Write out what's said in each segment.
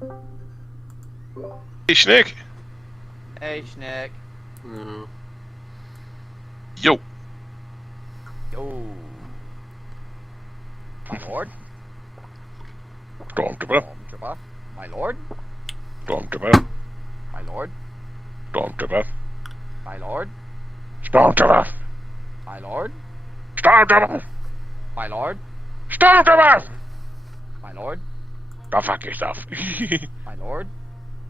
Hey, Schnick. Hey, Schnick. Mm. Yo. Yo. My lord? Stormtrooper. Stormtrooper? My lord? Stormtrooper. My lord? Stormtrooper. My lord? Stormtrooper. My lord? Stormtrooper. My lord? Stormtrooper. My lord? Go fuck yourself. My lord?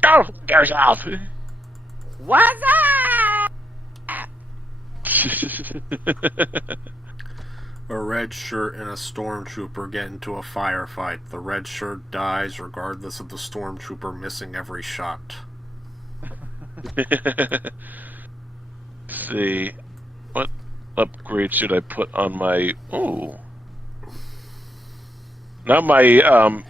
Go fuck yourself. What's up? A red shirt and a stormtrooper get into a firefight. The red shirt dies regardless of the stormtrooper missing every shot. Let's see. What upgrade should I put on my... Ooh. Now my,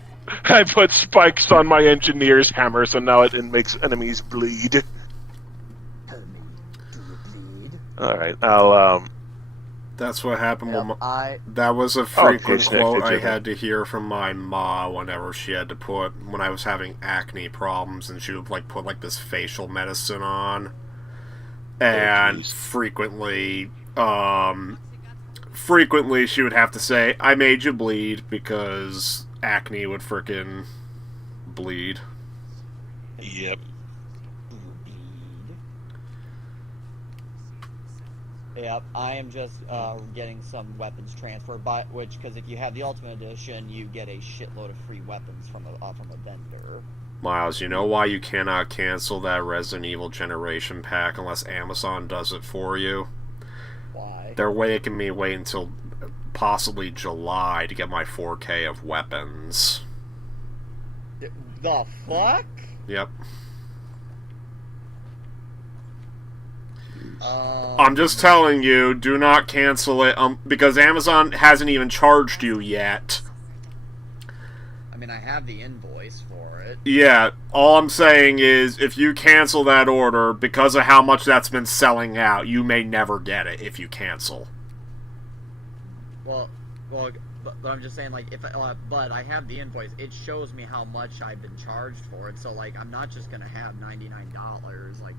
I put spikes on my engineer's hammer, so now it makes enemies bleed. Tell me, do you bleed? Alright, I'll, That's what happened Yep, when that was a frequent Schnick, quote did I you? had to hear from my ma whenever she had to put, when I was having acne problems, and she would put this facial medicine on. And frequently she would have to say, I made you bleed, because acne would frickin' bleed. Yep. Do you bleed? Yep, I am just getting some weapons transferred, because if you have the Ultimate Edition, you get a shitload of free weapons from a vendor. Miles, you know why you cannot cancel that Resident Evil Generation pack unless Amazon does it for you? Why? They're making me wait until possibly July to get my 4K of weapons. The fuck? Yep. I'm I'm just telling you, do not cancel it, because Amazon hasn't even charged you yet. I mean, I have the invoice for it. Yeah, all I'm saying is, if you cancel that order, because of how much that's been selling out, you may never get it if you cancel. Well, but I'm just saying, like, but I have the invoice. It shows me how much I've been charged for it. So, like, I'm not just gonna have $99, like,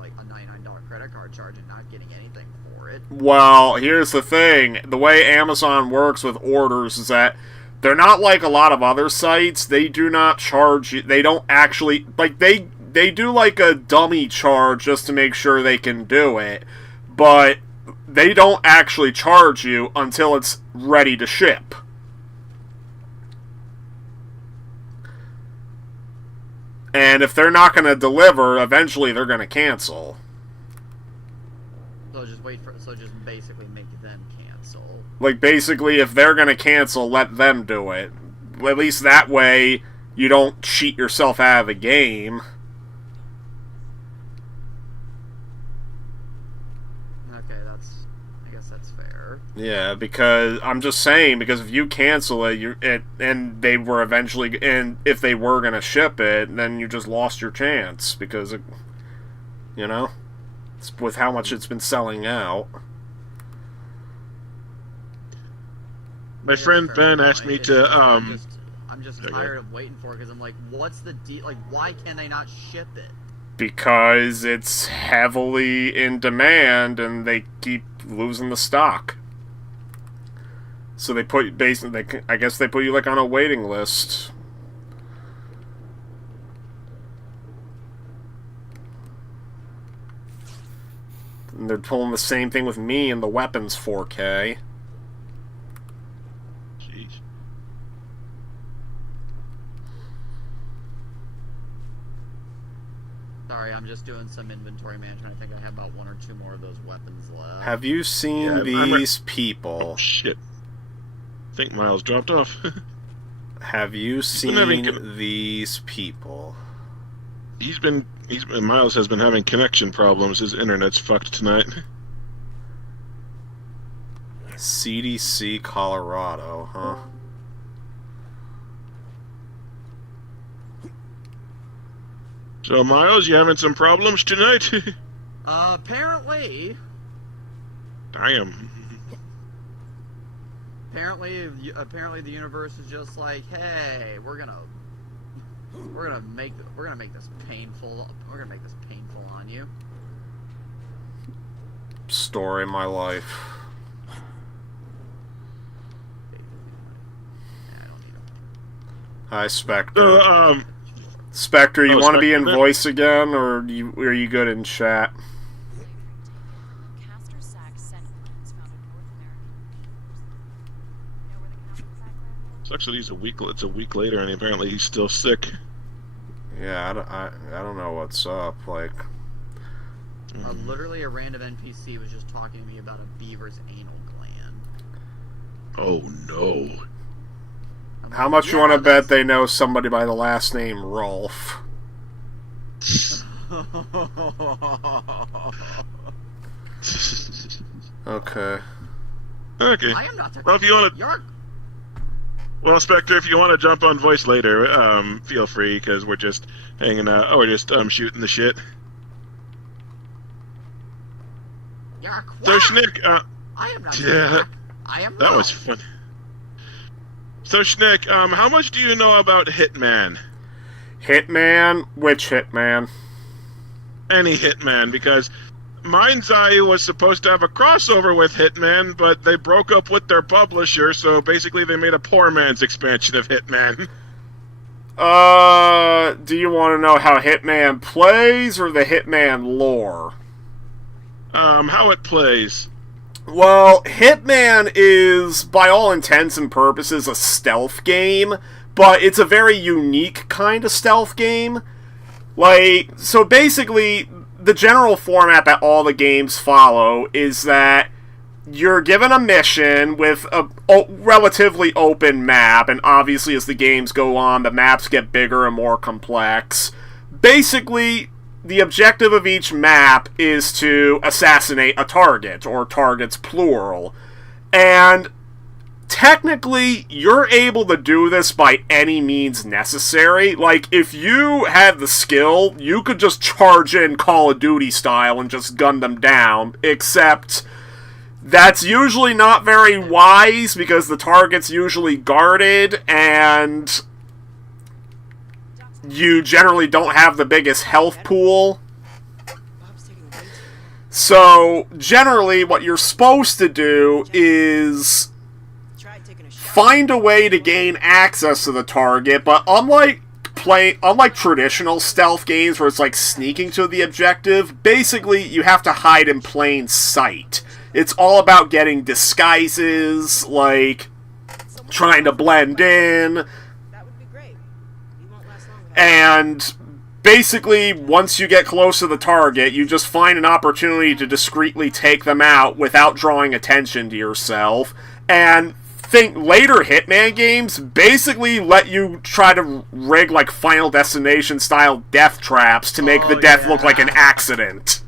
like a $99 credit card charge and not getting anything for it. Well, here's the thing. The way Amazon works with orders is that they're not like a lot of other sites. They do not charge you. They don't actually, like, they do like a dummy charge just to make sure they can do it, but they don't actually charge you until it's ready to ship. And if they're not going to deliver, eventually they're going to cancel. So just basically make them cancel. Like, basically, if they're going to cancel, let them do it. At least that way, you don't cheat yourself out of the game. Okay, I guess that's fair. Yeah, because I'm just saying, because if you cancel it, and they were eventually, and if they were going to ship it, then you just lost your chance, because, it's with how much it's been selling out. My friend Ben asked me to, I'm just tired of waiting for it, because I'm like, what's the deal? Like, why can they not ship it? Because it's heavily in demand, and they keep losing the stock. So they put, I guess they put you, like, on a waiting list. And they're pulling the same thing with me in the weapons 4K. Jeez. Sorry, I'm just doing some inventory management. I think I have about one or two more of those weapons left. Have you seen these people? Oh, shit. I think Miles dropped off. Have you seen these people? Miles has been having connection problems. His internet's fucked tonight. CDC Colorado, huh? So, Miles, you having some problems tonight? Apparently. Damn. Apparently the universe is just like, hey, we're gonna We're gonna make this painful. We're gonna make this painful on you. Story of my life. I don't need them. Hi, Spectre. So, Spectre, you oh, want to be in Spectre? voice again, or are you good in chat? Castor Sack Sentinels found in North American. You know where the Castor Sack land is? it's actually it's a week later, and apparently he's still sick. Yeah, I don't know what's up. Like, Literally, a random NPC was just talking to me about a beaver's anal gland. Oh no. I'm how like, much you yeah, want to bet that's- they know somebody by the last name Rolf? Okay. Okay. I am not. Well, if you want to, You're. well, Spectre, if you want to jump on voice later, feel free, because we're just hanging out. Oh, we're just shooting the shit. You're a quack. So Schnick, I am not. Yeah. Quack. I am. that not. was fun. So Schnick, how much do you know about Hitman? Hitman? Which Hitman? Any Hitman, because Mind's Eye was supposed to have a crossover with Hitman, but they broke up with their publisher, so basically they made a poor man's expansion of Hitman. Do you want to know how Hitman plays or the Hitman lore? How it plays. Well, Hitman is, by all intents and purposes, a stealth game, but it's a very unique kind of stealth game. Like, so basically, the general format that all the games follow is that you're given a mission with a relatively open map, and obviously as the games go on, the maps get bigger and more complex. Basically, the objective of each map is to assassinate a target, or targets plural. And technically, you're able to do this by any means necessary. Like, if you had the skill, you could just charge in Call of Duty style and just gun them down, except that's usually not very wise because the target's usually guarded, and you generally don't have the biggest health pool. So, generally, what you're supposed to do is find a way to gain access to the target, but unlike traditional stealth games where it's like sneaking to the objective, basically you have to hide in plain sight. It's all about getting disguises, like trying to blend in, That would be great. We won't last long without and basically once you get close to the target, you just find an opportunity to discreetly take them out without drawing attention to yourself, and think later Hitman games basically let you try to rig like Final Destination style death traps to make the death look like an accident.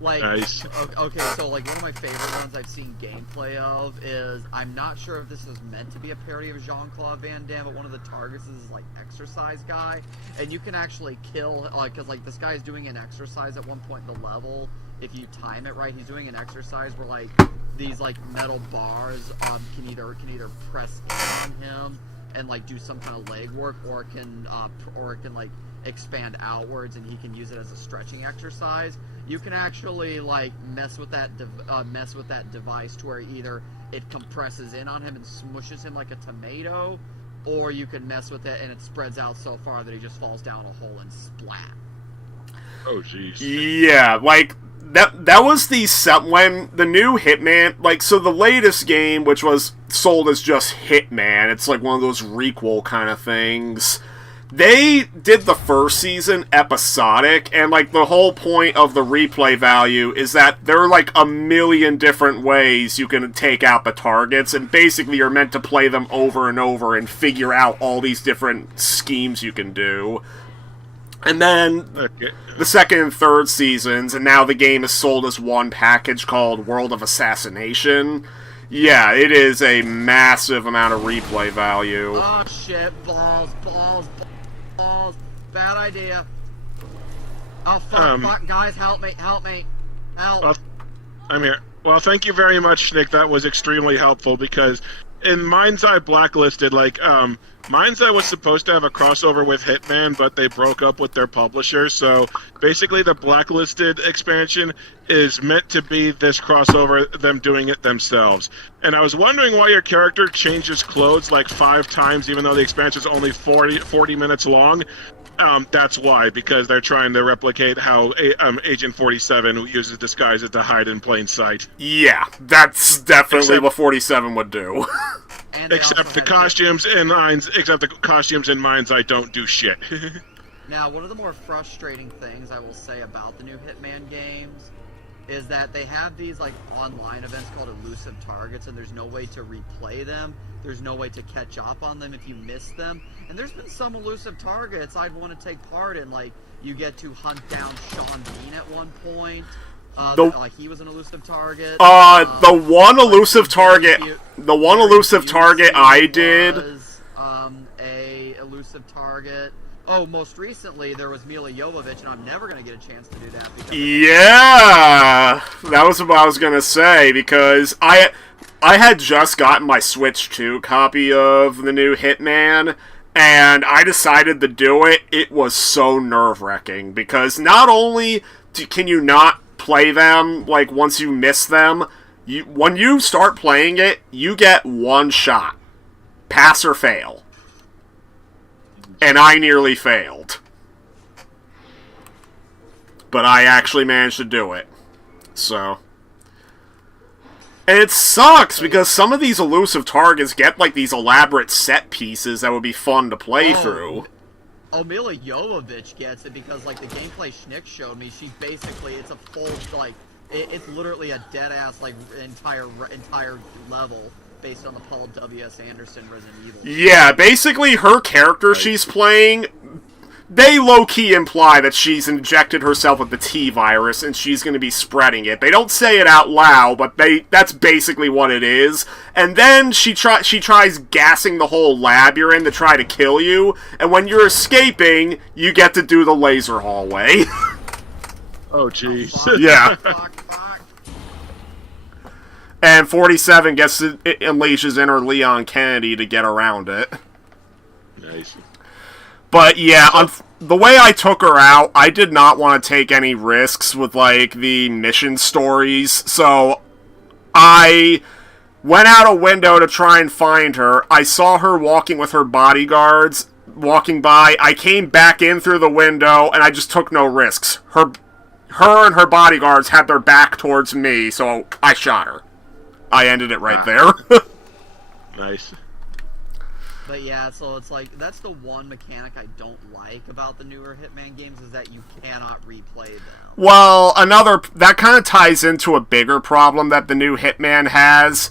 Like, Nice. okay, so like one of my favorite ones I've seen gameplay of is, I'm not sure if this is meant to be a parody of Jean-Claude Van Damme, but one of the targets is like exercise guy, and you can actually kill, like, cause like this guy is doing an exercise at one point in the level. If you time it right, he's doing an exercise where like these like metal bars can either press in on him and like do some kind of leg work, or it can like expand outwards and he can use it as a stretching exercise. You can actually like mess with that device to where either it compresses in on him and smushes him like a tomato, or you can mess with it and it spreads out so far that he just falls down a hole and splat. Oh, jeez. Yeah, like that was when the new Hitman, like, so the latest game, which was sold as just Hitman, it's like one of those requel kind of things. They did the first season episodic, and like the whole point of the replay value is that there are like a million different ways you can take out the targets, and basically you're meant to play them over and over and figure out all these different schemes you can do. And then Okay. the second and third seasons, and now the game is sold as one package called World of Assassination. Yeah, it is a massive amount of replay value. Oh shit, balls, bad idea. Oh fuck, guys, help me, help. Well, I'm here. Well, thank you very much, Nick. That was extremely helpful, because in Mind's Eye Blacklisted, like, Mind's Eye was supposed to have a crossover with Hitman, but they broke up with their publisher, so basically the Blacklisted expansion is meant to be this crossover, them doing it themselves. And I was wondering why your character changes clothes like 5 times, even though the expansion is only 40 minutes long. That's why, because they're trying to replicate how Agent 47 uses disguises to hide in plain sight. Yeah, that's definitely what 47 would do. And they also Except the had costumes in Mind's Eye don't do shit. Now, one of the more frustrating things I will say about the new Hitman games is that they have these like online events called elusive targets, and there's no way to replay them. There's no way to catch up on them if you miss them. And there's been some elusive targets I'd want to take part in, like you get to hunt down Sean Bean at one point. Like he was an elusive target. The one elusive target I did was a elusive target. Oh, most recently there was Mila Jovovich, and I'm never gonna get a chance to do that because yeah, that was what I was gonna say, because I had just gotten my Switch 2 copy of the new Hitman, and I decided to do it. It was so nerve-wracking, because not only can you not play them, like, once you miss them, when you start playing it, you get one shot. Pass or fail. And I nearly failed. But I actually managed to do it. So. And it sucks, because some of these elusive targets get, like, these elaborate set pieces that would be fun to play through. Oh, Mila Jovovich gets it because, like, the gameplay Schnick showed me, she's basically, it's a full, like, it's literally a dead-ass, like, entire level based on the Paul W.S. Anderson Resident Evil. Yeah, basically her character she's playing, they low-key imply that she's injected herself with the T-virus and she's going to be spreading it. They don't say it out loud, but that's basically what it is. And then she tries gassing the whole lab you're in to try to kill you, and when you're escaping, you get to do the laser hallway. Oh, jeez. Yeah. Fuck. And 47 unleashes inner Leon Kennedy to get around it. Nice. But yeah, the way I took her out, I did not want to take any risks with, like, the mission stories, so I went out a window to try and find her. I saw her walking with her bodyguards, walking by. I came back in through the window, and I just took no risks. Her and her bodyguards had their back towards me, so I shot her. I ended it right there. Nice. But yeah, so it's like, that's the one mechanic I don't like about the newer Hitman games, is that you cannot replay them. Well, that kind of ties into a bigger problem that the new Hitman has.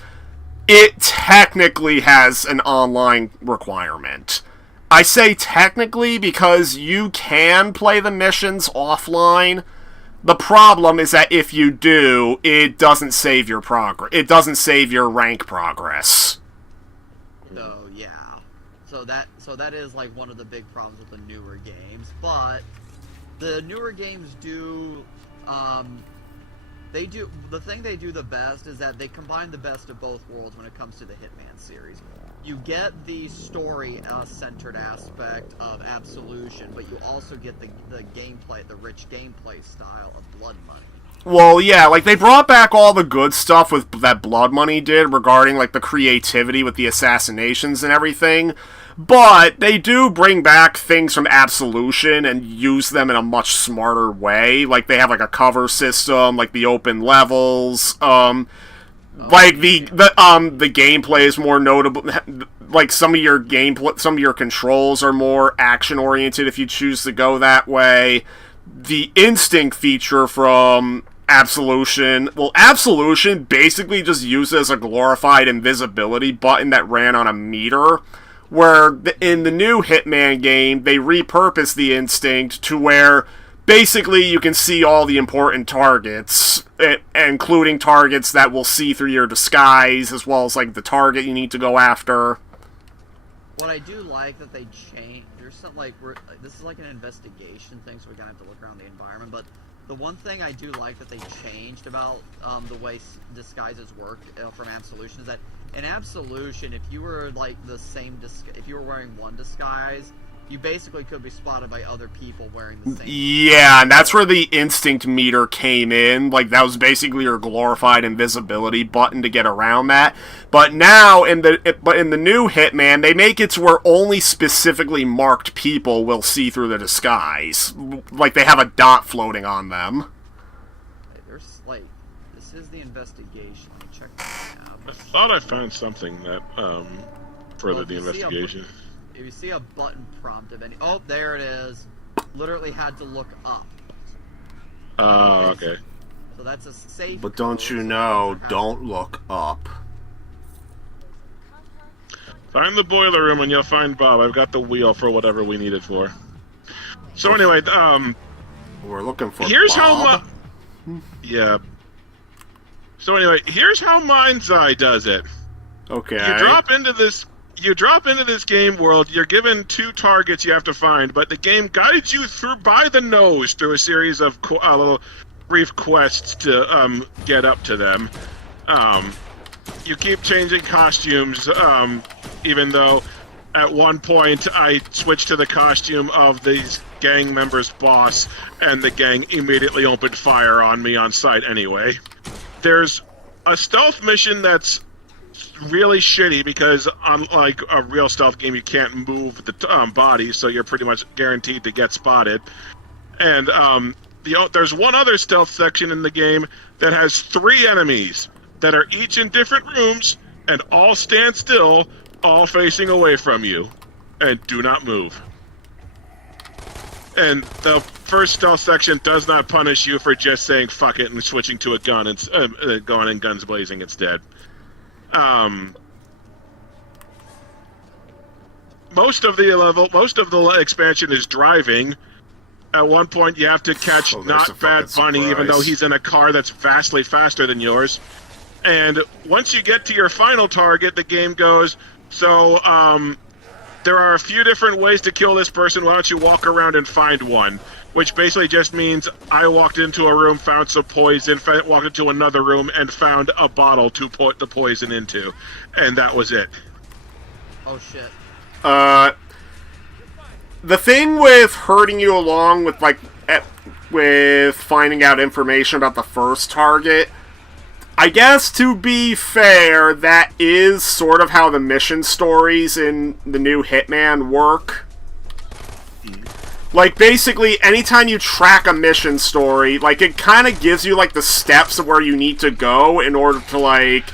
It technically has an online requirement. I say technically because you can play the missions offline. The problem is that if you do, it doesn't save your progress. It doesn't save your rank progress. So yeah, so that is like one of the big problems with the newer games. But the newer games do, the thing they do the best is that they combine the best of both worlds when it comes to the Hitman series. You get the story-centered aspect of Absolution, but you also get the gameplay, the rich gameplay style of Blood Money. Well, yeah, like, they brought back all the good stuff that Blood Money did regarding, like, the creativity with the assassinations and everything, but they do bring back things from Absolution and use them in a much smarter way. Like, they have, like, a cover system, like the open levels, like, the gameplay is more notable. Like, some of your controls are more action-oriented if you choose to go that way. The instinct feature from Absolution... Well, Absolution basically just uses a glorified invisibility button that ran on a meter, where in the new Hitman game, they repurposed the instinct to where basically you can see all the important targets, including targets that will see through your disguise, as well as, like, the target you need to go after. What I do like that they changed, there's something like, this is like an investigation thing, so we kind of have to look around the environment, but the one thing I do like that they changed about the way disguises work from Absolution is that in Absolution, if you were like the same, if you were wearing one disguise, you basically could be spotted by other people wearing the same. Yeah, and that's where the instinct meter came in. Like, that was basically your glorified invisibility button to get around that. But now, in the new Hitman, they make it to where only specifically marked people will see through the disguise. Like, they have a dot floating on them. There's like, this is the investigation. Let me check that out. I thought I found something that furthered the Well, if you see a investigation. If you see a button prompt of any, oh, there it is. Literally had to look up. Okay. So that's a safe. But don't code, you so know, things are don't look up. Find the boiler room and you'll find Bob. I've got the wheel for whatever we need it for. So anyway, We're looking for here's Bob. how yeah. So anyway, here's how Mind's Eye does it. Okay. You drop into this game world. You're given 2 targets you have to find, but the game guides you through by the nose through a series of little brief quests to get up to them. You keep changing costumes, even though at one point I switched to the costume of these gang members' boss, and the gang immediately opened fire on me on sight anyway. There's a stealth mission that's really shitty because, unlike a real stealth game, you can't move the body, so you're pretty much guaranteed to get spotted. And there's one other stealth section in the game that has 3 enemies that are each in different rooms and all stand still, all facing away from you, and do not move. And the first stealth section does not punish you for just saying fuck it and switching to a gun and going in guns blazing instead. Most of the expansion is driving. At one point, you have to catch there's a Not Bad fucking Bunny, even though surprise. he's in a car that's vastly faster than yours. And once you get to your final target, the game goes, so, there are a few different ways to kill this person. Why don't you walk around and find one? Which basically just means I walked into a room, found some poison, walked into another room, and found a bottle to put the poison into. And that was it. Oh shit. The thing with hurting you along with, like, with finding out information about the first target, I guess, to be fair, that is sort of how the mission stories in the new Hitman work. Like, basically, anytime you track a mission story, like, it kind of gives you, like, the steps of where you need to go in order to, like...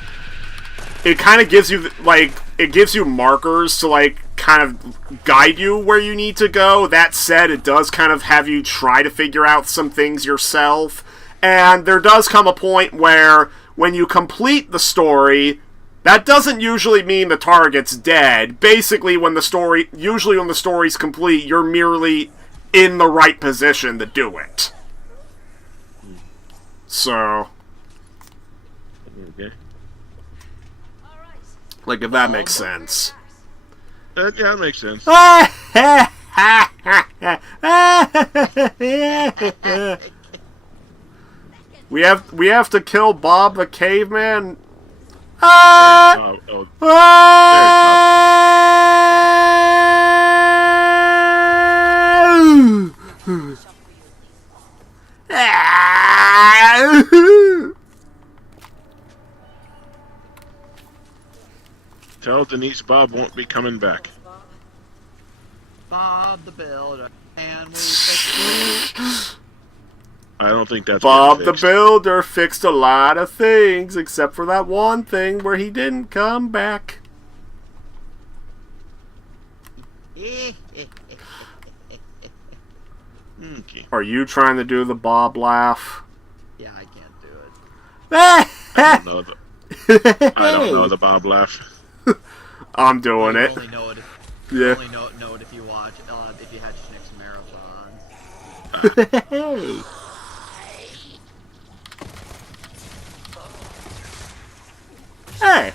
It kind of gives you, like... It gives you markers to, like, kind of guide you where you need to go. That said, it does kind of have you try to figure out some things yourself. And there does come a point where, when you complete the story, that doesn't usually mean the target's dead. Basically, when the story's complete, you're merely in the right position to do it. So, Okay. like, if that makes sense. Yeah, that makes sense. We have to kill Bob the Caveman. Oh, tell Denise Bob won't be coming back. Bob the Builder, and we fixed I don't think that's Bob been the fixed. Builder fixed a lot of things, except for that one thing where he didn't come back. it. Okay. Are you trying to do the Bob laugh? Yeah, I can't do it. I don't know the Bob laugh. I'm doing You it. only know it if, Yeah. only know it if you watch, if you had Schnick's marathons. Hey!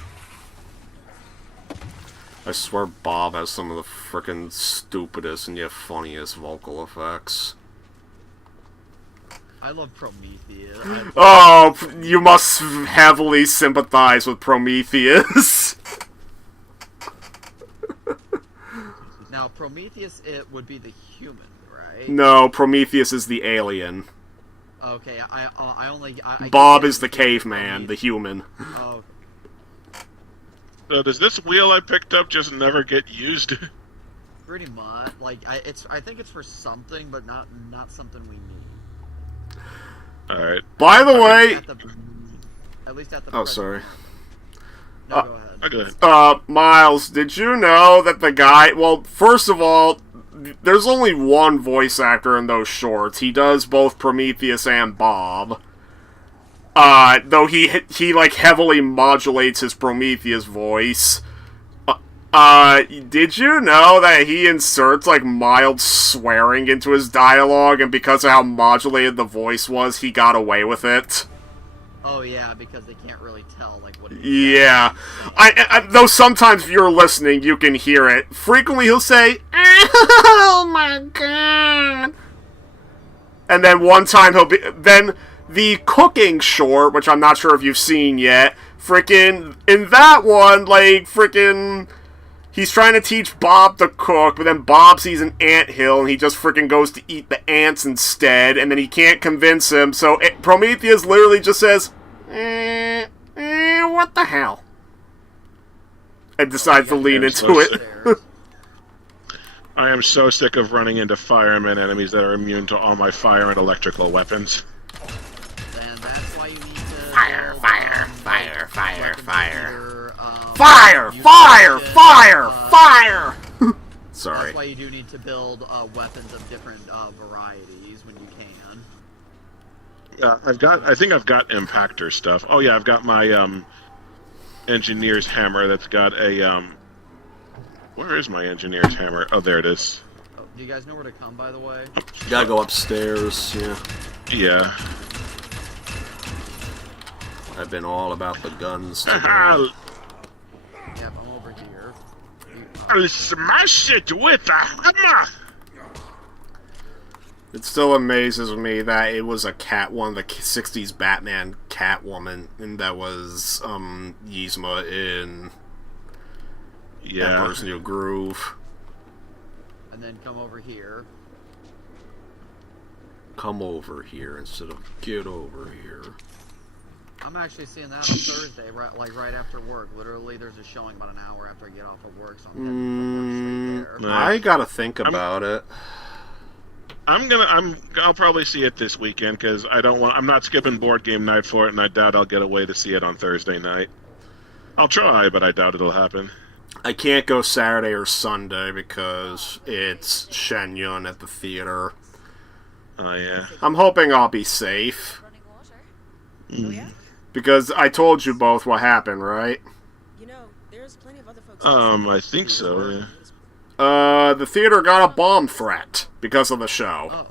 I swear Bob has some of the frickin' stupidest and yet funniest vocal effects. I love Prometheus. Oh, you must heavily sympathize with Prometheus. Now Prometheus, it would be the human, right? No, Prometheus is the alien. Okay, I only. I Bob get is the caveman, the human. Oh, So does this wheel I picked up just never get used? pretty much. Like I think it's for something, but not something we need. All right. By the way, At least at the. oh present sorry. moment. No, go ahead. Okay. Miles, did you know that the guy? Well, first of all, there's only one voice actor in those shorts. He does both Prometheus and Bob. Though he like heavily modulates his Prometheus voice. Did you know that he inserts like mild swearing into his dialogue, and because of how modulated the voice was, he got away with it? Oh yeah, because they can't really tell like what. Yeah, I though sometimes if you're listening, you can hear it. Frequently, he'll say, "Oh my god," and then one time then the cooking short, which I'm not sure if you've seen yet. Frickin' in that one, like frickin'. He's trying to teach Bob to cook, but then Bob sees an anthill, and he just frickin' goes to eat the ants instead, and then he can't convince him, so Prometheus literally just says, what the hell? And decides to lean into it. I am so sick of running into firemen enemies that are immune to all my fire and electrical weapons. And that's why you need to Fire, build, fire, like, fire, fire, weapons fire. computer, Fire! use Fire! shit, Fire! Fire! Sorry. That's why you do need to build weapons of different varieties when you can. Yeah, I think I've got impactor stuff. Oh yeah, I've got my engineer's hammer that's got a where is my engineer's hammer? Oh, there it is. Oh, do you guys know where to come, by the way? Gotta go upstairs, yeah. Yeah. I've been all about the guns today. I'll Yep, I'm over here. smash it with a hammer. It still amazes me that it was a one of the 60s Batman Catwoman, and that was, Yzma in Yeah. Emperor's New Groove. And then come over here. Come over here instead of get over here. I'm actually seeing that on Thursday, right after work. Literally, there's a showing about an hour after I get off of work, so I'm getting straight there. I gotta think about it. I'll probably see it this weekend because I'm not skipping board game night for it, and I doubt I'll get away to see it on Thursday night. I'll try, but I doubt it'll happen. I can't go Saturday or Sunday because it's Shenyun at the theater. Oh yeah. I'm hoping I'll be safe. Running water. Oh yeah? Because I told you both what happened, right? You know, there's plenty of other folks. I think so. Yeah. The theater got a bomb threat because of the show. Oh,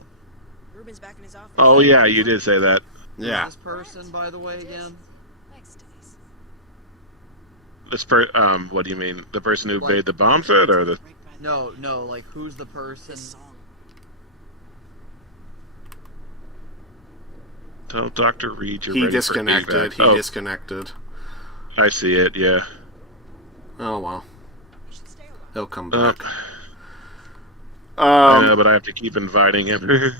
Ruben's back in his office. Oh yeah, you did say that. Yeah. This person, by the way, again. Thanks, Denise. What do you mean? The person who made the bomb threat, or the? No, like who's the person? Tell Dr. Reed you're He ready disconnected. for evac. Disconnected. I see it. Yeah. Oh well. You should stay a while. He'll come Uh, back. I know, but I have to keep inviting him.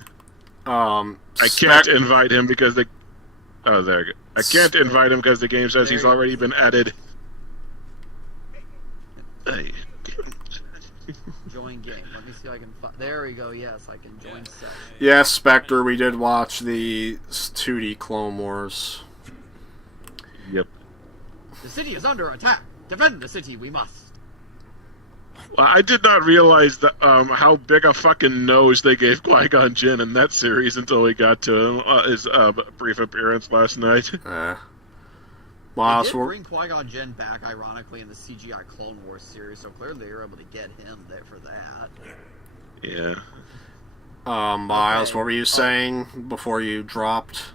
I can't invite him because the. Oh, there. We go. I can't invite him because the game says he's already been added. Hey. Join game. Let me see if I can. There we go. Yes, I can join session. Yes, Spectre, we did watch the 2D Clone Wars. Yep. The city is under attack. Defend the city, we must. Well, I did not realize that how big a fucking nose they gave Qui-Gon Jinn in that series until we got to him, his brief appearance last night. Well, They did bring Qui-Gon Jinn back, ironically, in the CGI Clone Wars series, so clearly they were able to get him there for that. Yeah. Miles, Okay. what were you saying before you dropped?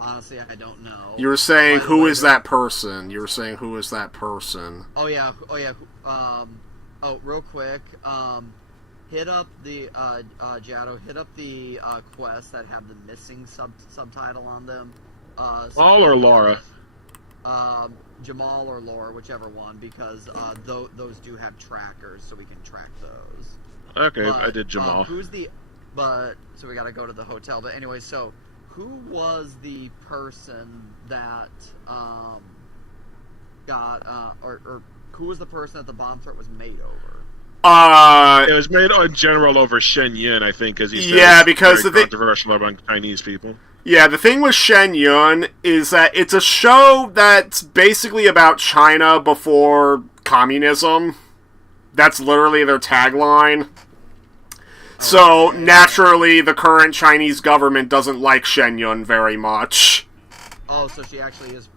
Honestly, I don't know. You were saying, By the who way, is that person? You were saying, who is that person? Oh yeah. Real quick. Hit up the Jado. Hit up the quests that have the missing subtitle on them. Paul or Laura? Jamal or Laura, whichever one, because those do have trackers, so we can track those. Okay, But, I did Jamal. So we gotta go to the hotel. But anyway, so who was the person that or who was the person that the bomb threat was made over? It was made in general over Shen Yun, I think, because he said Yeah, it's because very the thing- controversial among Chinese people. Yeah, the thing with Shen Yun is that it's a show that's basically about China before communism. That's literally their tagline. So, naturally, the current Chinese government doesn't like Shen Yun very much. Oh, so she actually is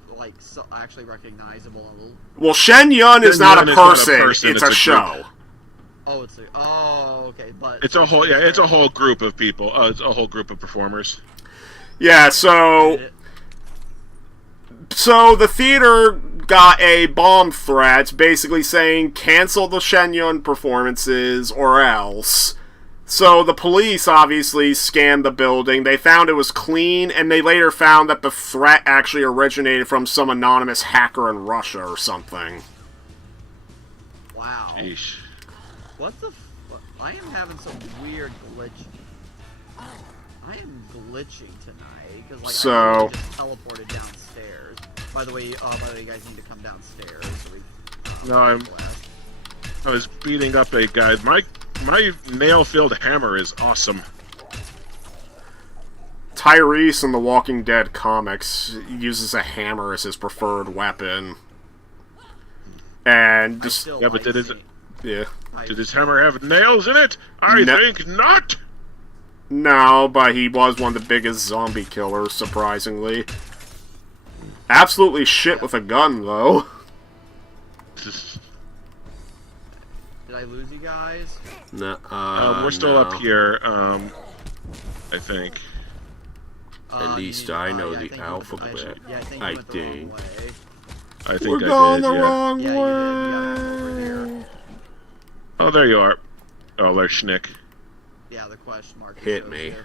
actually recognizable. Well, Shen Yun is Shen not Yun a is not a person, person, it's it's a a show. Okay, but It's a whole, it's a whole group of people. It's a whole group of performers. Yeah, so the theater got a bomb threat basically saying cancel the Shen Yun performances or else. So the police obviously scanned the building. They found it was clean, and they later found that the threat actually originated from some anonymous hacker in Russia or something. Wow. Yeesh. What the? I am having some weird glitch. I am glitching tonight because So- I literally just teleported downstairs. By the way, you guys need to come downstairs. So we, No, I was beating up a guy. My nail-filled hammer is awesome. Tyrese in the Walking Dead comics uses a hammer as his preferred weapon. And just, still Yeah, but like did seeing- yeah. Did his hammer have nails in it? I No. think not. No, but he was one of the biggest zombie killers, surprisingly. Absolutely shit with a gun, though. Did I lose you guys? No, We're still up here. I think. At least I know the alphabet. I think I you went the wrong think. way. I think We're I going did. the Yeah. wrong Yeah, you did. Yeah, over here. way. Oh, there you are. Oh, there's Schnick. Yeah, the question mark. Hit shows me. you.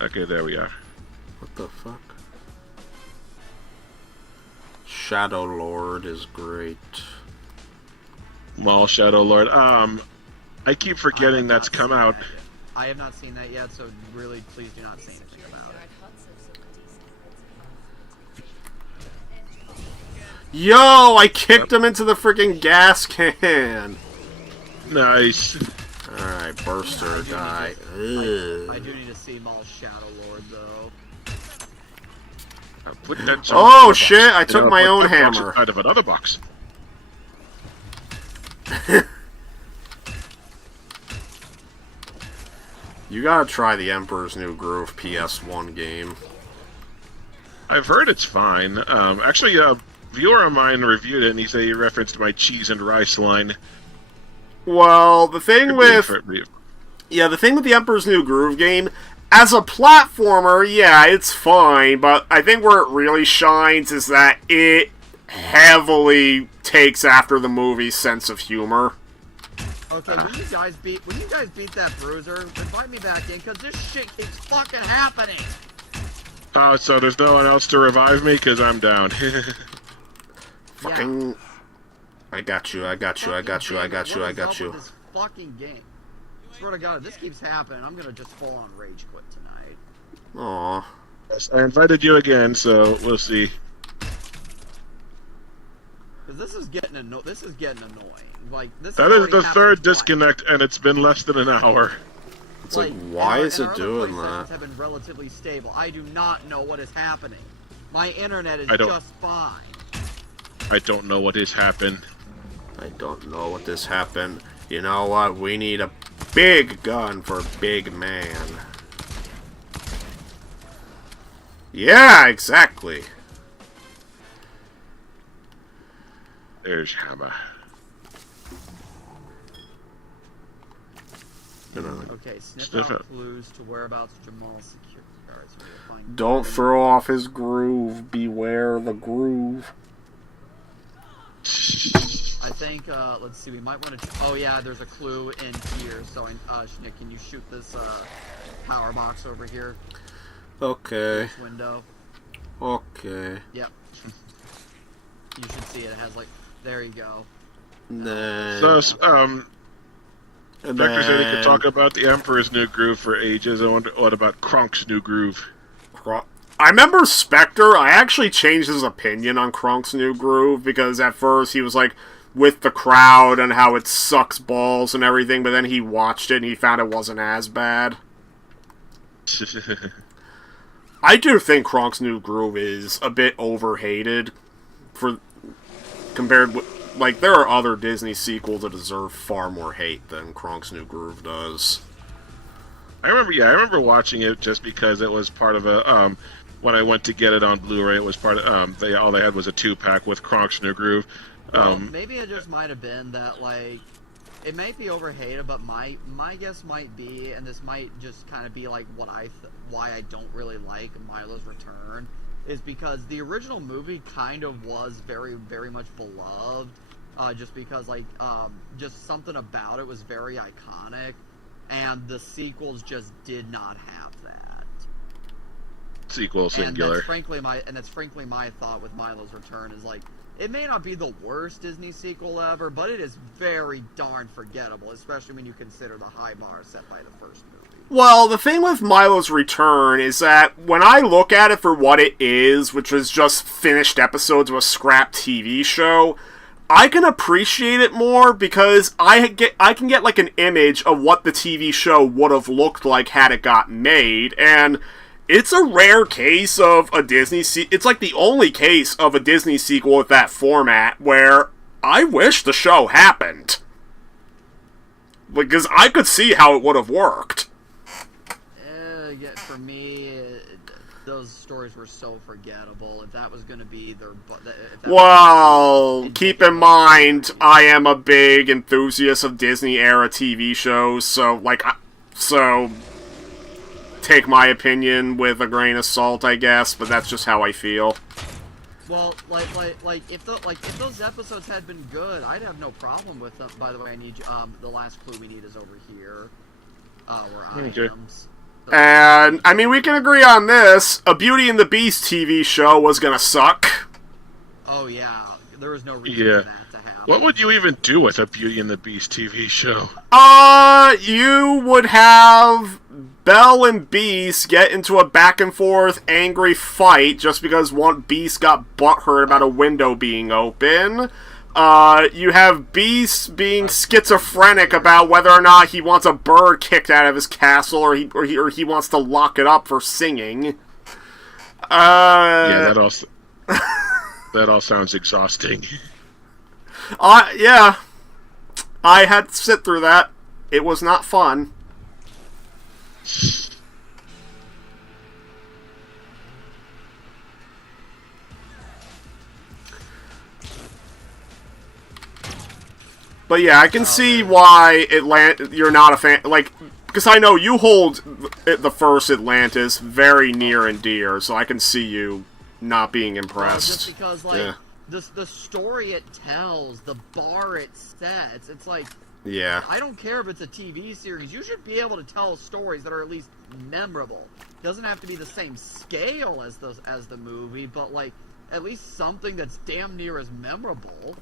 Okay, there we are. What the fuck? Shadow Lord is great. Mall Shadow Lord. I keep I forgetting have that's not come seen out. that yet. I have not seen that yet, so really, please do not say anything about it. Yo, I kicked him into the freaking gas can. Nice. Alright, burster die. I Ugh. do need to see Maul's Shadow Lord, though. Put that junk Oh in a box. shit, I took You know, my put own that box hammer. inside of another box. You gotta try the Emperor's New Groove PS1 game. I've heard it's fine. Actually, a viewer of mine reviewed it, and he referenced my cheese and rice line. Well, the thing with the Emperor's New Groove game, as a platformer, yeah, it's fine, but I think where it really shines is that it heavily takes after the movie's sense of humor. Okay, when you guys beat that bruiser, invite me back in, because this shit keeps fucking happening! Oh, so there's no one else to revive me because I'm down. Fucking... I got you, I got you, I got you, I got you, I got What is you. up with this fucking game? I swear to God, if this keeps happening, I'm gonna just full on rage quit tonight. Aw. Yes, I invited you again, so we'll see. Because this is getting annoying. Like, this That has is already the happened third twice. disconnect, and it's been less than an hour. It's like, and why our- is and it our doing other play that? sessions have been relatively stable. I do not know what is happening. My internet is I don't- just fine. I don't know what has happened. I don't know what this happened. You know what? We need a big gun for big man. Yeah, exactly. There's Hammer. Okay, sniff Sniff out it. clues to whereabouts Jamal's security guards. We will find Don't throw off his groove. Beware the groove. I think, let's see, we might want to... Oh, yeah, there's a clue in here. So, Schnick, can you shoot this, power box over here? Okay. This window. Okay. Yep. You should see it. It has like. There you go. Then. So, and Vector said he could then- talk about the Emperor's New Groove for ages. I wonder what about Kronk's New Groove? I remember Spectre, I actually changed his opinion on Kronk's New Groove, because at first he was like, with the crowd and how it sucks balls and everything, but then he watched it and he found it wasn't as bad. I do think Kronk's New Groove is a bit overhated for compared with, like, there are other Disney sequels that deserve far more hate than Kronk's New Groove does. I remember watching it just because it was part of a when I went to get it on Blu-ray, it was part of all they had was a 2-pack with Kronk's New Groove. Well, maybe it just might have been that, like, it might be overhated, but my guess might be, and this might just kind of be like what why I don't really like Milo's Return, is because the original movie kind of was very, very much beloved, just because, like, just something about it was very iconic, and the sequels just did not have that. Sequel singular. And that's frankly my thought with Milo's Return is, like, it may not be the worst Disney sequel ever, but it is very darn forgettable, especially when you consider the high bar set by the first movie. Well, the thing with Milo's Return is that when I look at it for what it is, which was just finished episodes of a scrap TV show, I can appreciate it more because I can get like an image of what the TV show would have looked like had it got made, and it's a rare case of a Disney it's like the only case of a Disney sequel with that format where I wish the show happened. Because I could see how it would have worked. Yeah, for me, those stories were so forgettable. If that was going to be their... Well, keep in mind, I am a big enthusiast of Disney-era TV shows, so, like, take my opinion with a grain of salt, I guess, but that's just how I feel. Well, if those episodes had been good, I'd have no problem with them. By the way, I need the last clue we need is over here, where I am. So, and I mean, we can agree on this: a Beauty and the Beast TV show was gonna suck. Oh yeah, there was no reason for that to happen. What would you even do with a Beauty and the Beast TV show? You would have Belle and Beast get into a back and forth angry fight just because one Beast got butthurt about a window being open. You have Beast being schizophrenic about whether or not he wants a bird kicked out of his castle or he wants to lock it up for singing. Yeah, that all sounds exhausting. Yeah. I had to sit through that. It was not fun. But yeah, I can see why you're not a fan. Like, because I know you hold the first Atlantis very near and dear, so I can see you not being impressed. Just because, like, the story it tells, the bar it sets, it's like, yeah. I don't care if it's a TV series. You should be able to tell stories that are at least memorable. It doesn't have to be the same scale as the movie, but, like, at least something that's damn near as memorable.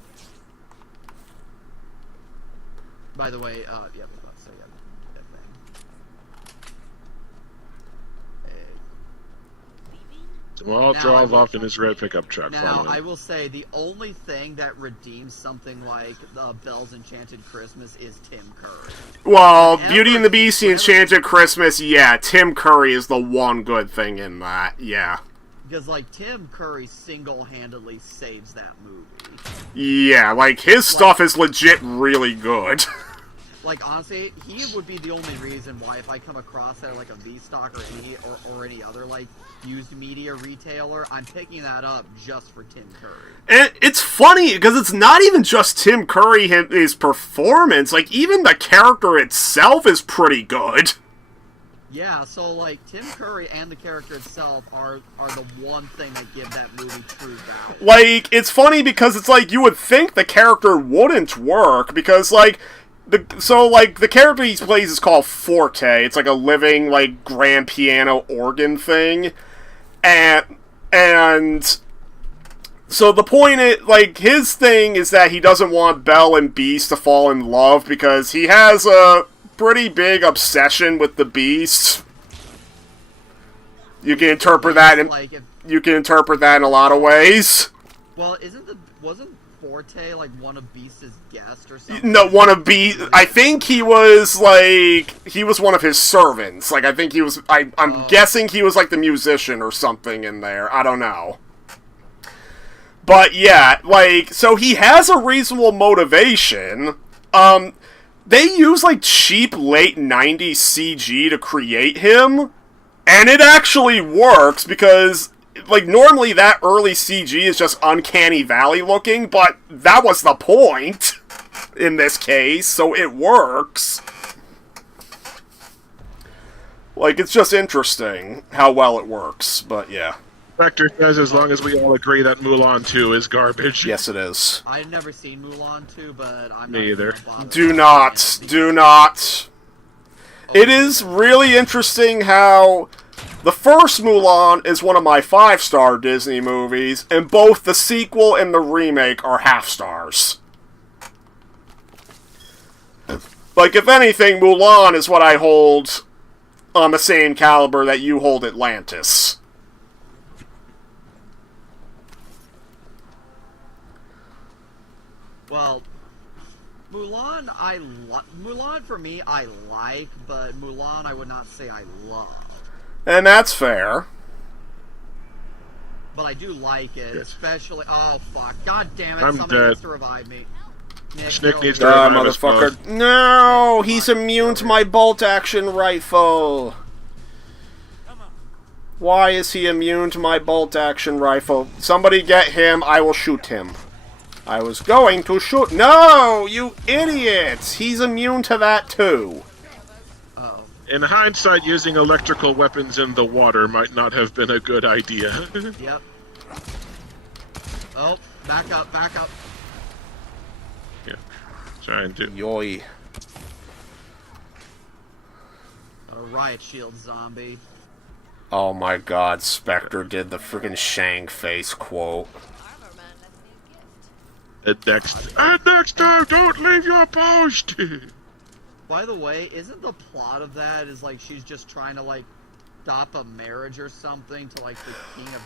By the way, yeah, let's say that thing. Well, I'll drive off in his red pickup truck. Now, I will say the only thing that redeems something like Belle's Enchanted Christmas is Tim Curry. Well, Beauty and the Beast, The Enchanted Christmas, yeah, Tim Curry is the one good thing in that, yeah. Because, like, Tim Curry single-handedly saves that movie. Yeah, like, his stuff is legit really good. Like, honestly, he would be the only reason why if I come across that, like, a V-Stock or any other, like, used media retailer, I'm picking that up just for Tim Curry. And it's funny, because it's not even just Tim Curry, his performance, like, even the character itself is pretty good. Yeah, so, like, Tim Curry and the character itself are the one thing that give that movie true value. Like, it's funny because it's like, you would think the character wouldn't work, because, like, the character he plays is called Forte. It's like a living, like, grand piano organ thing. And so the point is, like, his thing is that he doesn't want Belle and Beast to fall in love because he has a pretty big obsession with the Beast. You can interpret that in, Like, if, you can interpret that in a lot of ways. well, wasn't Forte like one of Beast's guests or something? No, I think he was one of his servants. Like, I think he was, I'm guessing he was like the musician or something in there. I don't know. But yeah, like, so he has a reasonable motivation. They use like cheap late 90s CG to create him, and it actually works because, like, normally that early CG is just Uncanny Valley looking, but that was the point in this case, so it works. Like, it's just interesting how well it works, but yeah. Director says as long as we all agree that Mulan 2 is garbage. Yes, it is. I've never seen Mulan 2, but I'm Me not either. gonna bother Do with not. it. Do not. It is really interesting how the first Mulan is one of my 5-star Disney movies, and both the sequel and the remake are half-stars. Like, if anything, Mulan is what I hold on the same caliber that you hold Atlantis. Well, Mulan, Mulan for me, I like, but Mulan I would not say I love. And that's fair. But I do like it, Yes. especially... Oh, fuck. God damn it, I'm somebody dead. needs to revive me. Nick go needs to over revive us Motherfucker. No, he's immune to my bolt-action rifle. Why is he immune to my bolt-action rifle? Somebody get him, I will shoot him. I was going to shoot... No, you idiots! He's immune to that too. Oh. In hindsight, using electrical weapons in the water might not have been a good idea. Yep. Oh, back up, back up. Yeah, trying to. Yoy. A riot shield zombie. Oh my god, Spectre did the freaking Shang face quote. And next time, don't leave your post. By the way, isn't the plot of that is like she's just trying to like stop a marriage or something to like the king of...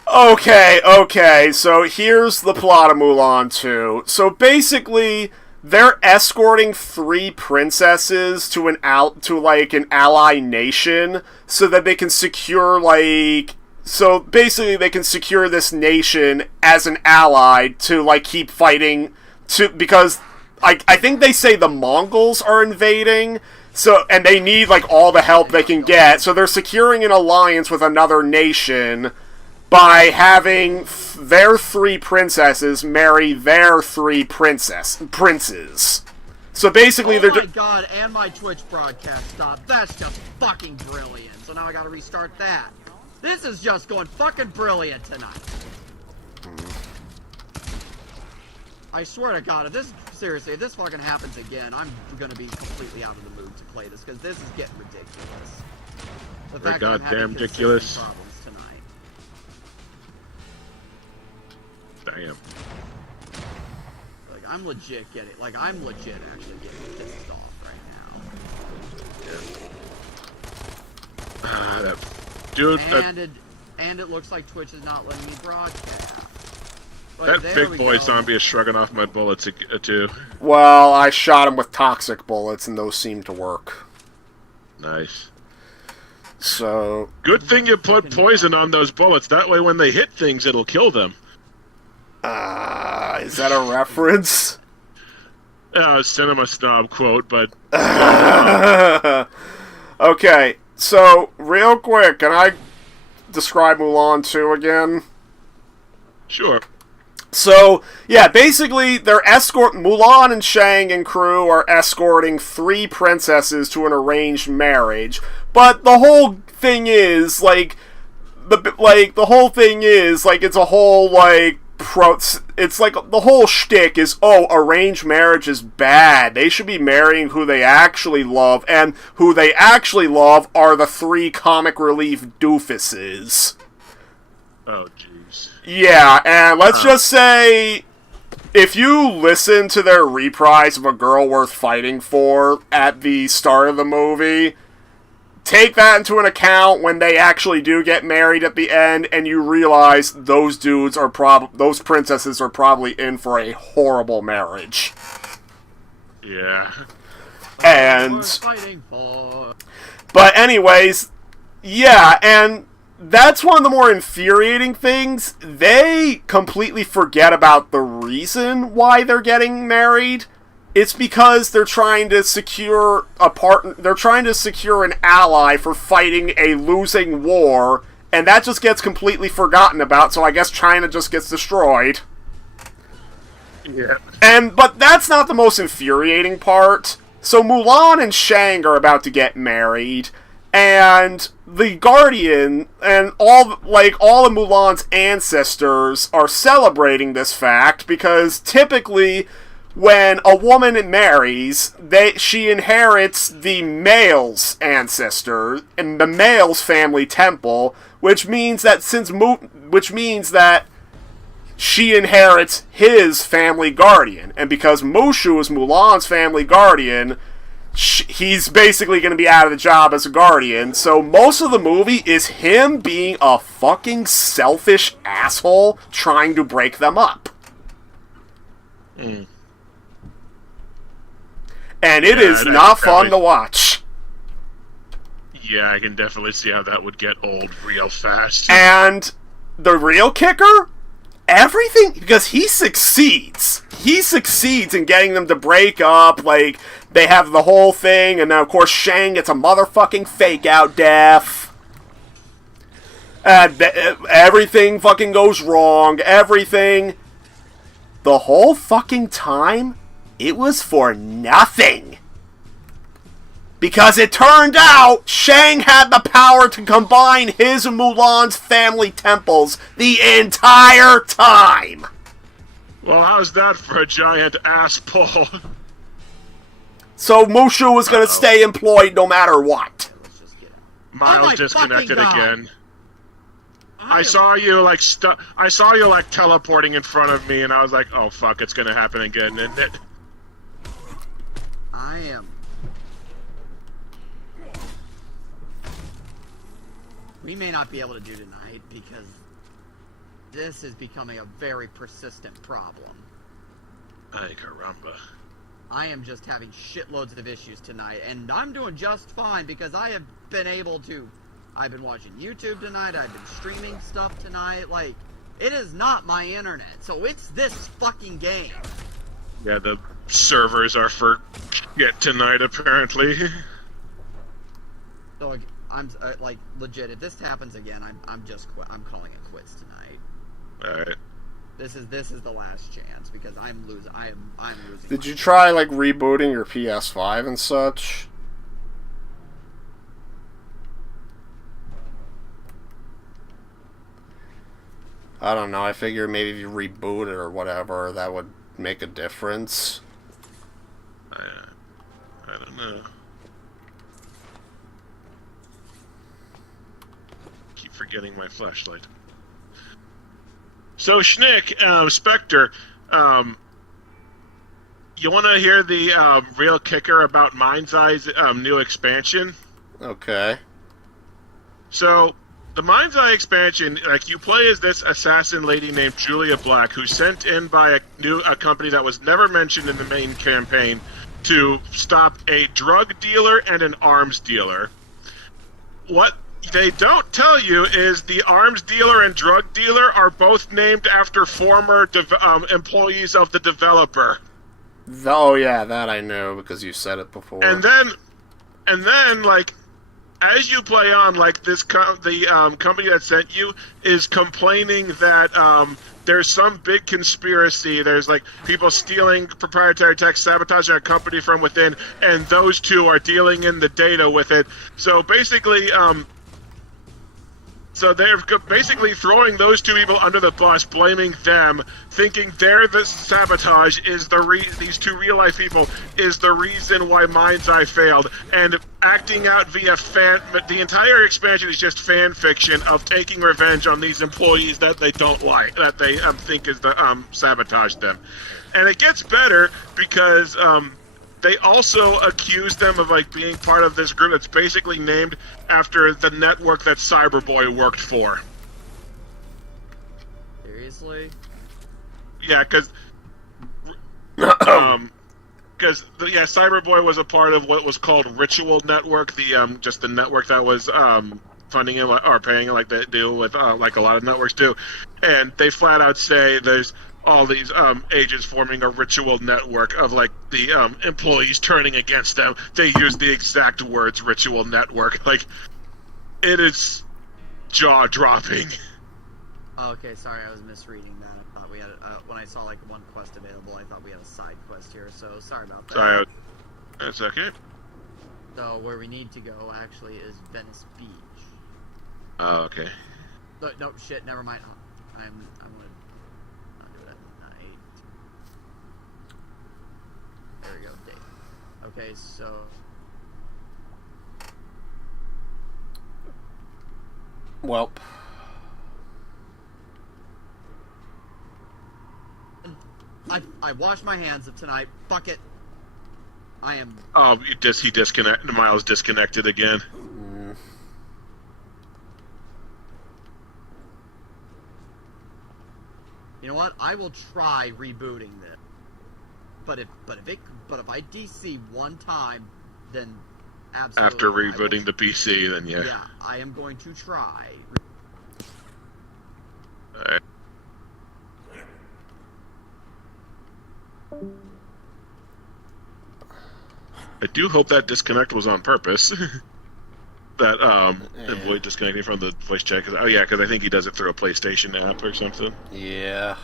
Okay, so here's the plot of Mulan 2. So basically, they're escorting 3 princesses to an ally nation so that they can secure so basically they can secure this nation as an ally to like keep fighting because I think they say the Mongols are invading. So, and they need, like, all the help they can get. So they're securing an alliance with another nation by having their 3 princesses marry their 3 princes. So basically Oh my god, and my Twitch broadcast stopped. That's just fucking brilliant. So now I gotta restart that. This is just going fucking brilliant tonight. I swear to god, if this fucking happens again, I'm gonna be completely out of the mood to play this, because this is getting ridiculous. The Very fact that I'm having goddamn consistent ridiculous. problems tonight. Damn. Like, I'm legit actually getting pissed off right now. That dude, And it looks like Twitch is not letting me broadcast. that There big we boy go. zombie is shrugging off my bullets too. well, I shot him with toxic bullets, and those seem to work. Nice. So, Good thing you put poison on those bullets. That way, when they hit things, it'll kill them. is that a reference? Cinema snob quote, but Okay, so, real quick, can I describe Mulan 2 again? sure. So, yeah, basically, Mulan and Shang and crew are escorting 3 princesses to an arranged marriage, but the whole thing is, it's a whole, it's like the whole shtick is, oh, arranged marriage is bad. They should be marrying who they actually love, and who they actually love are the 3 comic relief doofuses. Oh, jeez. Yeah, and let's just say, if you listen to their reprise of A Girl Worth Fighting For at the start of the movie, take that into an account when they actually do get married at the end, and you realize those those princesses are probably in for a horrible marriage. Yeah. And, Fighting for. but anyways, yeah, and that's one of the more infuriating things. They completely forget about the reason why they're getting married. It's because they're trying to secure they're trying to secure an ally for fighting a losing war, and that just gets completely forgotten about, so I guess China just gets destroyed. Yeah. But that's not the most infuriating part. So Mulan and Shang are about to get married, and the Guardian and all of Mulan's ancestors are celebrating this fact, because typically when a woman marries, she inherits the male's ancestor and the male's family temple, which means that she inherits his family guardian. And because Mushu is Mulan's family guardian, he's basically going to be out of the job as a guardian. So most of the movie is him being a fucking selfish asshole trying to break them up. Mm. And it is not fun to watch. Yeah, I can definitely see how that would get old real fast. And the real kicker? Everything, because he succeeds. He succeeds in getting them to break up, like, they have the whole thing, and then of course Shang gets a motherfucking fake-out death. And everything fucking goes wrong, everything. The whole fucking time, it was for nothing. Because it turned out Shang had the power to combine his and Mulan's family temples the entire time. Well, how's that for a giant ass pull? So Mushu was going to stay employed no matter what. Let's just get it. Miles my disconnected fucking God. again. I saw you like teleporting in front of me, and I was like, "Oh fuck, it's gonna happen again, isn't it?" I am. We may not be able to do tonight because this is becoming a very persistent problem. Ay caramba. I am just having shitloads of issues tonight, and I'm doing just fine because I have been able to. I've been watching YouTube tonight, I've been streaming stuff tonight, like, it is not my internet, so it's this fucking game. Yeah, the servers are for shit tonight, apparently. So, I'm, like, legit, if this happens again, I'm calling it quits tonight. Alright. This is the last chance, because I'm losing. Did you try, like, rebooting your PS5 and such? I don't know, I figure maybe if you reboot it or whatever, that would make a difference. I don't know. Keep forgetting my flashlight. So, Schnick, Spectre, you want to hear the real kicker about Mind's Eye's new expansion? Okay. So, the Mind's Eye expansion, like, you play as this assassin lady named Julia Black, who's sent in by a company that was never mentioned in the main campaign to stop a drug dealer and an arms dealer. What they don't tell you is the arms dealer and drug dealer are both named after former employees of the developer. Oh yeah, that I know because you said it before. And then, like, as you play on, like, the company that sent you is complaining that there's some big conspiracy. There's, like, people stealing proprietary tech, sabotaging a company from within, and those two are dealing in the data with it. So basically, So they're basically throwing those two people under the bus, blaming them, thinking they're the sabotage is these two real life people is the reason why Mind's Eye failed, and acting out via the entire expansion is just fan fiction of taking revenge on these employees that they don't like, that they think is the sabotage them, and it gets better because they also accuse them of like being part of this group that's basically named after the network that Cyberboy worked for. Seriously? Yeah, because Cyberboy was a part of what was called Ritual Network, the just the network that was funding it or paying it like they do with like a lot of networks do, and they flat out say there's all these agents forming a ritual network of like the employees turning against them. They use the exact words "ritual network." Like, it is jaw-dropping. Okay, sorry, I was misreading that. I thought we had when I saw like one quest available, I thought we had a side quest here. So sorry about that. Sorry, that's okay. So where we need to go actually is Venice Beach. Oh, okay. No, shit, never mind. I'm gonna not do it at night. There we go, date. Okay, so Well, I washed my hands of tonight. Fuck it. I am. Oh, Miles disconnected again. You know what? I will try rebooting this. But if I DC one time, then absolutely. After rebooting the PC, then yeah. Yeah, I am going to try. Alright. I do hope that disconnect was on purpose. That avoid disconnecting from the voice chat. Because I think he does it through a PlayStation app or something. yeah.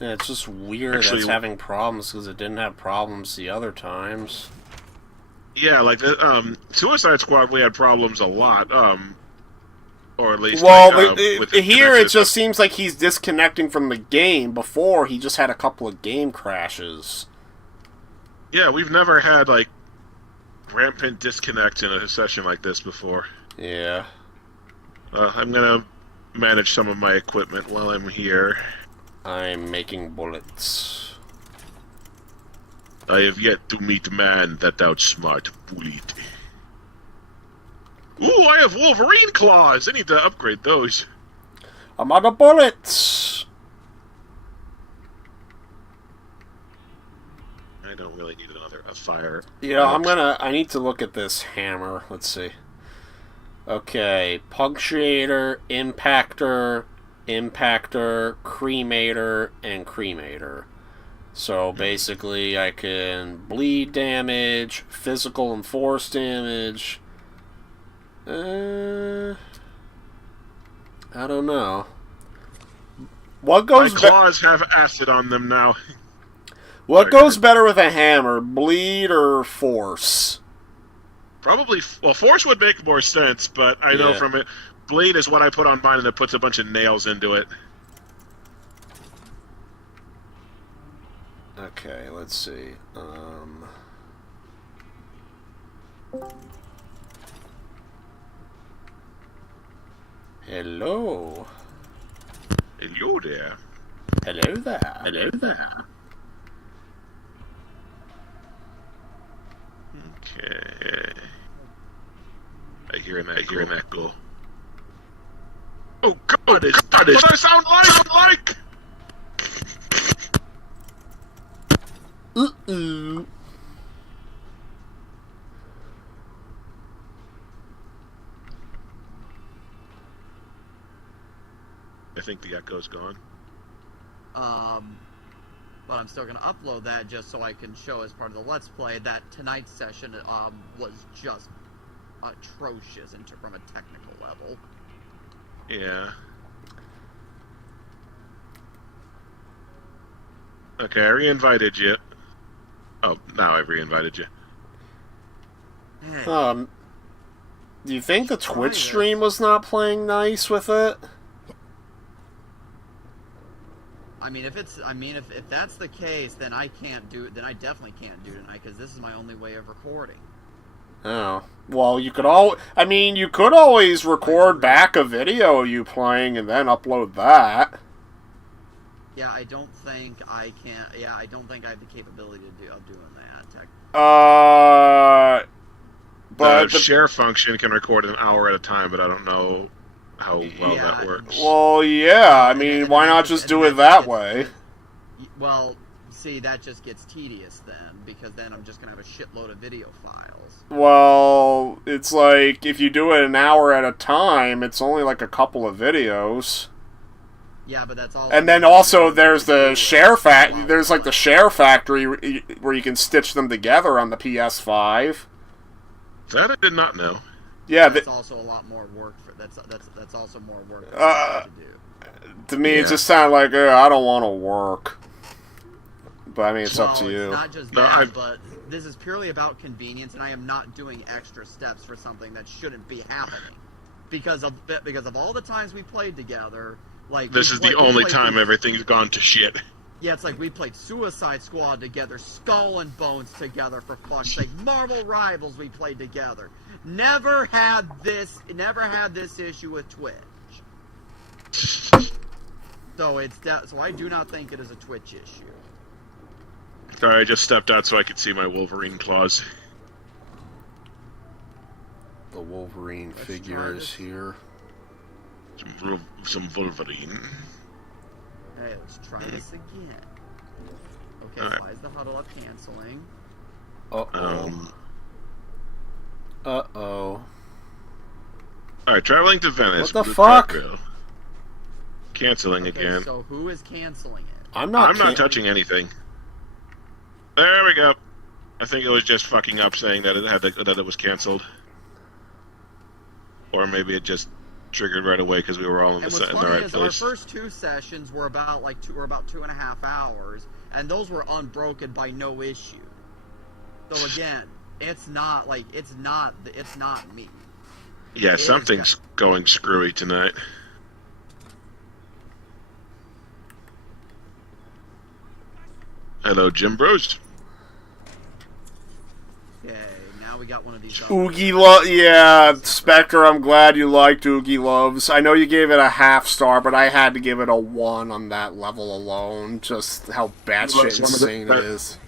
Yeah, it's just weird Actually, that's having problems because it didn't have problems the other times. Yeah, like the Suicide Squad, we had problems a lot. Or at least Well, with here it just seems like he's disconnecting from the game. Before, he just had a couple of game crashes. Yeah, we've never had like rampant disconnect in a session like this before. Yeah. I'm gonna manage some of my equipment while I'm here. I'm making bullets. I have yet to meet man that outsmart bullet. Ooh, I have Wolverine claws! I need to upgrade those. I'm out of bullets! I don't really need a fire. Yeah, I need to look at this hammer. Let's see. Okay, punctuator, impactor, cremator, and cremator. So basically I can bleed damage, physical and force damage. I don't know. What goes My claws have acid on them now. What goes better with a hammer, bleed or force? Probably, well, force would make more sense, but I know from it, bleed is what I put on mine and it puts a bunch of nails into it. Okay, let's see. Hello. Hello there. Hello there. Hello there. Okay. I hear an echo. Oh God! What I sound like? Uh-oh. I think the echo's gone. But I'm still gonna upload that just so I can show as part of the Let's Play that tonight's session was just atrocious from a technical level. Yeah. Okay, I re-invited you. Oh, now I've re-invited you. Hey, Do you think the Twitch this. stream was not playing nice with it? I mean, if that's the case, then I can't do it. Then I definitely can't do it tonight because this is my only way of recording. Oh. Well, you could you could always record back a video of you playing and then upload that. Yeah, I don't think I can. Yeah, I don't think I have the capability of doing that. But The share function can record an hour at a time, but I don't know how well that works. Well, yeah. I mean, why not just do it that way? Well, see, that just gets tedious then, because then I'm just gonna have a shitload of video files. Well, it's like if you do it an hour at a time, it's only like a couple of videos. Yeah, but that's all. And then also there's the share there's like the share factory where you can stitch them together on the PS5. That I did not know. Yeah, that's also a lot more work for that's also more work for to do. To me, it just sounded like I don't want to work. But I mean, it's up to you. It's not just that, but this is purely about convenience, and I am not doing extra steps for something that shouldn't be happening. Because of all the times we played together, like this is the only time everything's gone to shit. Yeah, it's like we played Suicide Squad together, Skull and Bones together, for fuck's sake. Marvel Rivals we played together. Never had this issue with Twitch. So so I do not think it is a Twitch issue. Sorry, I just stepped out so I could see my Wolverine claws. The Wolverine figure is here. Some Wolverine. Hey, let's try this again. Okay, All right. why is the huddle up canceling? Uh-oh. Alright, traveling to Venice. What the fuck? Canceling Okay, again. so who is canceling it? I'm not touching anything. There we go. I think it was just fucking up saying that that it was canceled. Or maybe it just triggered right away because we were all in the right place. Our first two sessions were about 2.5 hours, and those were unbroken by no issue. So again, it's not me. Yeah, something's going screwy tonight. Hello, Jim Bros. Okay, now we got one of these. Yeah, Spectre, I'm glad you liked Oogie Loves. I know you gave it a half star, but I had to give it a 1 on that level alone. Just how batshit insane it is.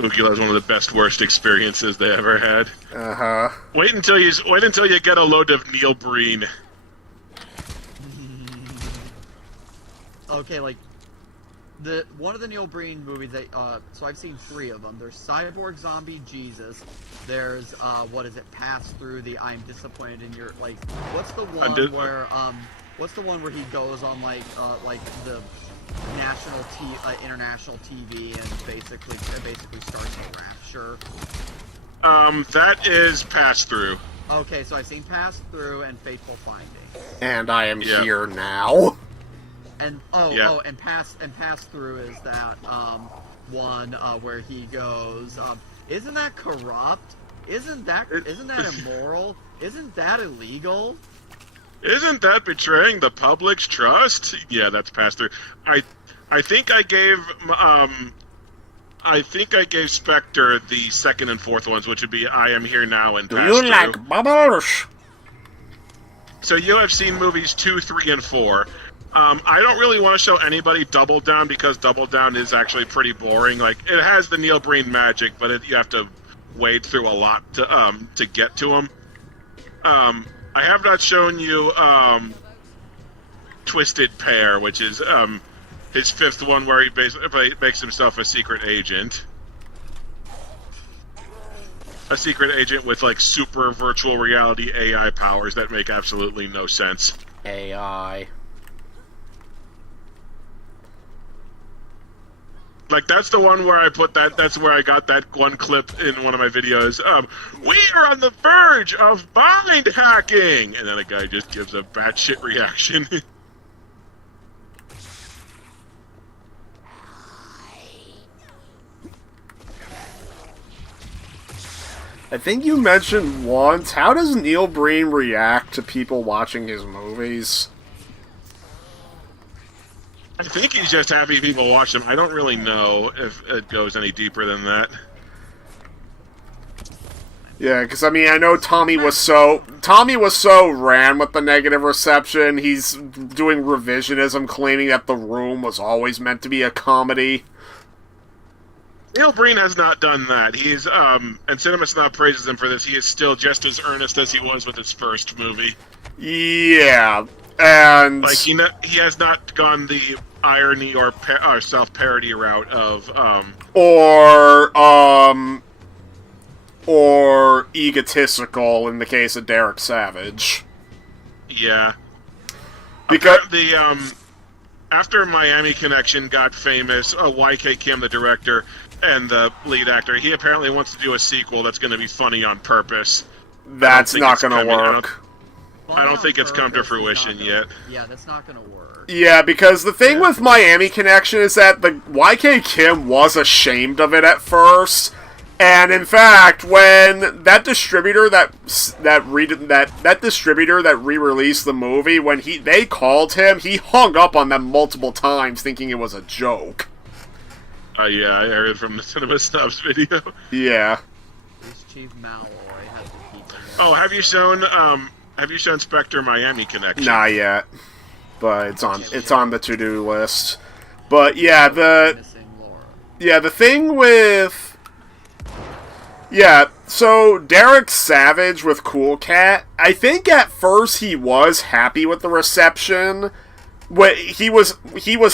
Oogie Loves one of the best worst experiences they ever had. Uh-huh. Wait until you get a load of Neil Breen. Okay, like one of the Neil Breen movies so I've seen 3 of them. There's Cyborg Zombie Jesus. There's Pass Through the I'm Disappointed in Your, like, what's the one where he goes on like the international TV and basically starts a rapture. That is Pass Through. Okay, so I've seen Pass Through and Fateful Finding. And I am here now. And Pass Through is that one where he goes, isn't that corrupt? Isn't that immoral? Isn't that illegal? Isn't that betraying the public's trust? Yeah, that's Pass Through. I think I gave Spectre the second and fourth ones, which would be I Am Here Now and Pass Through. Do you like bubbles? So you have seen movies 2, 3, and 4. I don't really want to show anybody Double Down because Double Down is actually pretty boring. Like, it has the Neil Breen magic, but you have to wade through a lot to get to him. I have not shown you Twisted Pair, which is his 5th one where he basically makes himself a secret agent. A secret agent with, like, super virtual reality AI powers that make absolutely no sense. AI. Like, that's the one where I put that's where I got that one clip in one of my videos. We are on the verge of mind hacking! And then a guy just gives a batshit reaction. I think you mentioned once, how does Neil Breen react to people watching his movies? I think he's just happy people watch them. I don't really know if it goes any deeper than that. Yeah, because, I mean, I know Tommy Wiseau ran with the negative reception. He's doing revisionism, claiming that The Room was always meant to be a comedy. Neil Breen has not done that. He's, and Cinema Snob praises him for this, he is still just as earnest as he was with his first movie. Yeah, and... Like, he has not gone the irony or self-parody route of, or egotistical in the case of Derek Savage. Yeah. Because after Miami Connection got famous, YK Kim, the director and the lead actor, he apparently wants to do a sequel that's going to be funny on purpose. That's not going to work. I don't think it's come to fruition yet. Yeah, that's not gonna work. Yeah, because the thing with Miami Connection is that the YK Kim was ashamed of it at first. And in fact, when that distributor that re-released the movie, when they called him, he hung up on them multiple times, thinking it was a joke. Yeah, I heard it from the Cinema Snobs video. Yeah. This Chief Malloy has to keep it. Oh, have you shown Spectre Miami Connection? Not yet, but it's on the to-do list. But yeah, the thing with. Yeah, so Derek Savage with Cool Cat, I think at first he was happy with the reception. He was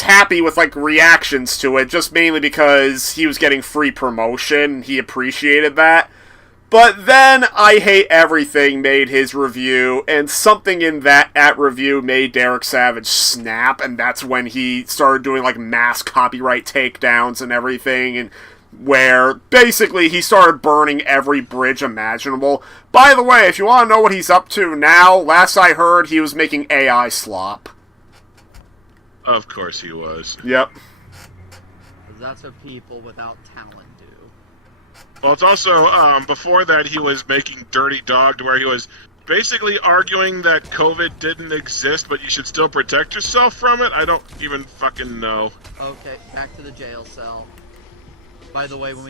happy with, like, reactions to it, just mainly because he was getting free promotion. He appreciated that. But then I Hate Everything made his review, and something in that review made Derek Savage snap, and that's when he started doing, like, mass copyright takedowns and everything, and where basically he started burning every bridge imaginable. By the way, if you want to know what he's up to now, last I heard he was making AI slop. Of course he was. Yep. That's what people without talent do. Well, it's also, before that he was making Dirty Dog, where he was basically arguing that COVID didn't exist, but you should still protect yourself from it. I don't even fucking know. Okay, back to the jail cell. By the way, when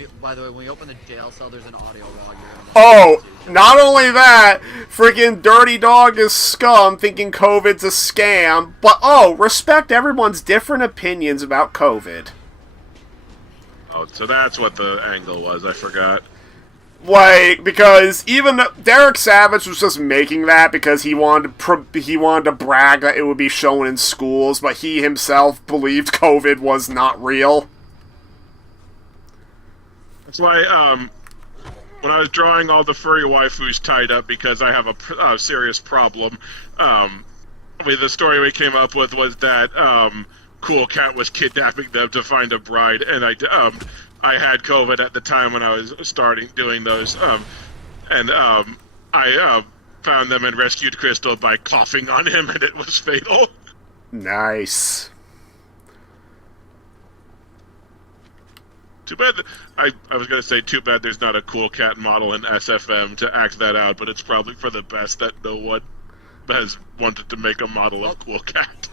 we open the jail cell, there's an audio log here. Oh, not only that, freaking Dirty Dog is scum, thinking COVID's a scam, but respect everyone's different opinions about COVID. Oh, so that's what the angle was. I forgot. Like, because even Derek Savage was just making that because he wanted to brag that it would be shown in schools, but he himself believed COVID was not real. That's why, when I was drawing all the furry waifus tied up because I have a serious problem, the story we came up with was that, Cool Cat was kidnapping them to find a bride, and I had COVID at the time when I was starting doing those, I found them and rescued Crystal by coughing on him, and it was fatal. Nice. Too bad. I was going to say, too bad there's not a Cool Cat model in SFM to act that out, but it's probably for the best that no one has wanted to make a model of Cool Cat.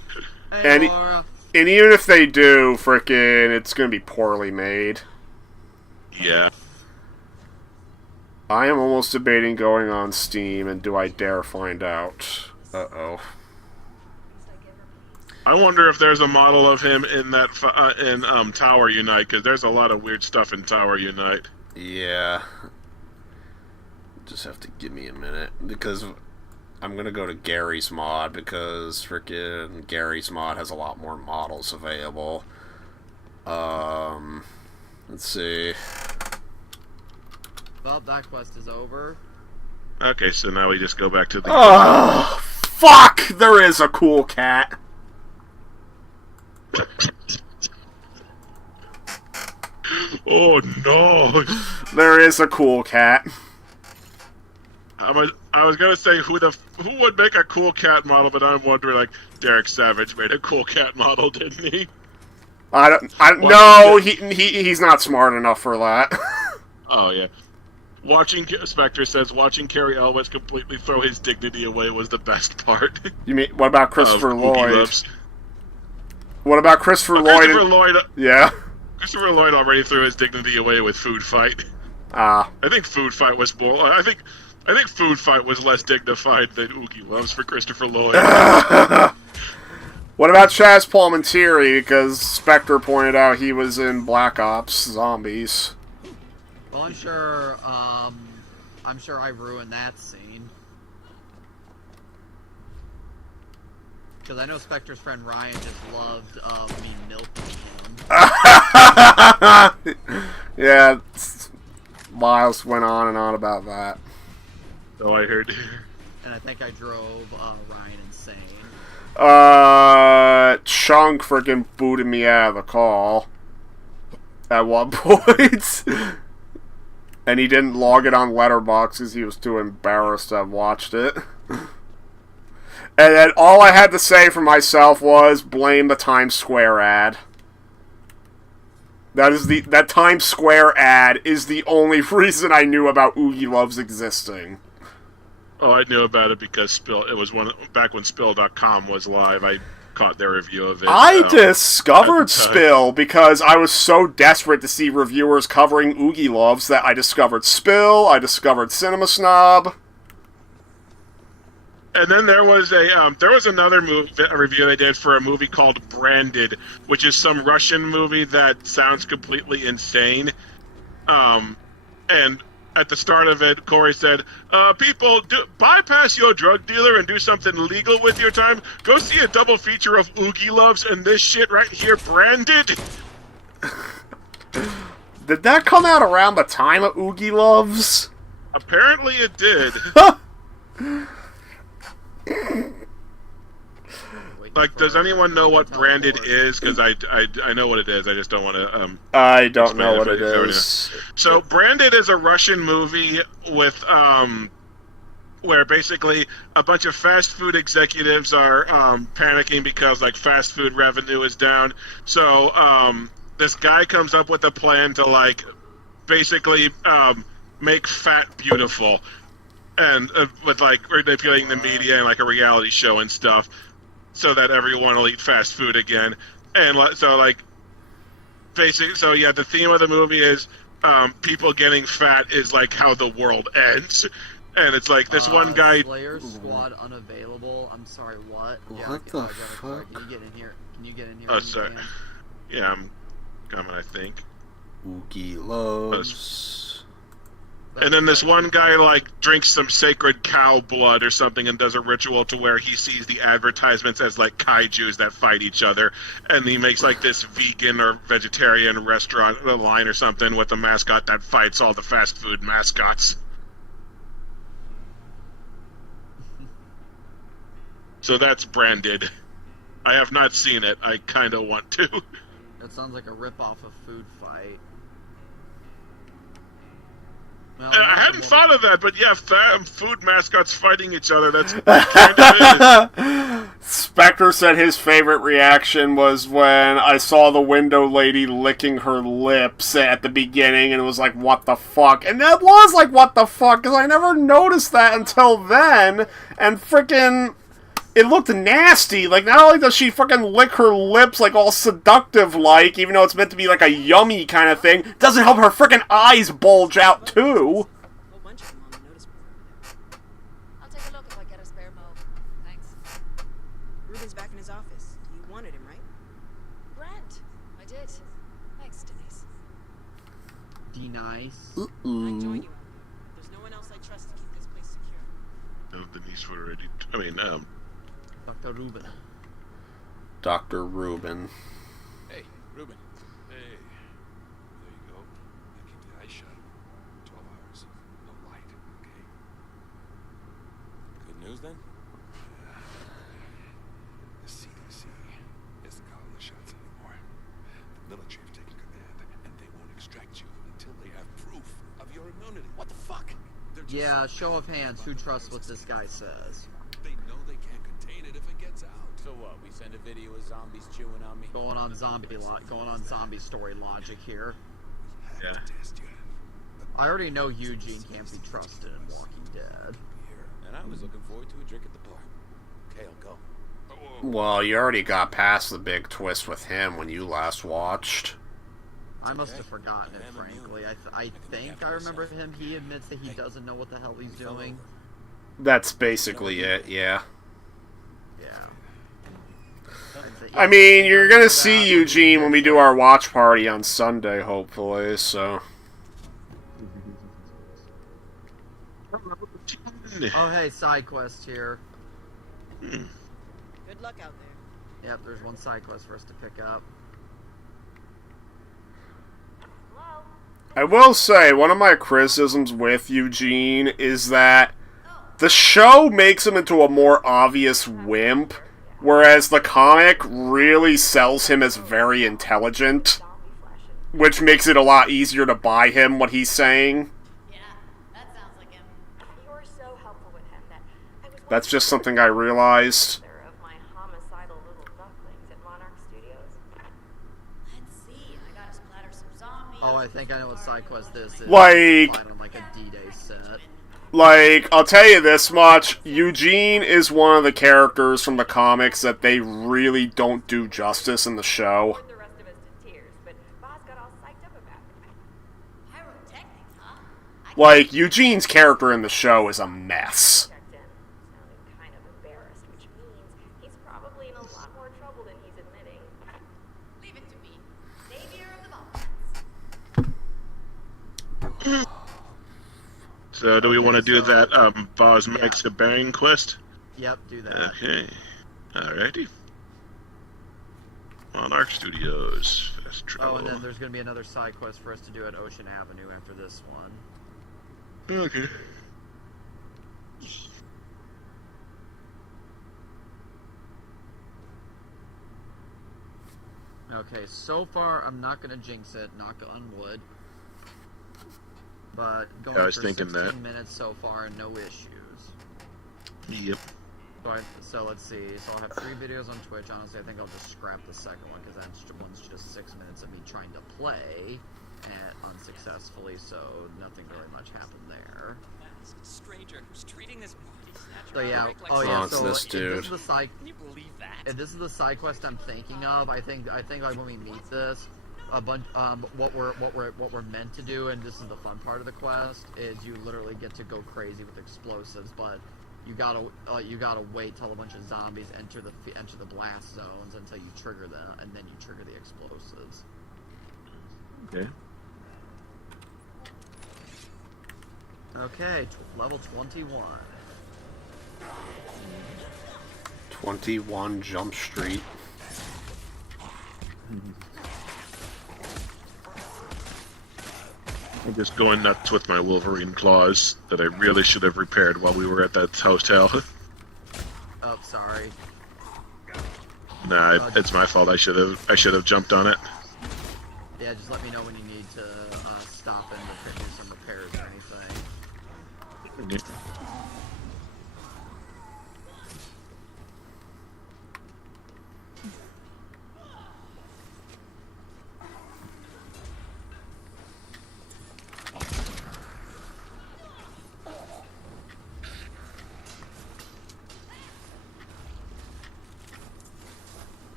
Hey, And even if they do, frickin', it's gonna be poorly made. Yeah. I am almost debating going on Steam, and do I dare find out? Uh-oh. I wonder if there's a model of him in that Tower Unite, because there's a lot of weird stuff in Tower Unite. Yeah. Just have to give me a minute, because I'm gonna go to Gary's mod, because frickin' Gary's mod has a lot more models available. Let's see. Well, that quest is over. Okay, so now we just go back to the... Oh, fuck! There is a Cool Cat. Oh no! There is a Cool Cat. I was gonna say who would make a Cool Cat model, but I'm wondering, like, Derek Savage made a Cool Cat model, didn't he? No, he's not smart enough for that. Oh yeah. Watching Spectre says watching Carrie Elwes completely throw his dignity away was the best part. You mean what about Christopher of Oogie Lloyd? Loves. What about Christopher Lloyd? Christopher Lloyd. Yeah. Christopher Lloyd already threw his dignity away with Food Fight. Ah. I think Food Fight was more. I think Food Fight was less dignified than Oogie Loves for Christopher Lloyd. What about Chaz Palminteri? Because Spectre pointed out he was in Black Ops Zombies. Well, I'm sure I ruined that scene. Because I know Spectre's friend Ryan just loved me milking him. Yeah, Miles went on and on about that. So I heard. And I think I drove Ryan insane. Chunk freaking booted me out of the call at one point. And he didn't log it on Letterboxd because he was too embarrassed to have watched it. And then all I had to say for myself was blame the Times Square ad. That Times Square ad is the only reason I knew about Oogie Loves existing. Oh, I knew about it because Spill. It was back when Spill.com was live. I caught their review of it. I discovered Spill because I was so desperate to see reviewers covering Oogie Loves that I discovered Spill. I discovered Cinema Snob. And then there was another review they did for a movie called Branded, which is some Russian movie that sounds completely insane. And at the start of it, Corey said, people, bypass your drug dealer and do something legal with your time. Go see a double feature of Oogie Loves and this shit right here, Branded. Did that come out around the time of Oogie Loves? Apparently it did. Like, does anyone know what Branded is? Because I know what it is. I just don't want to. I don't know what it is. So, Branded is a Russian movie with where basically a bunch of fast food executives are panicking because like fast food revenue is down. So, this guy comes up with a plan to like basically make fat beautiful, and with like manipulating the media and like a reality show and stuff, so that everyone will eat fast food again. And so like basically, so yeah, the theme of the movie is people getting fat is like how the world ends. And it's like this one guy. Slayer Squad unavailable. I'm sorry, what? What the fuck? Can you get in here? Can you get in here? Oh, sorry. Yeah, I'm coming, I think. Oogie Loves. And then this one guy, like, drinks some sacred cow blood or something and does a ritual to where he sees the advertisements as, like, kaijus that fight each other. And he makes, like, this vegan or vegetarian restaurant line or something with a mascot that fights all the fast food mascots. So that's Branded. I have not seen it. I kind of want to. That sounds like a ripoff of Food Fight. Well, I hadn't thought of that, but yeah, food mascots fighting each other, that's kind of it. Spectre said his favorite reaction was when I saw the window lady licking her lips at the beginning, and it was like, what the fuck? And that was like, what the fuck? Because I never noticed that until then, and freaking... It looked nasty. Like, not only does she fucking lick her lips, like, all seductive-like, even though it's meant to be, like, a yummy kind of thing, it doesn't help her freaking eyes bulge out, too. A whole bunch of them on the notice board. I'll take a look if I get a spare mo. Thanks. Ruben's back in his office. You wanted him, right? Brent, I did. Thanks, Denise. D-nice. I join you. There's no one else I trust to keep this place secure. No, Denise already. Dr. Ruben. Dr. Ruben. Hey, Ruben. Hey. There you go. Now keep the eyes shut. 12 hours. No light, okay? Good news then? The CDC isn't calling the shots anymore. The military's taking command, and they won't extract you until they have proof of your immunity. What the fuck? They're just Yeah, show of hands. Who trusts what this guy says? They know they can't contain it if it gets out. So what? We send a video of zombies chewing on me? Going on zombie story logic here. Yeah. Test you. I already know Eugene can't be trusted in Walking Dead. And I was looking forward to a drink at the bar. Okay, I'll go. Well, you already got past the big twist with him when you last watched. I must have forgotten it, frankly. I think I remember him. He admits that he doesn't know what the hell he's doing. That's basically it, yeah. Yeah. I mean, you're gonna see Eugene when we do our watch party on Sunday, hopefully, so... Oh, hey, side quest here. Good luck out there. Yep, there's one side quest for us to pick up. I will say, one of my criticisms with Eugene is that the show makes him into a more obvious wimp, whereas the comic really sells him as very intelligent, which makes it a lot easier to buy him what he's saying. Yeah, that sounds like him. You were so helpful with him that I was That's just something I realized. of my homicidal little ducklings at Monarch Studios. Let's see, I gotta splatter some zombies. Oh, I think I know what side quest this is. Like- Fight on like a D-Day set. Like, I'll tell you this much, Eugene is one of the characters from the comics that they really don't do justice in the show. The rest of us to tears, but Boz got all psyched up about it. Pyrotechnics, huh? Like, Eugene's character in the show is a mess. Checked in, sounding kind of embarrassed, which means he's probably in a lot more trouble than he's admitting. Leave it to me, savior of the moment. So, do we want to do that Boz Max Bang quest? Yep, do that. Okay. Alrighty. Monarch Studios. Fast travel. Oh, and then there's gonna be another side quest for us to do at Ocean Avenue after this one. Okay. Okay, so far I'm not gonna jinx it, knock on wood. But going I was for thinking 16 that. minutes so far, no issues. Yep. So let's see. So I'll have 3 videos on Twitch. Honestly, I think I'll just scrap the second one because that one's just 6 minutes of me trying to play unsuccessfully. So nothing really much happened there. This stranger who's treating this body So snatcher yeah. like Oh yeah. Oh, it's So this if dude. this is the side. Can you believe that? If this is the side quest I'm thinking of, I think like when we meet this, a bunch what we're meant to do, and this is the fun part of the quest, is you literally get to go crazy with explosives, but you gotta wait till a bunch of zombies enter the blast zones until you trigger them, and then you trigger the explosives. Okay. Okay, level 21. 21 Jump Street. I'm just going nuts with my Wolverine claws that I really should have repaired while we were at that hotel. Oh, sorry. Nah, it's my fault. I should have jumped on it. Yeah, just let me know when you need to stop and do some repairs or anything. Okay.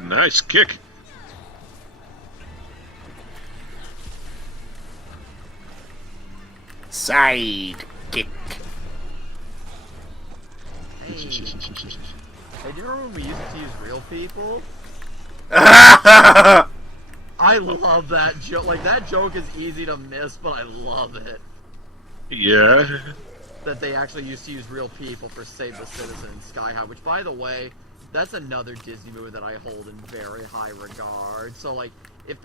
Nice kick. Side kick. Hey. Hey, do you remember when we used to use real people? I love that joke. Like, that joke is easy to miss, but I love it. Yeah. That they actually used to use real people for Save the Citizen and Sky High, which, by the way, that's another Disney movie that I hold in very high regard. So, like, if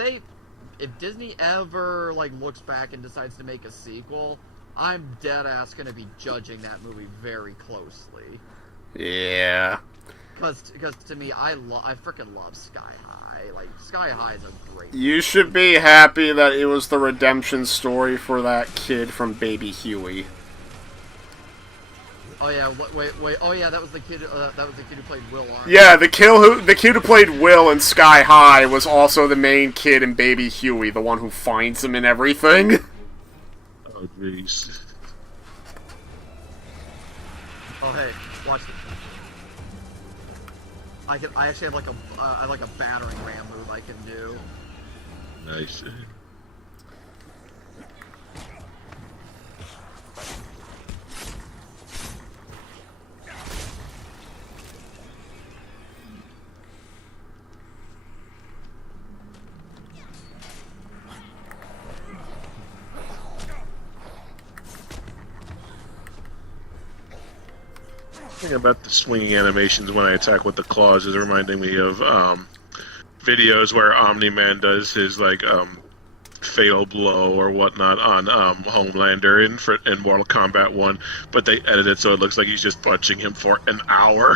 Disney ever, like, looks back and decides to make a sequel, I'm dead-ass gonna be judging that movie very closely. Yeah. Because to me, I freaking love Sky High. Like, Sky High is a great You should be happy that it was the redemption story for that kid from Baby Huey. Oh yeah, wait. Oh yeah, that was the kid. That was the kid who played Will Arnett. Yeah, the kid who played Will in Sky High was also the main kid in Baby Huey, the one who finds him and everything. Oh jeez. Oh hey, watch this. I actually have like a battering ram move I can do. Nice. Thing about the swinging animations when I attack with the claws is reminding me of videos where Omni-Man does his fatal blow or whatnot on Homelander in Mortal Kombat 1, but they edit it so it looks like he's just punching him for an hour.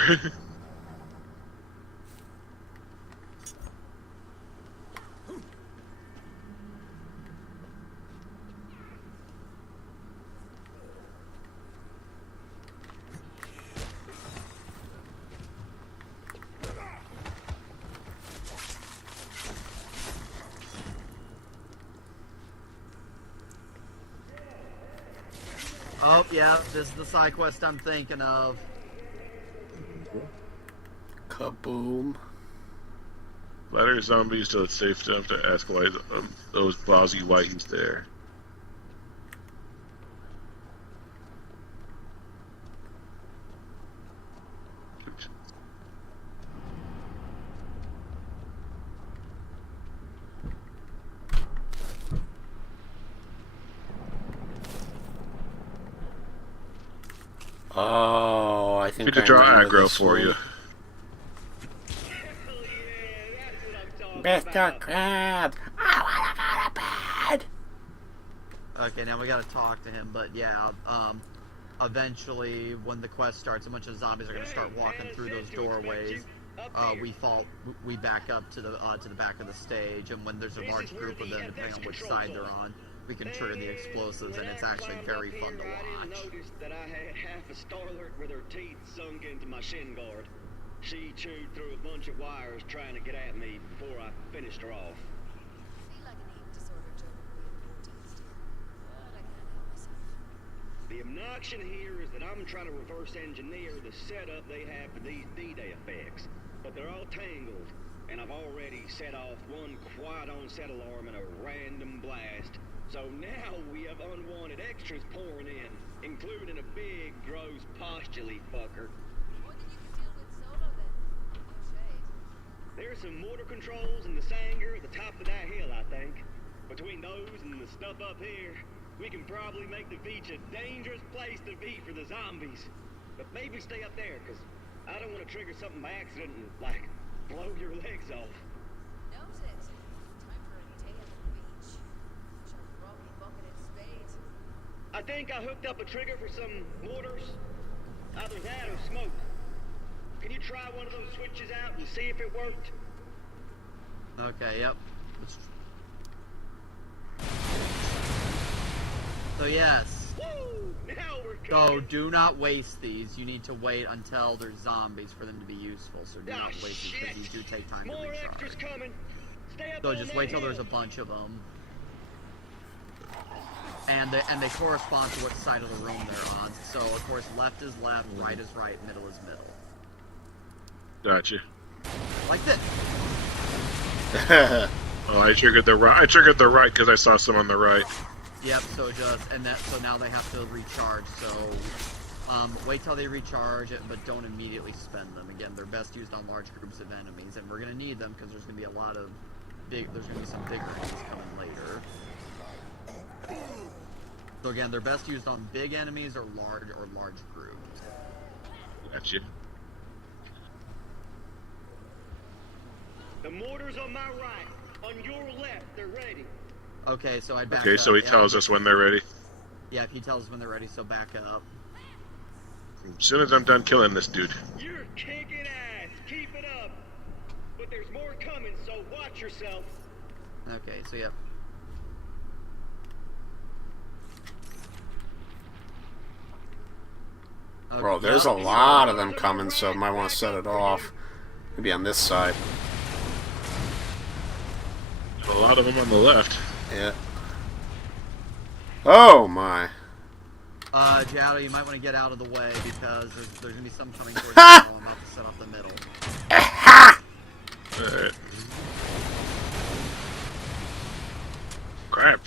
Oh yeah, this is the side quest I'm thinking of. Kaboom. Flatter zombies till it's safe enough to ask why those Bozzy why he's there. Oh, I think Need to I draw remember aggro this for one. you. Mr. Krabs, I wanna go to bed. Okay, now we gotta talk to him, but yeah, eventually when the quest starts, a bunch of zombies are gonna start walking through those doorways. We back up to the back of the stage, and when there's a large group of them, depending on which side they're on, we can trigger the explosives, and it's actually very fun to watch. Noticed that I had half a Starlurk with her teeth sunk into my shin guard. She chewed through a bunch of wires trying to get at me before I finished her off. The obnoxion here is that I'm trying to reverse engineer the setup they have for these D-Day effects, but they're all tangled, and I've already set off one quiet on-set alarm and a random blast. So now we have unwanted extras pouring in, including a big, gross, postulate fucker. More than you can deal with solo, then. No shade. There's some mortar controls in the Sanger at the top of that hill, I think. Between those and the stuff up here, we can probably make the beach a dangerous place to be for the zombies. But maybe stay up there, because I don't want to trigger something by accident and, blow your legs off. Noted. Time for a day at the beach. Shall throw me bucket and spades. I think I hooked up a trigger for some mortars. Either that or smoke. Can you try one of those switches out and see if it worked? Okay, yep. So yes. Woo! Now we're So cooking. do not waste these. You need to wait until there's zombies for them to be useful. So do not waste these because these do take time to More extras recharge. coming. Stay up So on just that wait till there's a hill. bunch of them. And they correspond to what side of the room they're on. So of course left is left, right is right, middle is middle. Gotcha. Like this. Oh, I triggered the right. I triggered the right because I saw some on the right. Yep, so now they have to recharge, so wait till they recharge it, but don't immediately spend them. Again, they're best used on large groups of enemies, and we're gonna need them because there's gonna be a lot of there's gonna be some bigger enemies coming later. So again, they're best used on big enemies or large groups. Gotcha. The mortars on my right. On your left, they're ready. Okay, so I'd back Okay, up. so he yeah. tells us when they're ready. Yeah, if he tells us when they're ready, so back up. As soon as I'm done killing this dude. You're kicking ass. Keep it up. But there's more coming, so watch yourself. Okay, so yep. Bro, there's a lot of them coming, so might want to set it off. Maybe on this side. A lot of them on the left. Yeah. Oh my. Jado, you might want to get out of the way because there's going to be some coming towards you. I'm about to set off the middle. Alright. Crap.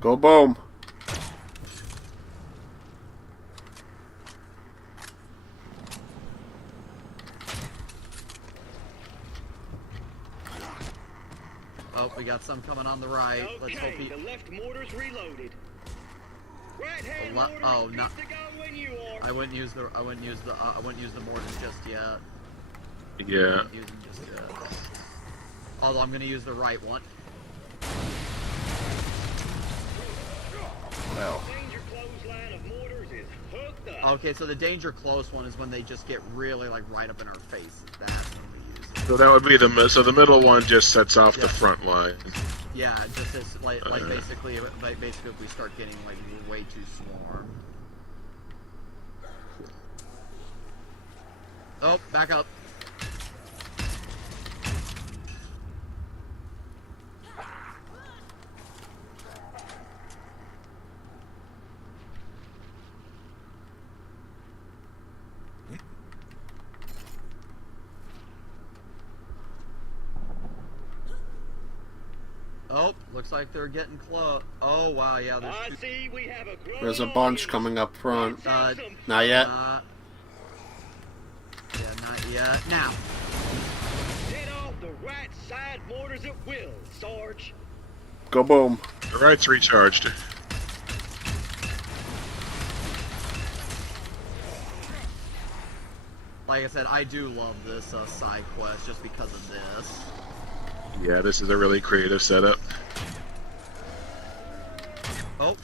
Go boom. Oh, we got some coming on the right. Let's hope he... the left mortar's reloaded. Right hand Le- mortar oh, is no. good to go when you are. I wouldn't use the mortars just yet. Yeah. Use them just yet. Although I'm gonna use the right one. Well. Danger close line of mortars is hooked up. Okay, so the danger close one is when they just get really like right up in our face. That's when we use it. So that would be the middle one just sets off the Yeah. front line. Yeah, just as like basically if we start getting like way too swarmed. Oh, back up. Oh, looks like they're getting close. Oh wow, yeah. I see we have a growing There's a bunch audience. coming up front. Let's have some Not yet. Yeah, not yet. Now. Set off the right side mortars at will, Sarge. Go boom. The right's recharged. Like I said, I do love this side quest just because of this. Yeah, this is a really creative setup. Oh.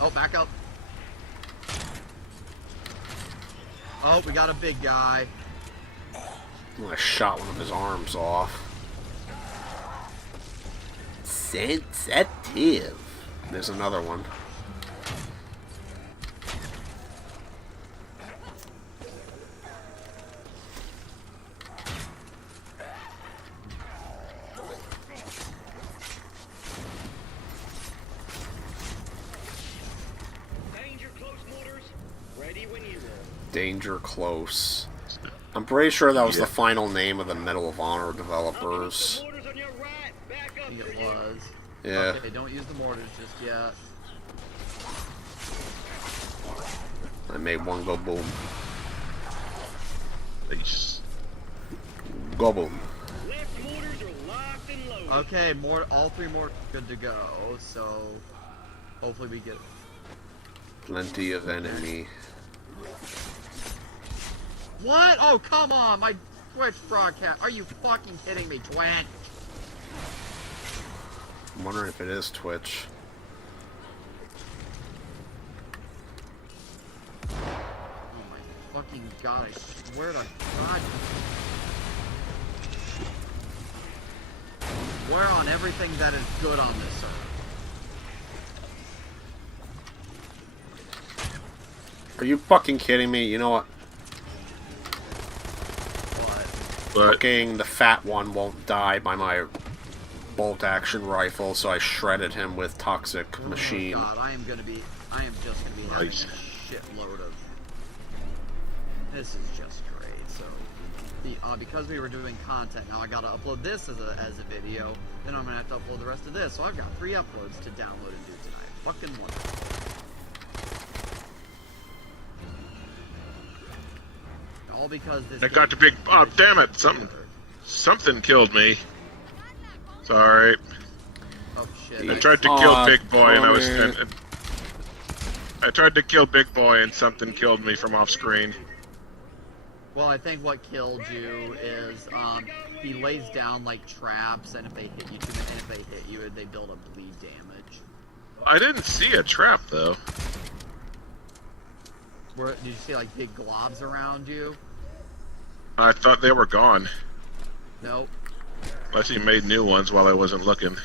Oh, back up. Oh, we got a big guy. I shot one of his arms off. Sensitive. There's another one. Danger close mortars. Ready when you are. Danger close. I'm pretty sure that was Yeah. the final name of the Medal of Honor developers. Mortars on your right. Back I up think for it you. was. Yeah. Okay, don't use the mortars just yet. I made one go boom. Nice. Go boom. Left mortars are locked and loaded. Okay, all three more good to go. So hopefully we get. Plenty of enemy. What? Oh come on, my Twitch broadcast. Are you fucking kidding me, Twitch? I'm wondering if it is Twitch. Oh my fucking god! I swear to God. We're on everything that is good on this server. Are you fucking kidding me? You know what? But But Fucking the fat one won't die by my bolt action rifle, so I shredded him with toxic machine. Oh God, I am just gonna be having Nice. a shitload of. This is just great. So, because we were doing content, now I gotta upload this as a video. Then I'm gonna have to upload the rest of this. So I've got 3 uploads to download and do tonight. Fucking wonderful. All because this. I got the big. Oh damn it! Something killed me. Sorry. Oh shit. I tried to kill Big Boy and I was. Connor. And I tried to kill Big Boy and something killed me from off screen. Well, I think what killed you is he lays down like traps, and if they hit you, they build up bleed damage. I didn't see a trap though. Did you see like big globs around you? I thought they were gone. Nope. Unless he made new ones while I wasn't looking.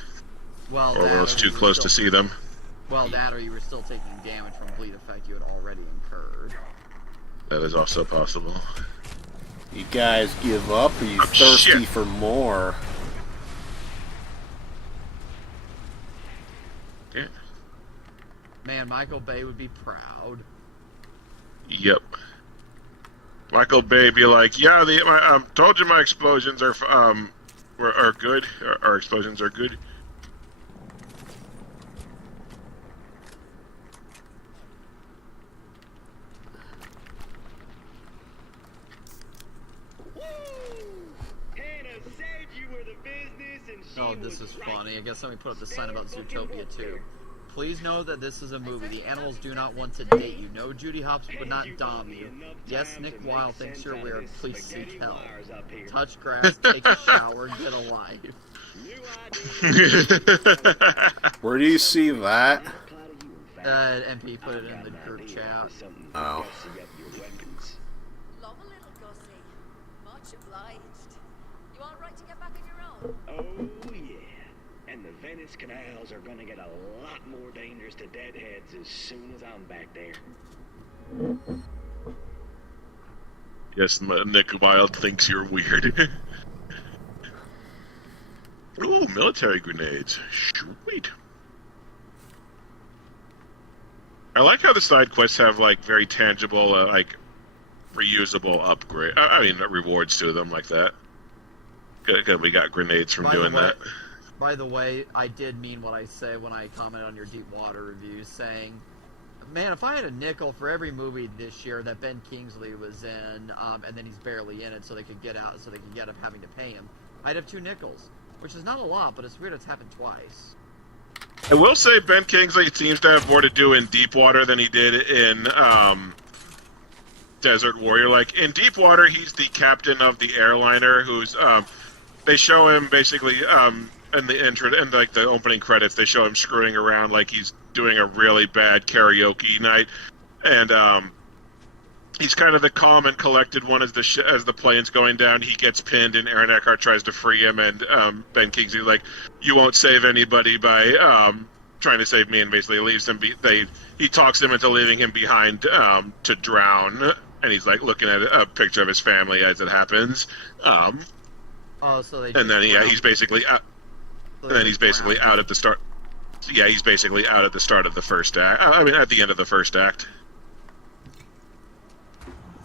Well, Or I was too close to see them. Well, that or you were still taking damage from bleed effect you had already incurred. That is also possible. You guys give up, or you Oh, thirsty shit. for more? Yeah. Man, Michael Bay would be proud. Yep. Michael Bay be like, yeah, I told you my explosions are good. Our explosions are good. Hannah said you were the business and she Oh, this was is right. funny. I guess let me put up the sign about Zootopia 2. Please know that this is a movie. The animals do not want to date you. No Judy Hopps would not dom you. Yes, Nick Wilde thinks you're weird. Please seek help. Touch grass, take a shower, get a life. Where do you see that? MP put it in the group chat. Oh. Love a little Gussie. Much obliged. You all right to get back on your own? Oh, yeah. And the Venice canals are gonna get a lot more dangerous to deadheads as soon as I'm back there. Yes, Nick Wilde thinks you're weird. Ooh, military grenades. Sweet. I like how the side quests have, like, very tangible, like, reusable upgrade. I mean, rewards to them like that. Good, we got grenades from doing that. By the way, I did mean what I said when I commented on your Deep Water review, saying, man, if I had a nickel for every movie this year that Ben Kingsley was in, and then he's barely in it, so they could get out, so they could get up having to pay him, I'd have 2 nickels, which is not a lot, but it's weird it's happened twice. I will say Ben Kingsley seems to have more to do in Deepwater than he did in Desert Warrior. Like, in Deepwater, he's the captain of the airliner who's, they show him basically, in the intro, in like the opening credits, they show him screwing around like he's doing a really bad karaoke night, and he's kind of the calm and collected one as the plane's going down. He gets pinned, and Aaron Eckhart tries to free him, and Ben Kingsley like, you won't save anybody by trying to save me, and basically leaves him. He talks him into leaving him behind to drown, and he's like looking at a picture of his family as it happens. Oh, so they. And then he's basically out. And then he's basically out at the start. Yeah, he's basically out at the start of the first act. I mean, at the end of the first act.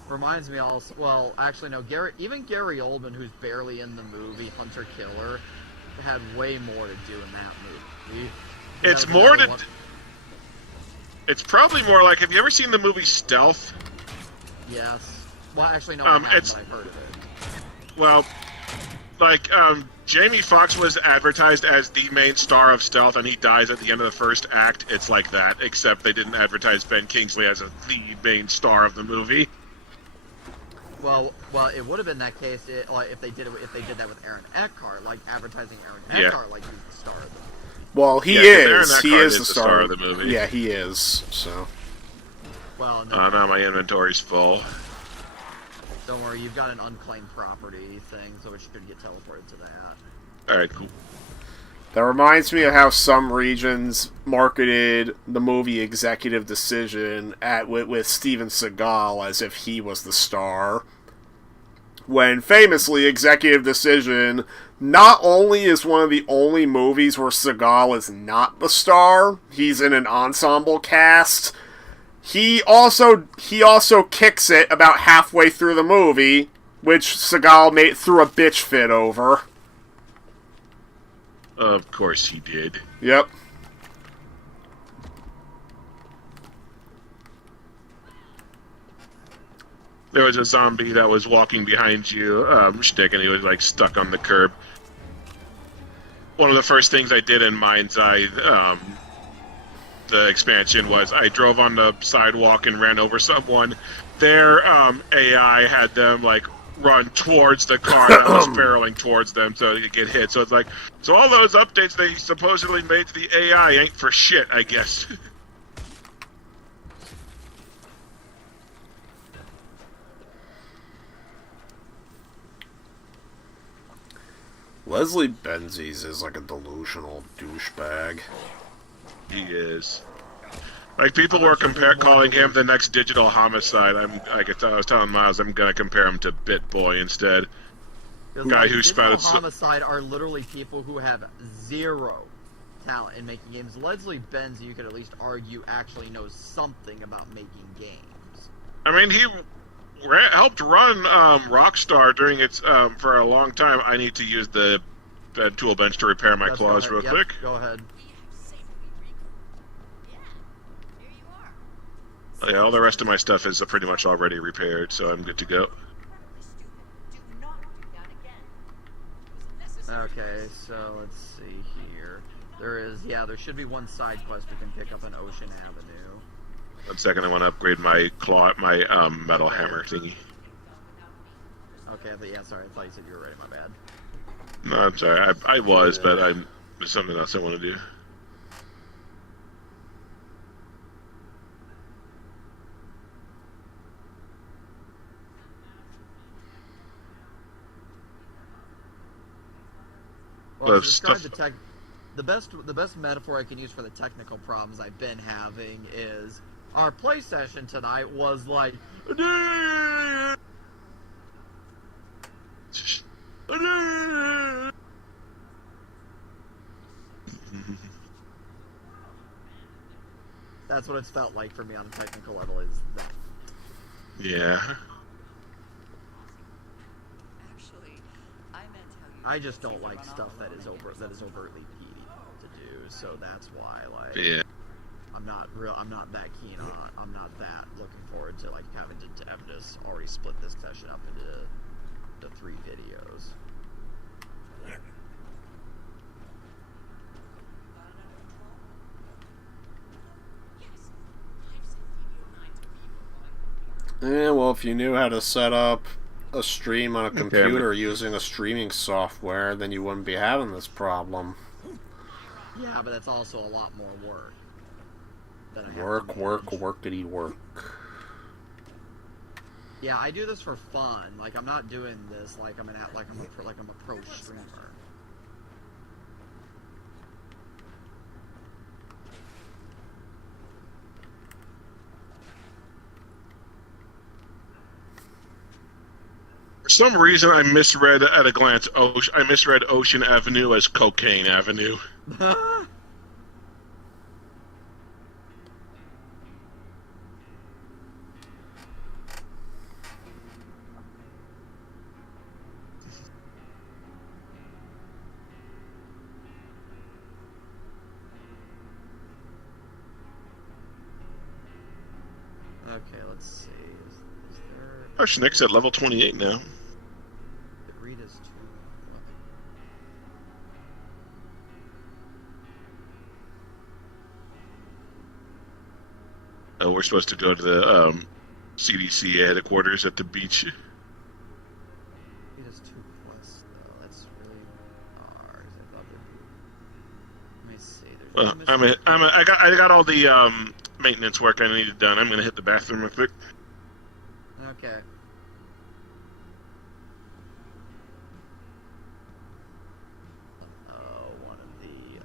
Reminds me also, well, actually no, Gary Oldman, who's barely in the movie Hunter Killer, had way more to do in that movie. It's more to. It's probably more like, have you ever seen the movie Stealth? Yes. Well, actually no, I haven't, but I've heard of it. Well, like, Jamie Foxx was advertised as the main star of Stealth, and he dies at the end of the first act. It's like that, except they didn't advertise Ben Kingsley as the main star of the movie. Well, it would have been that case if they did that with Aaron Eckhart, like advertising Aaron Eckhart like he's the star of the movie. Well, he is. He is the star of the movie. Yeah, he is. So. Well, no. Now my inventory's full. Don't worry, you've got an unclaimed property thing, so we should get teleported to that. Alright, cool. That reminds me of how some regions marketed the movie Executive Decision with Steven Seagal as if he was the star. When famously, Executive Decision not only is one of the only movies where Seagal is not the star, he's in an ensemble cast. He also kicks it about halfway through the movie, which Seagal threw a bitch fit over. Of course he did. Yep. There was a zombie that was walking behind you, Shtick, and he was like stuck on the curb. One of the first things I did in Mind's Eye, the expansion, was I drove on the sidewalk and ran over someone, their AI had them like run towards the car that was barreling towards them so you get hit. So it's like, so all those updates they supposedly made to the AI ain't for shit, I guess. Leslie Benzies is like a delusional douchebag. He is. Like, people were calling him the next digital homicide. I was telling Miles I'm gonna compare him to BitBoy instead. Guy who spouted homicide are literally people who have zero talent in making games. Leslie Benz, you could at least argue, actually knows something about making games. I mean, he helped run Rockstar during its for a long time. I need to use the tool bench to repair my claws real quick. Go ahead. Oh, yeah, all the rest of my stuff is pretty much already repaired, so I'm good to go. Okay, so let's see here. There should be one side quest we can pick up on Ocean Avenue. 1 second, I want to upgrade my metal hammer thingy. Okay, but yeah, sorry, I thought you said you were ready, my bad. No, I'm sorry, I was, but there's something else I want to do. Well, to describe the best metaphor I can use for the technical problems I've been having is our play session tonight was like that's what it's felt like for me on a technical level, is that. Yeah. I just don't like stuff that is overtly peaty to do, so that's why, like, yeah. I'm not that keen on. I'm not that looking forward to like having to just already split this session up into the 3 videos. Well, if you knew how to set up a stream on a computer using a streaming software, then you wouldn't be having this problem. Yeah, but that's also a lot more work. Workity work. Yeah, I do this for fun. Like, I'm not doing this like I'm a pro streamer. For some reason, I misread at a glance. I misread Ocean Avenue as Cocaine Avenue. Okay, let's see. Is there... Oh, Schnick's at level 28 now. Rita's too. Oh, we're supposed to go to the CDC headquarters at the beach. Rita's 2 quests, though. That's really hard. I thought there'd be... Let me see. I got all the maintenance work I needed done. I'm gonna hit the bathroom real quick. Okay. One of the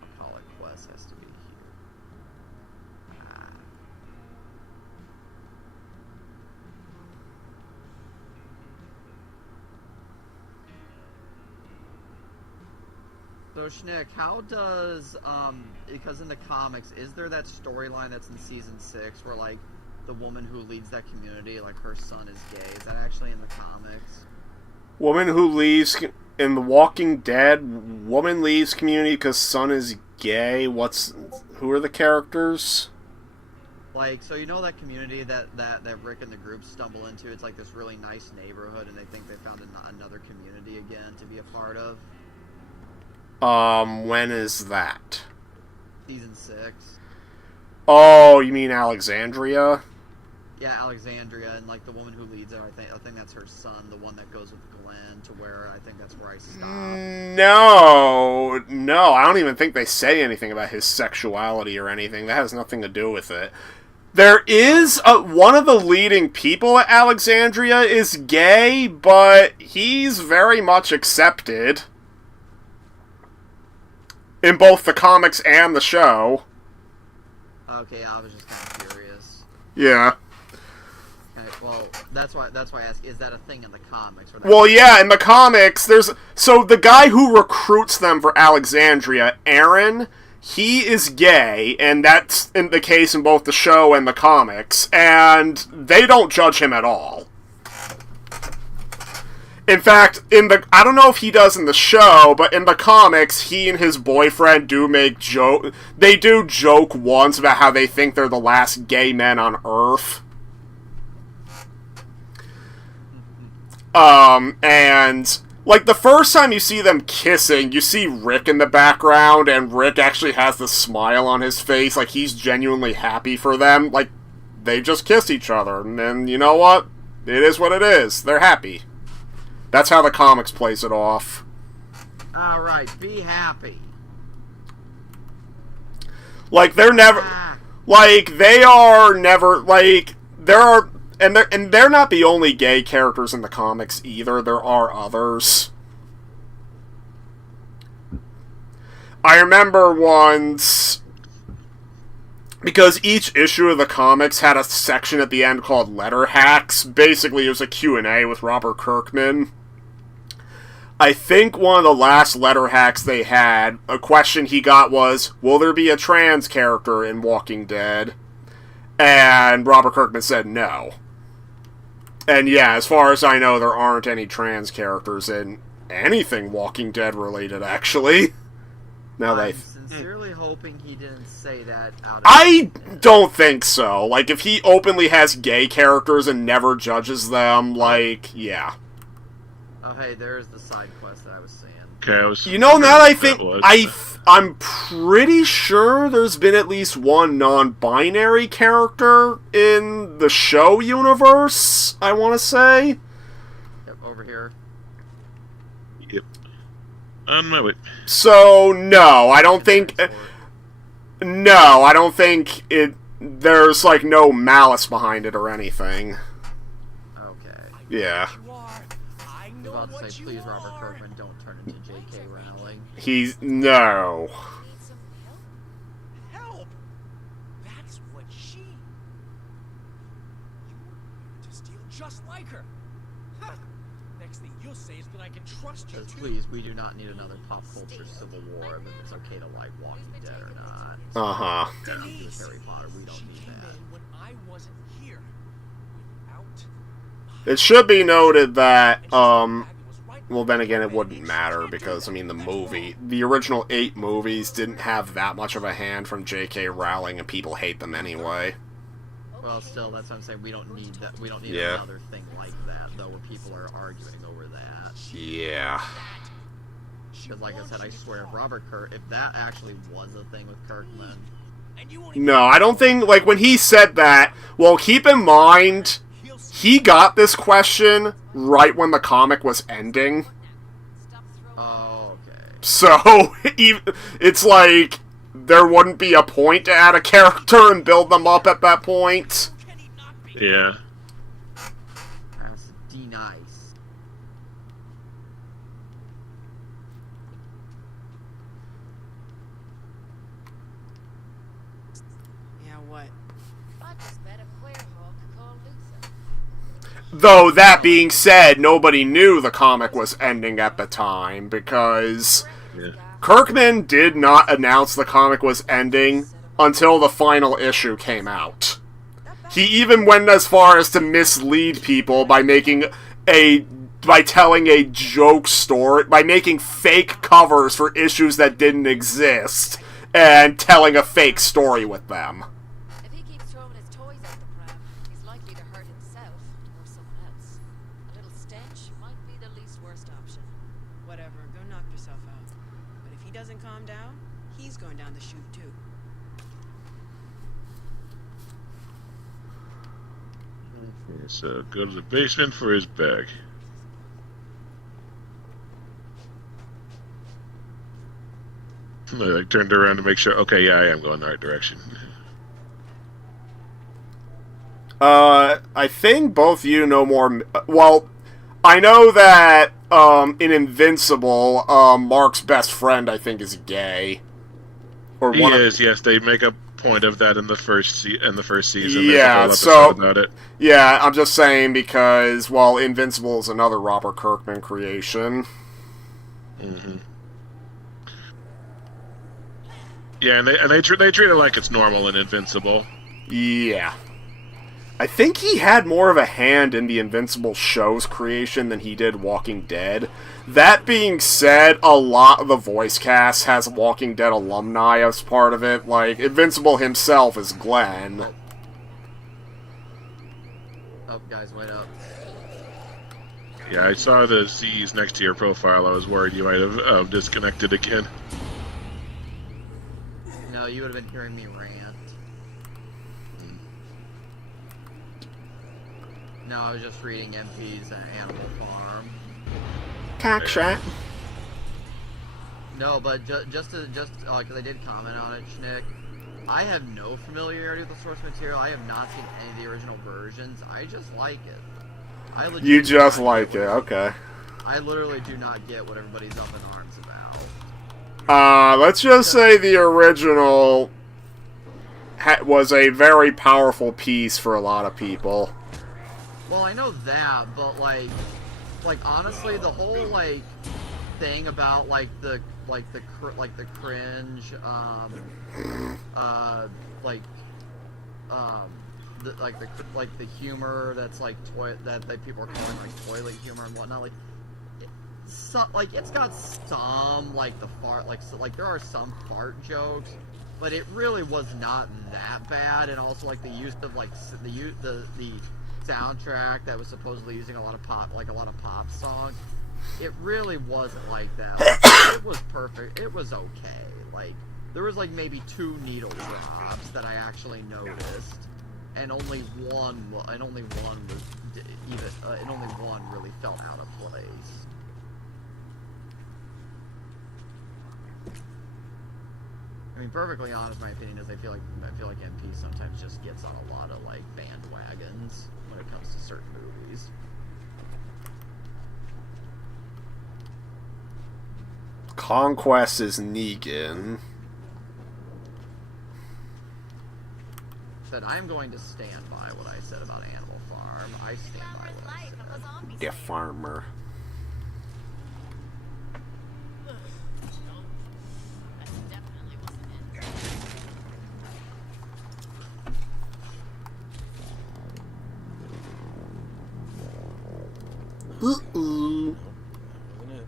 I'll call it quests has to be here. So Schnick, how does because in the comics, is there that storyline that's in season 6 where like the woman who leads that community, like her son is gay? Is that actually in the comics? Woman who leaves in The Walking Dead. Woman leaves community because son is gay. Who are the characters? Like, so you know that community that Rick and the group stumble into? It's like this really nice neighborhood, and they think they found another community again to be a part of. When is that? Season 6. Oh, you mean Alexandria? Yeah, Alexandria, and like the woman who leads it, I think that's her son, the one that goes with Glenn, to where I think that's where I stopped. No, I don't even think they say anything about his sexuality or anything. That has nothing to do with it. There is one of the leading people at Alexandria is gay, but he's very much accepted in both the comics and the show. Okay, I was just kind of curious. Yeah. Okay, well, that's why I asked, is that a thing in the comics? Well, yeah, in the comics, so the guy who recruits them for Alexandria, Aaron, he is gay, and that's in the case in both the show and the comics, and they don't judge him at all. In fact, I don't know if he does in the show, but in the comics, he and his boyfriend do make they do joke once about how they think they're the last gay men on Earth. And like the first time you see them kissing, you see Rick in the background, and Rick actually has the smile on his face, like he's genuinely happy for them. Like, they just kiss each other, and then, you know what? It is what it is. They're happy. That's how the comics plays it off. Alright, be happy. Like, they're never... Like, they are never... Like, there are... And they're not the only gay characters in the comics either. There are others. I remember once... Because each issue of the comics had a section at the end called Letter Hacks. Basically, it was a Q&A with Robert Kirkman. I think one of the last letter hacks they had, a question he got was, will there be a trans character in Walking Dead? And Robert Kirkman said no. And yeah, as far as I know, there aren't any trans characters in anything Walking Dead related, actually. Now I'm sincerely hoping he didn't say that out of... I don't think so. Like, if he openly has gay characters and never judges them, like, yeah. Oh, hey, there's the side quest that I was seeing. Okay, you know, now that I think, I'm pretty sure there's been at least one non-binary character in the show universe, I want to say. Yep, over here. Yep. On my way. So, no, I don't think... No, I don't think there's, like, no malice behind it or anything. Okay. Yeah. I was about to say, please, Robert Kirkman, don't turn into J.K. Rowling. No. Help! That's what she... You were to steal just like her. Huh. Next thing you'll say is that I can trust you too. Please, we do not need another pop culture civil war of if it's okay to like Walking Dead or not. Uh-huh. Yeah, with Harry Potter, we don't need that. When I wasn't here, without... It should be noted that, well, then again, it wouldn't matter, because, I mean, the original 8 movies didn't have that much of a hand from J.K. Rowling, and people hate them anyway. Well, still, that's what I'm saying, we don't need that, we don't need Yeah. another thing like that, though, where people are arguing over that. Yeah. Because, like I said, I swear, if that actually was a thing with Kirkman... No, I don't think, like, when he said that, well, keep in mind... He got this question right when the comic was ending. Oh, okay. So, it's like, there wouldn't be a point to add a character and build them up at that point. Yeah. That's D-nice. Yeah, what? I just met a queer hawk called Luther. Though, that being said, nobody knew the comic was ending at the time, because Kirkman did not announce the comic was ending until the final issue came out. He even went as far as to mislead people by telling a joke story, by making fake covers for issues that didn't exist, and telling a fake story with them. If he keeps throwing his toys out the pram, he's likely to hurt himself or someone else. A little stench might be the least worst option. Whatever, go knock yourself out. But if he doesn't calm down, he's going down the chute too. So go to the basement for his bag. I like, turned around to make sure. Okay, yeah, I am going the right direction. I think both you know more. Well, I know that in Invincible, Mark's best friend, I think, is gay. Or He one is. Yes, they make a point of that in the first season. Yeah, There's a so whole episode about it. yeah, I'm just saying because well, Invincible is another Robert Kirkman creation. Mm-hmm. Yeah, and they treat it like it's normal in Invincible. Yeah. I think he had more of a hand in the Invincible show's creation than he did Walking Dead. That being said, a lot of the voice cast has Walking Dead alumni as part of it. Like, Invincible himself is Glenn. Oh, guys, wait up. Yeah, I saw the Z's next to your profile. I was worried you might have disconnected again. No, you would have been hearing me rant. No, I was just reading MP's Animal Farm. Cockshot. No, but just because I did comment on it, Schnick. I have no familiarity with the source material. I have not seen any of the original versions. I just like it. You just like it, okay. I literally do not get what everybody's up in arms about. Let's just say the original was a very powerful piece for a lot of people. Well, I know that, but like honestly, the whole like thing about the cringe, the humor that's like that people are calling like toilet humor and whatnot, it's got some there are some fart jokes, but it really was not that bad, and also like the use of the soundtrack that was supposedly using a lot of pop songs, it really wasn't like that. It was perfect. It was okay. Like there was like maybe 2 needle drops that I actually noticed, and only one really felt out of place. I mean, perfectly honest, my opinion is I feel like MP sometimes just gets on a lot of like bandwagons when it comes to certain movies. Conquest is Negan. But I'm going to stand by what I said about Animal Farm. I stand by what I said. The farmer. Wasn't it?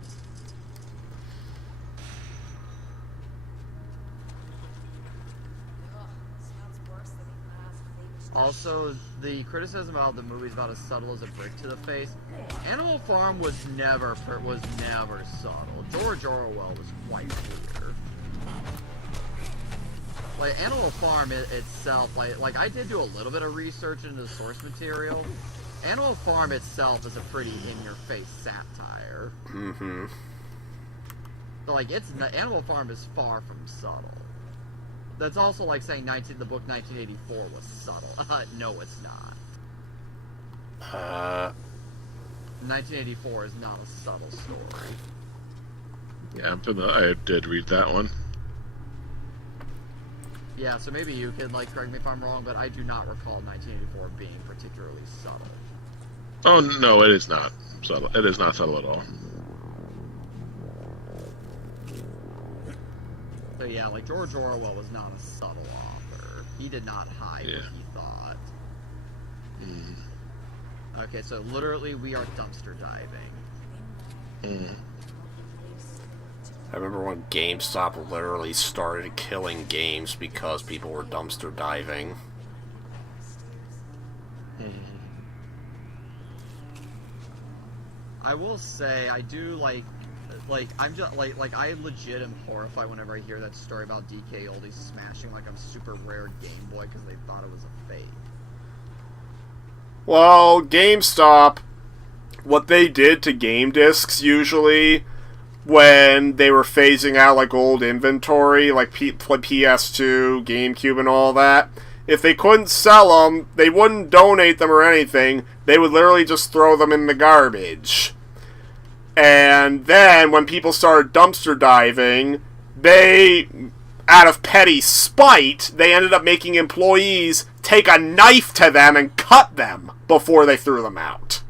Also, the criticism about the movie is about as subtle as a brick to the face. Animal Farm was never subtle. George Orwell was quite clear. Like Animal Farm itself, like I did do a little bit of research into the source material. Animal Farm itself is a pretty in-your-face satire. Mm-hmm. So, like, Animal Farm is far from subtle. That's also like saying the book 1984 was subtle. No, it's not. 1984 is not a subtle story. Yeah, I did read that one. Yeah, so maybe you could, like, correct me if I'm wrong, but I do not recall 1984 being particularly subtle. Oh, no, it is not subtle. It is not subtle at all. So yeah, like, George Orwell was not a subtle author. He did not hide what he thought. Mm. Okay, so literally we are dumpster diving. Mm. I remember when GameStop literally started killing games because people were dumpster diving. I will say, I do I'm just like I legit am horrified whenever I hear that story about DK Oldies smashing like a super rare Game Boy because they thought it was a fake. Well, GameStop, what they did to game discs usually when they were phasing out like old inventory, like PS2, GameCube, and all that, if they couldn't sell them, they wouldn't donate them or anything. They would literally just throw them in the garbage. And then when people started dumpster diving, they, out of petty spite, they ended up making employees take a knife to them and cut them before they threw them out.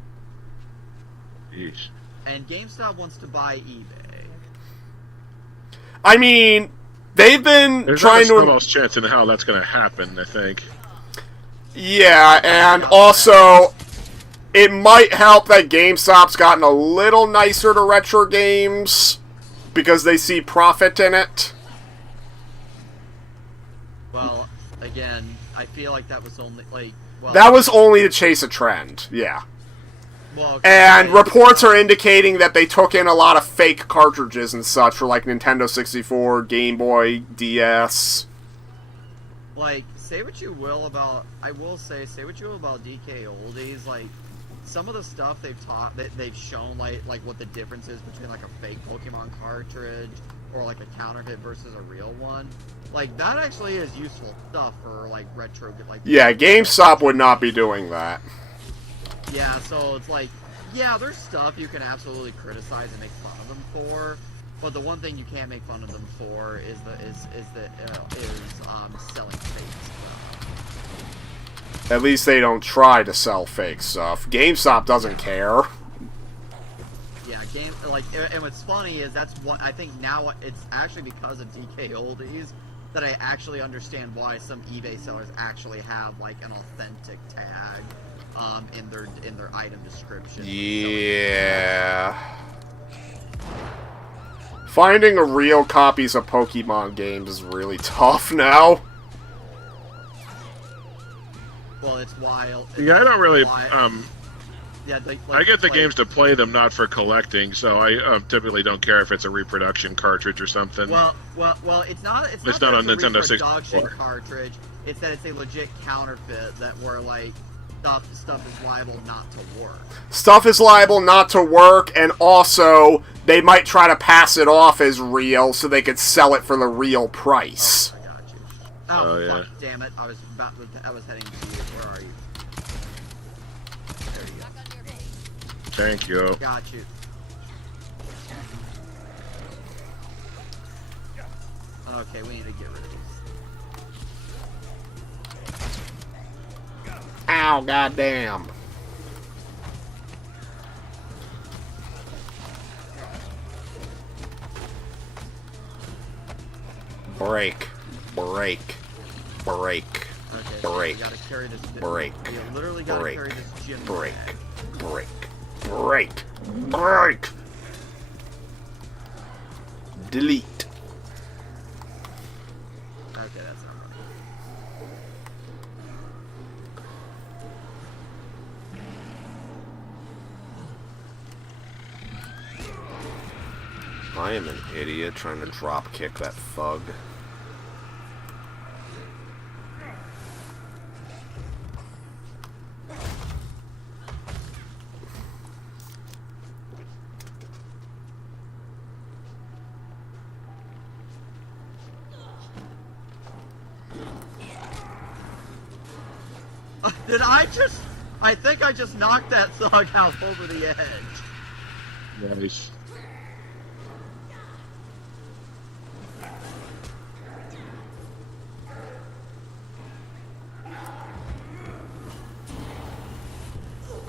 Yeesh. And GameStop wants to buy eBay. I mean, they've been There's trying not a to... snowball's chance in how that's going to happen, I think. Yeah, and also, it might help that GameStop's gotten a little nicer to retro games because they see profit in it. Well, again, I feel like that was only, like... Well, That was only to chase a trend, yeah. well, And reports are indicating that they took in a lot of fake cartridges and such for, like, Nintendo 64, Game Boy, DS. like, say what you will about... I will say what you will about DK Oldies, like, some of the stuff they've shown, like what the difference is between, like, a fake Pokemon cartridge or, like, a counterfeit versus a real one. Like, that actually is useful stuff for, like, retro... like. Yeah, GameStop would not be doing that. Yeah, so it's like, yeah, there's stuff you can absolutely criticize and make fun of them for, but the one thing you can't make fun of them for is selling fake stuff. At least they don't try to sell fake stuff. GameStop doesn't care. Yeah, and what's funny is that's what I think now it's actually because of DK Oldies that I actually understand why some eBay sellers actually have like an authentic tag in their item description. Yeah. Finding a real copies of Pokemon games is really tough now. Well, it's wild. Yeah, I don't really. Yeah, I get the games to play them, not for collecting. So I typically don't care if it's a reproduction cartridge or something. Well, it's not. It's not that on it's a Nintendo reproduction 64. cartridge. It's that it's a legit counterfeit that where like stuff is liable not to work. Stuff is liable not to work, and also they might try to pass it off as real so they could sell it for the real price. I got you. Oh, Fuck, yeah. damn it! I was heading to you. Where are you? There you go. Thank you. Got you. Okay, we need to get rid of these. Ow, goddamn. Break. Break. Break. Okay, so Break. we gotta carry this. Break. We literally gotta Break. carry this gym Break. bag. Break. Break. Break. Delete. Okay, that's not right. I am an idiot trying to drop kick that thug. Did I just... I think I just knocked that thug out over the edge. Nice.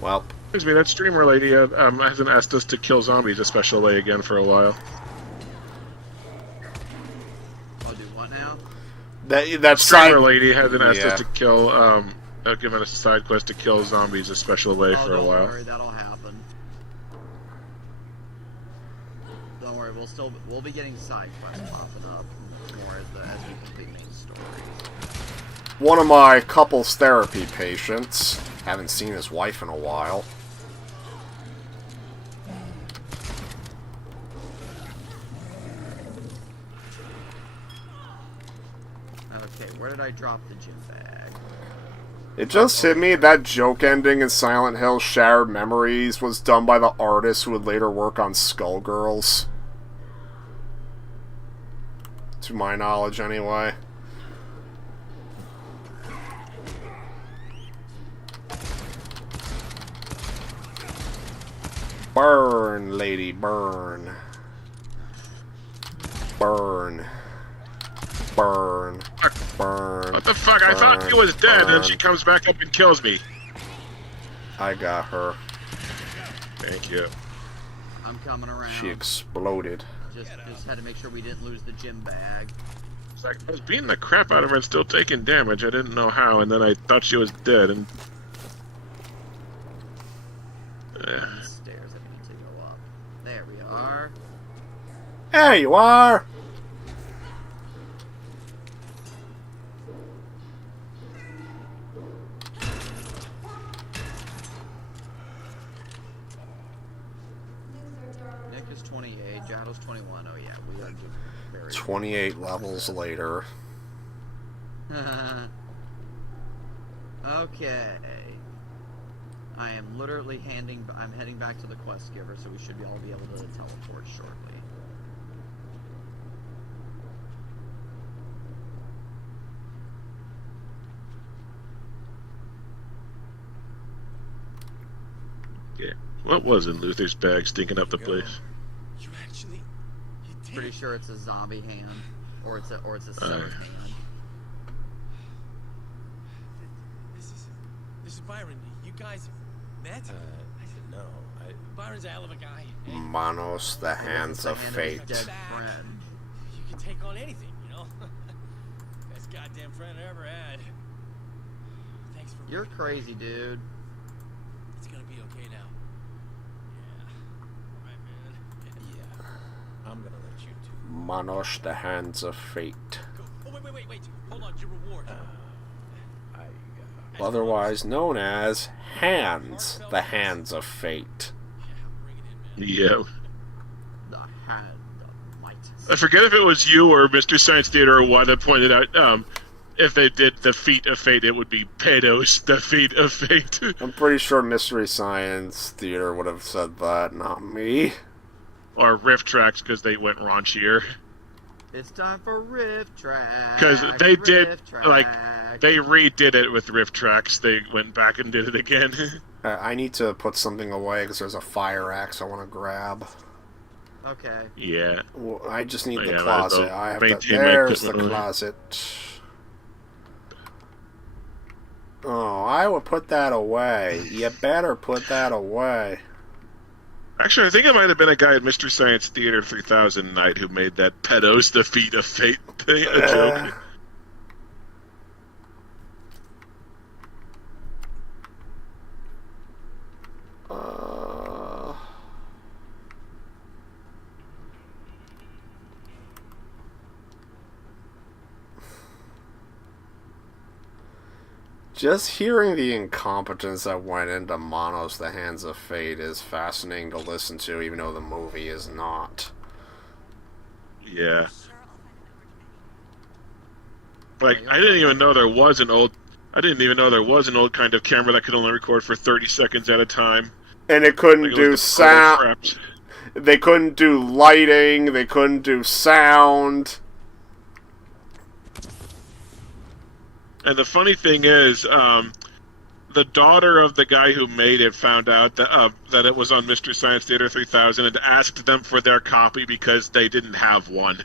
Well, Excuse me, that streamer lady hasn't asked us to kill zombies a special way again for a while. I'll do what now? that Streamer side lady hasn't asked Yeah. us to kill, given us a side quest to kill zombies a special way Oh, for a don't while. worry, that'll happen. Don't worry, we'll be getting side quests popping up more as we complete main stories. one of my couples therapy patients. Haven't seen his wife in a while. Okay, where did I drop the gym bag? It just hit me that joke ending in Silent Hill Shattered Memories was done by the artist who would later work on Skullgirls. To my knowledge, anyway. Burn, lady, burn. Burn. Burn. Burn. What the fuck? I thought she was dead, and then she comes back up and kills me. I got her. Thank you. I'm coming around. She exploded. Just had to make sure we didn't lose the gym bag. It's like, I was beating the crap out of her and still taking damage. I didn't know how, and then I thought she was dead, and... These stairs I need to go up. There we are. There you are! Nick is 28, Jato's 21. Oh yeah, we are very 28 levels later. Okay. I am literally I'm heading back to the quest giver, so we should all be able to teleport shortly. Yeah. What was in Luther's bag stinking up the place? You actually... You did Pretty it. sure it's a zombie hand, or it's a severed hand. This is Byron. You guys met? I said no. Byron's a hell of a guy. Manos, the hands of Hand fate. his dead friend. You can take on anything, you know? Best goddamn friend I ever had. Thanks for... You're crazy, dude. It's gonna be okay now. Yeah. Right, man. Yeah. I'm gonna let you do. Manos, the hands of fate. Go. Oh, wait. Hold on, your reward. Otherwise known as Hands, the hands of fate. Yeah. The hand of might. I forget if it was you or Mr. Science Theater or one that pointed out, if they did the feet of fate, it would be Pedos, the feet of fate. I'm pretty sure Mystery Science Theater would have said that, not me. Or Riff Tracks, because they went raunchier. It's time for Riff Track. Because they did, Riff Track. like, they redid it with Riff Tracks. They went back and did it again. I need to put something away because there's a fire axe I want to grab. Okay. Yeah. Well, I just need Oh, the yeah, closet. I'll I have to, maintain my there's the equipment. closet. Oh, I would put that away. You better put that away. Actually, I think it might have been a guy at Mystery Science Theater 3000 night who made that Pedos, the feet of fate thing a joke. Just hearing the incompetence that went into Manos, the Hands of Fate is fascinating to listen to, even though the movie is not. Yeah. Like, I didn't even know there was an old kind of camera that could only record for 30 seconds at a time. And it couldn't Like, it do was the sound. traps. They couldn't do lighting. They couldn't do sound. And the funny thing is, the daughter of the guy who made it found out that it was on Mystery Science Theater 3000 and asked them for their copy because they didn't have one.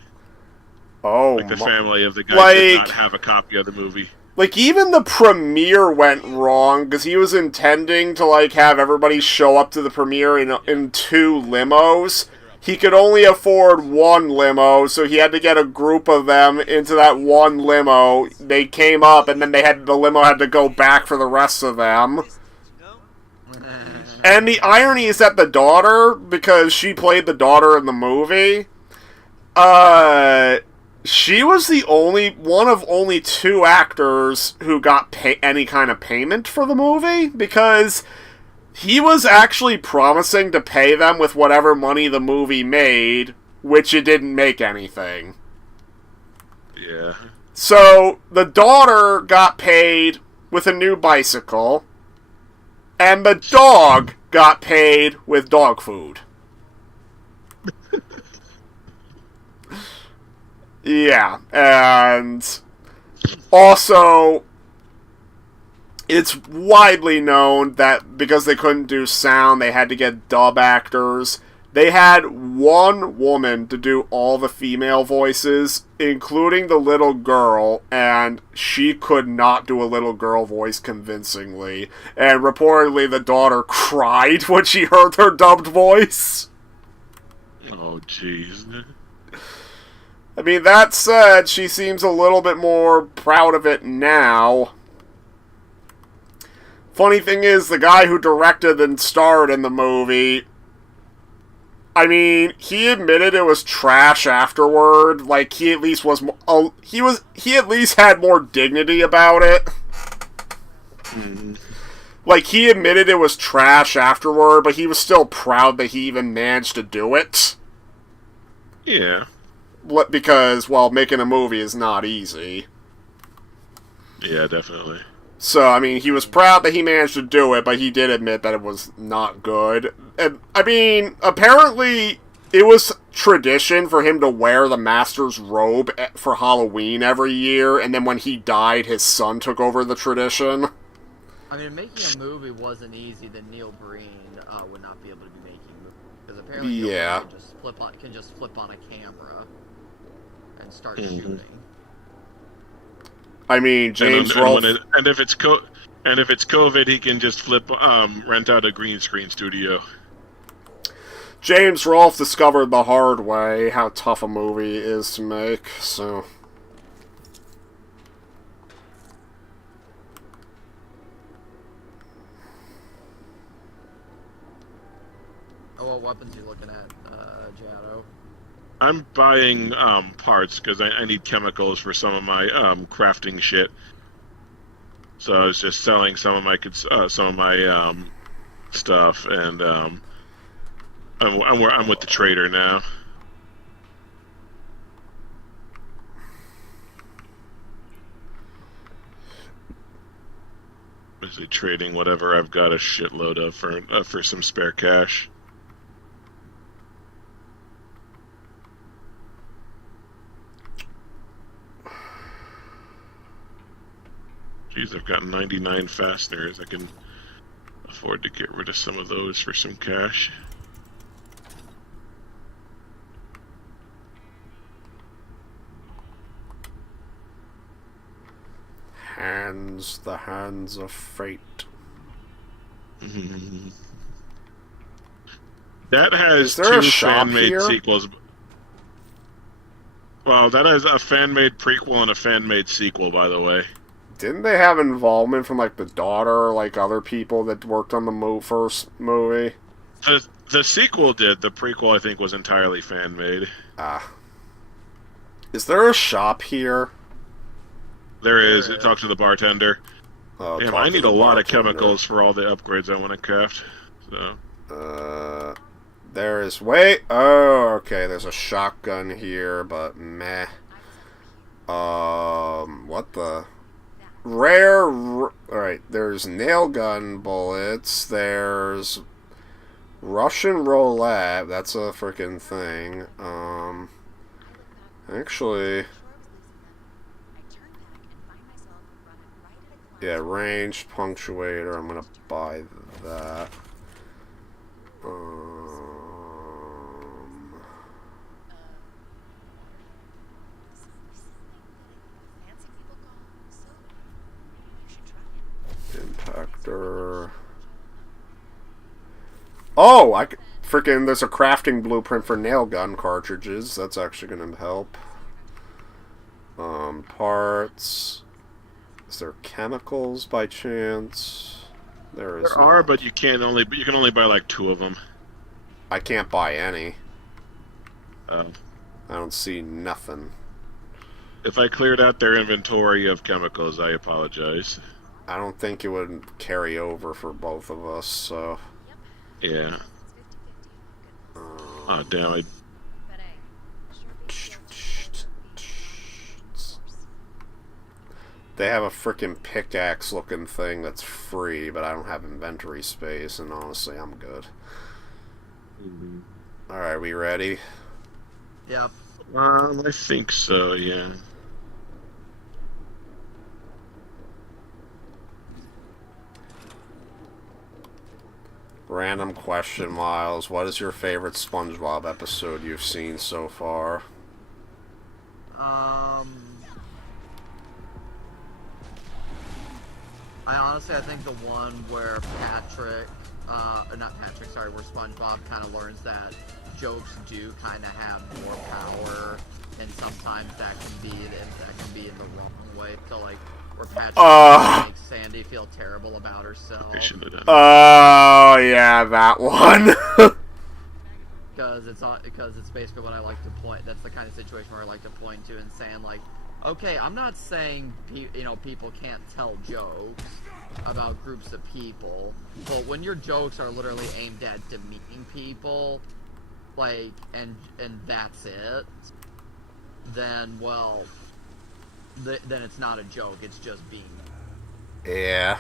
Oh, Like, the family of the guy did like- not have a copy of the movie. Like, even the premiere went wrong, because he was intending to, like, have everybody show up to the premiere in 2 limos. He could only afford 1 limo, so he had to get a group of them into that 1 limo. They came up, and then the limo had to go back for the rest of them. And the irony is that the daughter, because she played the daughter in the movie, she was the one of only 2 actors who got any kind of payment for the movie, because he was actually promising to pay them with whatever money the movie made, which it didn't make anything. Yeah. So, the daughter got paid with a new bicycle, and the dog got paid with dog food. Yeah, and also, it's widely known that because they couldn't do sound, they had to get dub actors. They had one woman to do all the female voices, including the little girl, and she could not do a little girl voice convincingly. And reportedly, the daughter cried when she heard her dubbed voice. Oh, jeez. I mean, that said, she seems a little bit more proud of it now. Funny thing is, the guy who directed and starred in the movie, I mean, he admitted it was trash afterward. Like, he at least was, he at least had more dignity about it. Like, he admitted it was trash afterward, but he was still proud that he even managed to do it. Yeah. Because, well, making a movie is not easy. Yeah, definitely. So, I mean, he was proud that he managed to do it, but he did admit that it was not good. And, I mean, apparently, it was tradition for him to wear the Master's robe for Halloween every year, and then when he died, his son took over the tradition. I mean, making a movie wasn't easy, then Neil Breen would not be able to be making movies. Because apparently Yeah. Neil Breen can just flip on a camera and start shooting. I mean, James Rolfe... And if it's COVID, he can just rent out a green screen studio. James Rolfe discovered the hard way how tough a movie is to make, so... Oh, what weapons are you looking at, Jado? I'm buying parts because I need chemicals for some of my crafting shit. So I was just selling some of my stuff, and I'm with the trader now. Basically trading whatever I've got a shitload of for some spare cash. Jeez, I've got 99 fasteners. I can afford to get rid of some of those for some cash. The hands of fate. That has there a two shop fan-made here? sequels. Well, that has a fan-made prequel and a fan-made sequel, by the way. Didn't they have involvement from, like, the daughter or, like, other people that worked on the first movie? The sequel did. The prequel, I think, was entirely fan-made. Ah. Is there a shop here? There is. Talk to the bartender. Oh, Damn, I need a lot of chemicals for all the upgrades I want to craft. So. There is... Wait! Oh, okay, there's a shotgun here, but meh. What the... Rare... Alright, there's nail gun bullets, there's... Russian roulette, that's a freaking thing. Actually... Yeah, ranged punctuator, I'm gonna buy that. Impactor. Oh, freaking, there's a crafting blueprint for nail gun cartridges. That's actually gonna help. Parts. Is there chemicals by chance? There are, but you can only buy like 2 of them. I can't buy any. I don't see nothing. If I cleared out their inventory of chemicals, I apologize. I don't think it would carry over for both of us, so... Yeah. Oh, damn, They have a freaking pickaxe looking thing that's free, but I don't have inventory space, and honestly, I'm good. Alright, we ready? Yep. I think so, yeah. Random question, Miles. What is your favorite SpongeBob episode you've seen so far? I think the one where Patrick, not Patrick, sorry, where SpongeBob kind of learns that jokes do kind of have more power, and sometimes that can be in the wrong way. So like, where Patrick makes Sandy feel terrible about herself. Oh yeah, that one. Because it's basically what I like to point. That's the kind of situation where I like to point to and saying like, okay, I'm not saying people can't tell jokes about groups of people, but when your jokes are literally aimed at demeaning people, like and that's it, then then it's not a joke. It's just being. Yeah.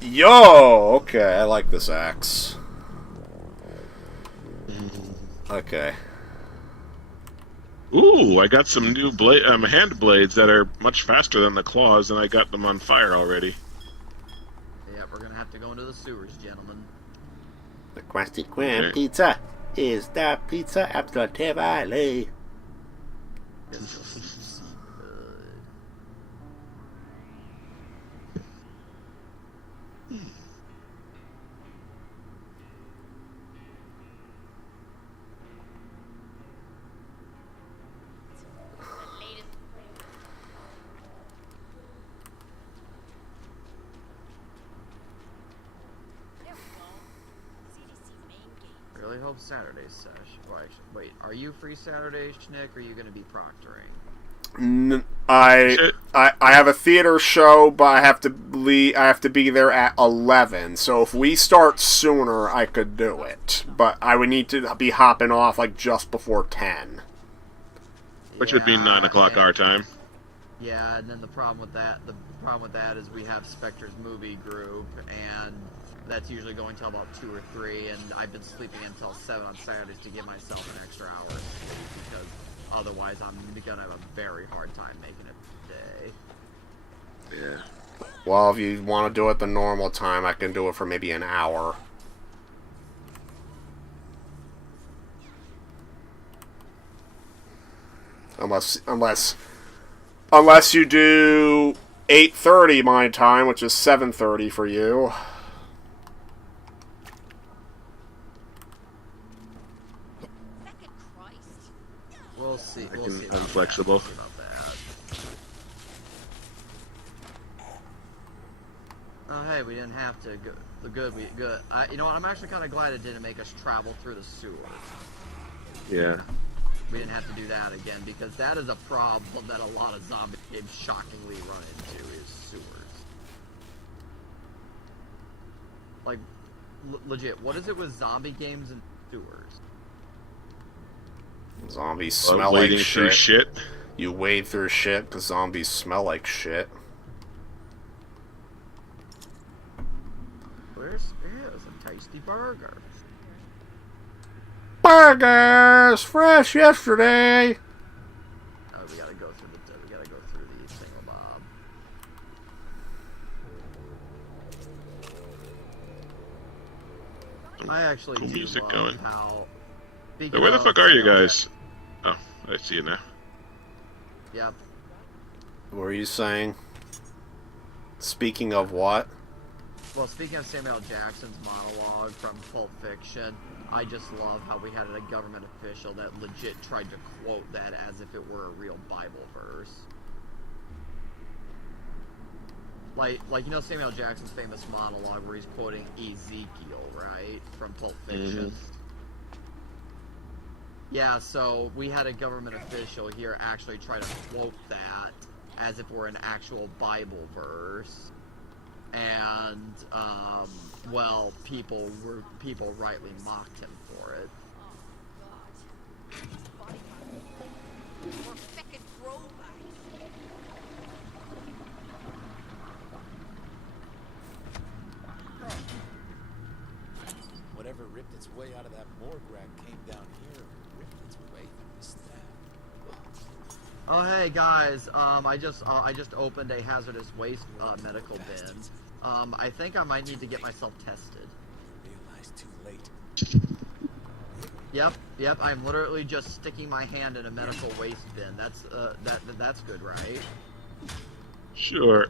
Yo, okay, I like this axe. Okay. Ooh, I got some new hand blades that are much faster than the claws, and I got them on fire already. Yeah, we're gonna have to go into the sewers, gentlemen. The Krusty Krab pizza is the pizza absolutely. Really hope Saturday's sesh. Wait, are you free Saturday, Schnick, or are you going to be proctoring? I have a theater show, but I have to be there at 11. So if we start sooner, I could do it, but I would need to be hopping off like just before 10, which would be 9 o'clock our time. Yeah, and then the problem with that is we have Spectre's movie group, and that's usually going till about 2 or 3, and I've been sleeping until 7 on Saturdays to give myself an extra hour of sleep, because otherwise I'm gonna have a very hard time making it today. Yeah. Well, if you want to do it the normal time, I can do it for maybe an hour. Unless you do 8:30 my time, which is 7:30 for you. We'll see. I'm flexible. About that. Oh, hey, we didn't have to go. Good. You know what? I'm actually kind of glad it didn't make us travel through the sewers. Yeah. We didn't have to do that again, because that is a problem that a lot of zombie games shockingly run into, is sewers. Like, legit, what is it with zombie games and sewers? Zombies smell like shit. You wade through shit because zombies smell like shit. Here's a tasty burger. Burgers! Fresh yesterday! Oh, we gotta go through the thingamabob. I actually do music love going. how... So where the fuck are you guys? Oh, I see you now. Yep. What were you saying? Speaking of what? Well, speaking of Samuel Jackson's monologue from Pulp Fiction, I just love how we had a government official that legit tried to quote that as if it were a real Bible verse. Like you know Samuel Jackson's famous monologue where he's quoting Ezekiel, right? From Pulp Fiction. Yeah, so we had a government official here actually try to quote that as if it were an actual Bible verse. and well, people rightly mocked him for it. Whatever ripped its way out of that morgue rack came down here and ripped its way through the staff. Oh hey guys, I just opened a hazardous waste medical bin. I think I might need to get myself tested. Realized too late. Yep. I'm literally just sticking my hand in a medical waste bin. That's good, right? Sure.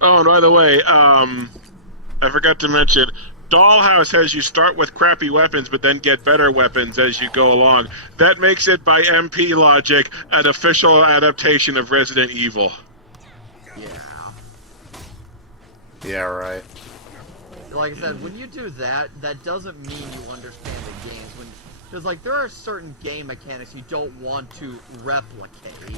Oh, and by the way, I forgot to mention, Dollhouse has you start with crappy weapons, but then get better weapons as you go along. That makes it, by MP logic, an official adaptation of Resident Evil. Yeah, right. Like I said, when you do that, that doesn't mean you understand the games. Because, like, there are certain game mechanics you don't want to replicate.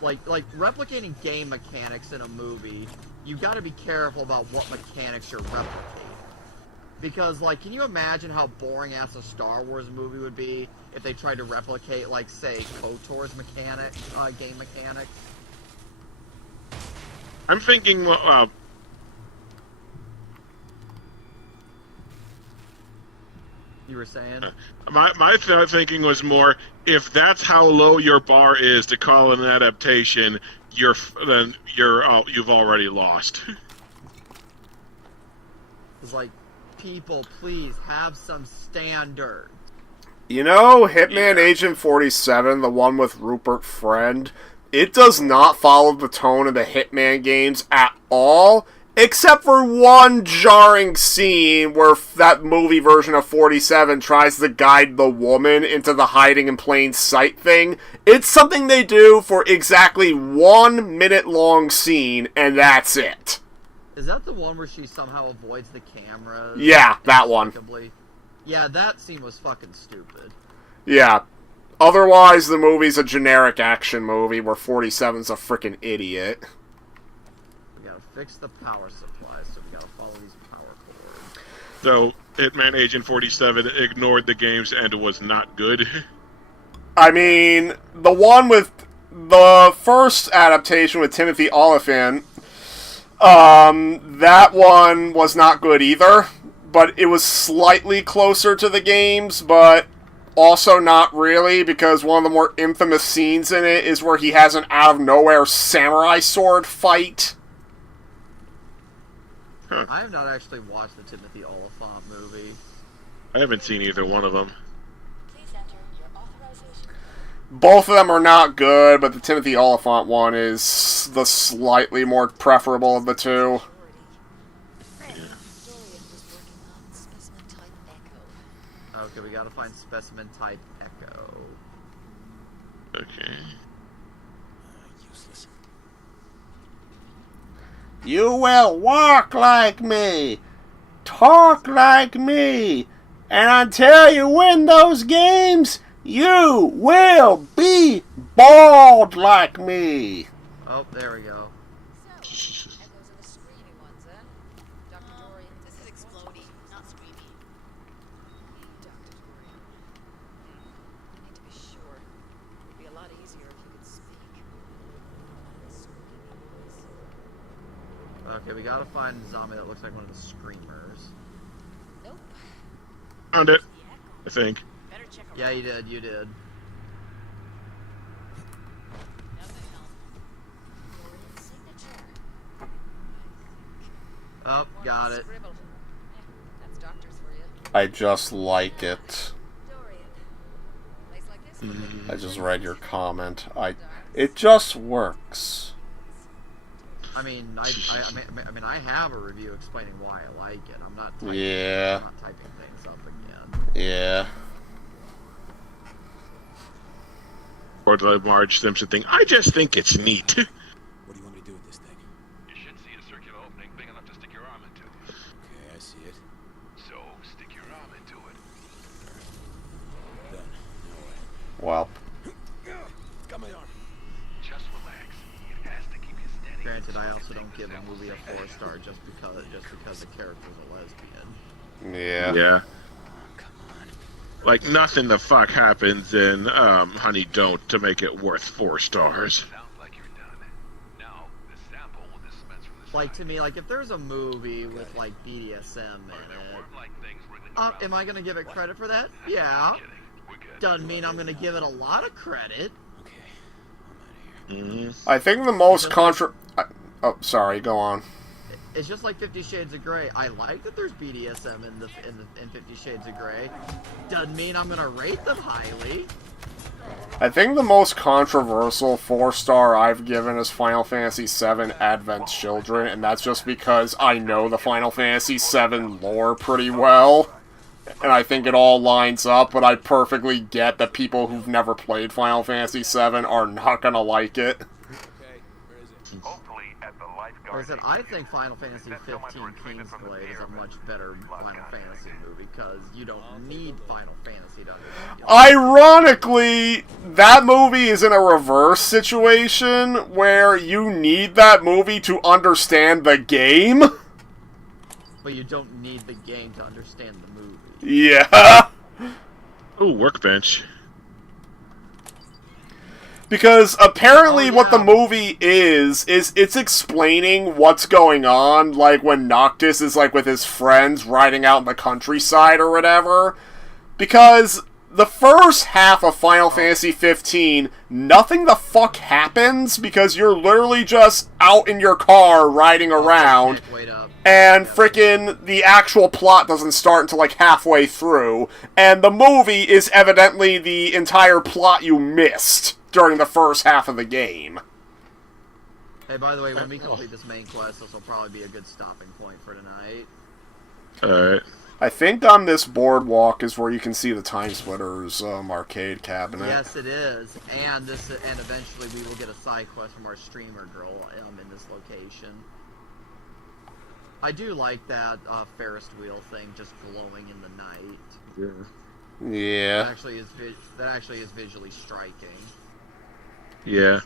Like replicating game mechanics in a movie, you gotta be careful about what mechanics you're replicating. Because, like, can you imagine how boring-ass a Star Wars movie would be if they tried to replicate, like, say, KOTOR's game mechanics? I'm thinking, You were saying? My thinking was more, if that's how low your bar is to call it an adaptation, you've already lost. It's like, people, please have some standard. You know, Hitman Agent 47, the one with Rupert Friend, it does not follow the tone of the Hitman games at all. Except for one jarring scene where that movie version of 47 tries to guide the woman into the hiding in plain sight thing. It's something they do for exactly 1 minute long scene, and that's it. Is that the one where she somehow avoids the camera? Yeah, that one. Yeah, that scene was fucking stupid. Yeah. Otherwise, the movie's a generic action movie where 47's a freaking idiot. Fix the power supply, so we gotta follow these power cords. So, Hitman Agent 47 ignored the games and was not good. I mean, the one with the first adaptation with Timothy Olyphant, that one was not good either, but it was slightly closer to the games, but also not really, because one of the more infamous scenes in it is where he has an out-of-nowhere samurai sword fight. Huh. I have not actually watched the Timothy Olyphant movie. I haven't seen either one of them. Both of them are not good, but the Timothy Olyphant one is the slightly more preferable of the two. Okay, we gotta find specimen type Echo. Okay. Useless. You will walk like me, talk like me, and until you win those games, you will be bald like me. Oh, there we go. So, echoes are the screamy ones, eh? Dr. Dorian, this is explodey, not screamy. Dr. Dorian. I need to be sure. It'd be a lot easier if you could speak. Okay, we gotta find a zombie that looks like one of the screamers. Nope. Found it, I think. Better check around. Yeah, you did. Nothing else. Dorian's signature. Oh, got it. Scribbled. Yeah, that's doctors for you. I just like it. Dorian. Place like this. I just read your comment. It just works. I mean, I have a review explaining why I like it. I'm not typing, Yeah. I'm not typing things up again. Yeah. Or the Marge Simpson thing. I just think it's neat. What do you want me to do with this thing? You should see a circular opening big enough to stick your arm into. Okay, I see it. So, stick your arm into it. Done. No way. Well. Got my arm. Just relax. It has to keep you steady. Granted, but I also don't give a movie a 4-star just because the character's a lesbian. Yeah. Yeah. Like, nothing the fuck happens in Honey Don't to make it worth 4 stars. Like, to me, like, if there's a movie with, like, BDSM in it, am I gonna give it credit for that? Yeah. Doesn't mean I'm gonna give it a lot of credit. I think the most oh, sorry, go on. It's just like 50 Shades of Grey. I like that there's BDSM in 50 Shades of Grey. Doesn't mean I'm gonna rate them highly. I think the most controversial 4-star I've given is Final Fantasy VII Advent Children, and that's just because I know the Final Fantasy VII lore pretty well, and I think it all lines up, but I perfectly get that people who've never played Final Fantasy VII are not gonna like it. Like I said, I think Final Fantasy 15 Kingsglaive is a much better Final Fantasy movie, because you don't need Final Fantasy to understand it. Ironically, that movie is in a reverse situation where you need that movie to understand the game. But you don't need the game to understand the movie. Yeah. Ooh, Workbench. Because apparently what the movie is it's explaining what's going on, like when Noctis is like with his friends riding out in the countryside or whatever. Because the first half of Final Fantasy 15, nothing the fuck happens because you're literally just out in your car riding around. And frickin' the actual plot doesn't start until like halfway through. And the movie is evidently the entire plot you missed during the first half of the game. Hey, by the way, when we complete this main quest, this will probably be a good stopping point for tonight. Alright. I think on this boardwalk is where you can see the Time Splitters arcade cabinet. Yes, it is. And eventually we will get a side quest from our streamer girl in this location. I do like that Ferris wheel thing just glowing in the night. Yeah. That actually is visually striking. Yeah.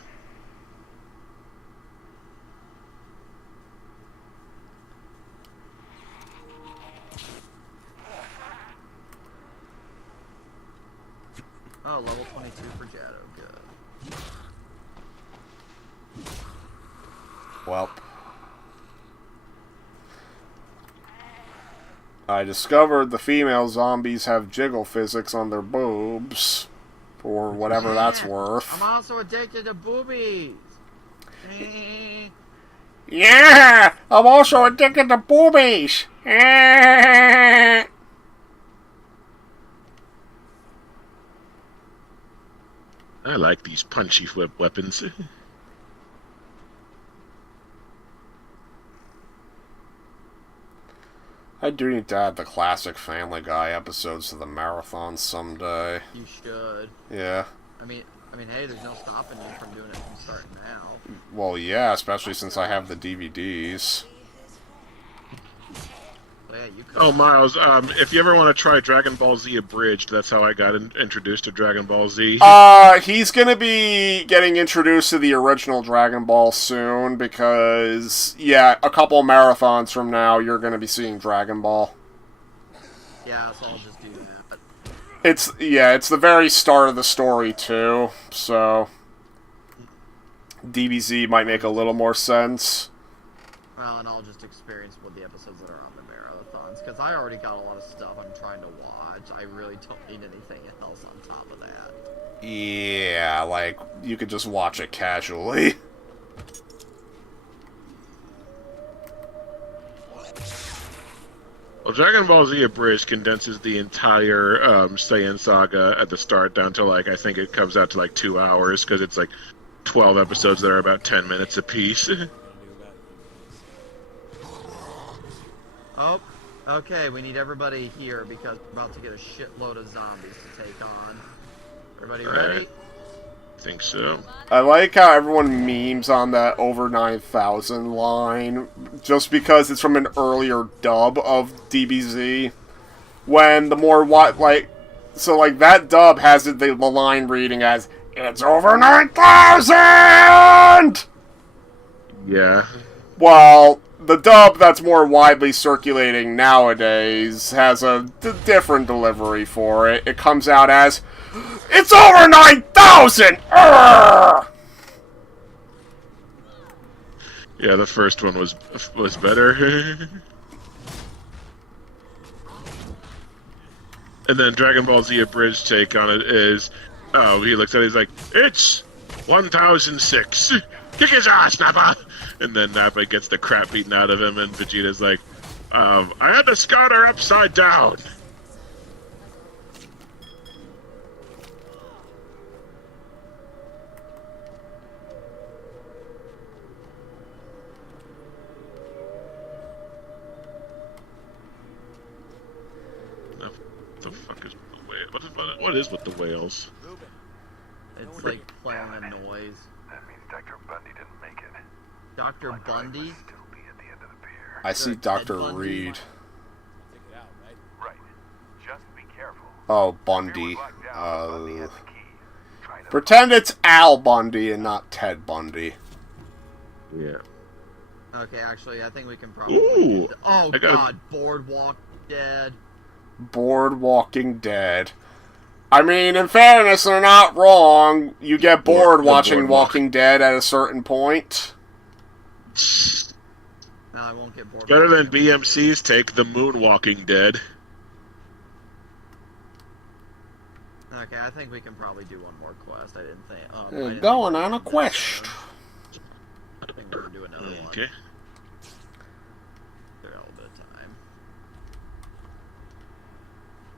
Oh, level 22 for Jado. Good. Well. I discovered the female zombies have jiggle physics on their boobs. For whatever that's worth. I'm also addicted to boobies. Yeah! I'm also addicted to boobies! I like these punchy weapons. I do need to add the classic Family Guy episodes to the marathon someday. You should. Yeah. I mean, hey, there's no stopping you from doing it from starting now. Well, yeah, especially since I have the DVDs. Well, yeah, you could. Oh, Miles, if you ever want to try Dragon Ball Z Abridged, that's how I got introduced to Dragon Ball Z. He's gonna be getting introduced to the original Dragon Ball soon, because, yeah, a couple marathons from now, you're gonna be seeing Dragon Ball. Yeah, so I'll just do that. It's the very start of the story, too, so DBZ might make a little more sense. Well, and I'll just experience what the episodes that are on the marathons, because I already got a lot of stuff I'm trying to watch. I really don't need anything else on top of that. Yeah, like, you could just watch it casually. Well, Dragon Ball Z Abridged condenses the entire Saiyan saga at the start down to, like, I think it comes out to, like, 2 hours, because it's, like, 12 episodes that are about 10 minutes apiece. Oh, okay, we need everybody here, because we're about to get a shitload of zombies to take on. Everybody ready? I think so. I like how everyone memes on that over 9,000 line, just because it's from an earlier dub of DBZ. When the more that dub has the line reading as, "It's over 9,000!" Yeah. Well, the dub that's more widely circulating nowadays has a different delivery for it. It comes out as, "It's over 9,000! Yeah, the first one was better. And then Dragon Ball Z Abridged take on it is, he looks at it, he's like, "It's 1006. Kick his ass, Nappa!" And then Nappa gets the crap beaten out of him, and Vegeta's like, "I had to scout her upside down." What the fuck is with the whale? What is with the whales? It's like playing a noise. That means Dr. Bundy didn't make it. Dr. Bundy? Still be at the end of the pier. I see Ed Dr. Bundy? Reed. Take it out, right? Right. Just be careful. Oh, If Bundy. we were locked down, Bundy has the key. Try to Pretend it's Al Bundy and not Ted Bundy. Yeah. Okay, actually, I think we can probably... Ooh, Oh, I gotta- God. Boardwalk Dead. Bored Walking Dead. I mean, in fairness, they're not wrong. You get bored The watching Boardwalk. Walking Dead at a certain point. No, I won't get bored. Better than BMC's take, The Moonwalking Dead. Okay, I think we can probably do one more quest. I didn't think... I You're didn't going think on a we were quest. soon. I think we're gonna do another one. Okay. Give it a little bit of time.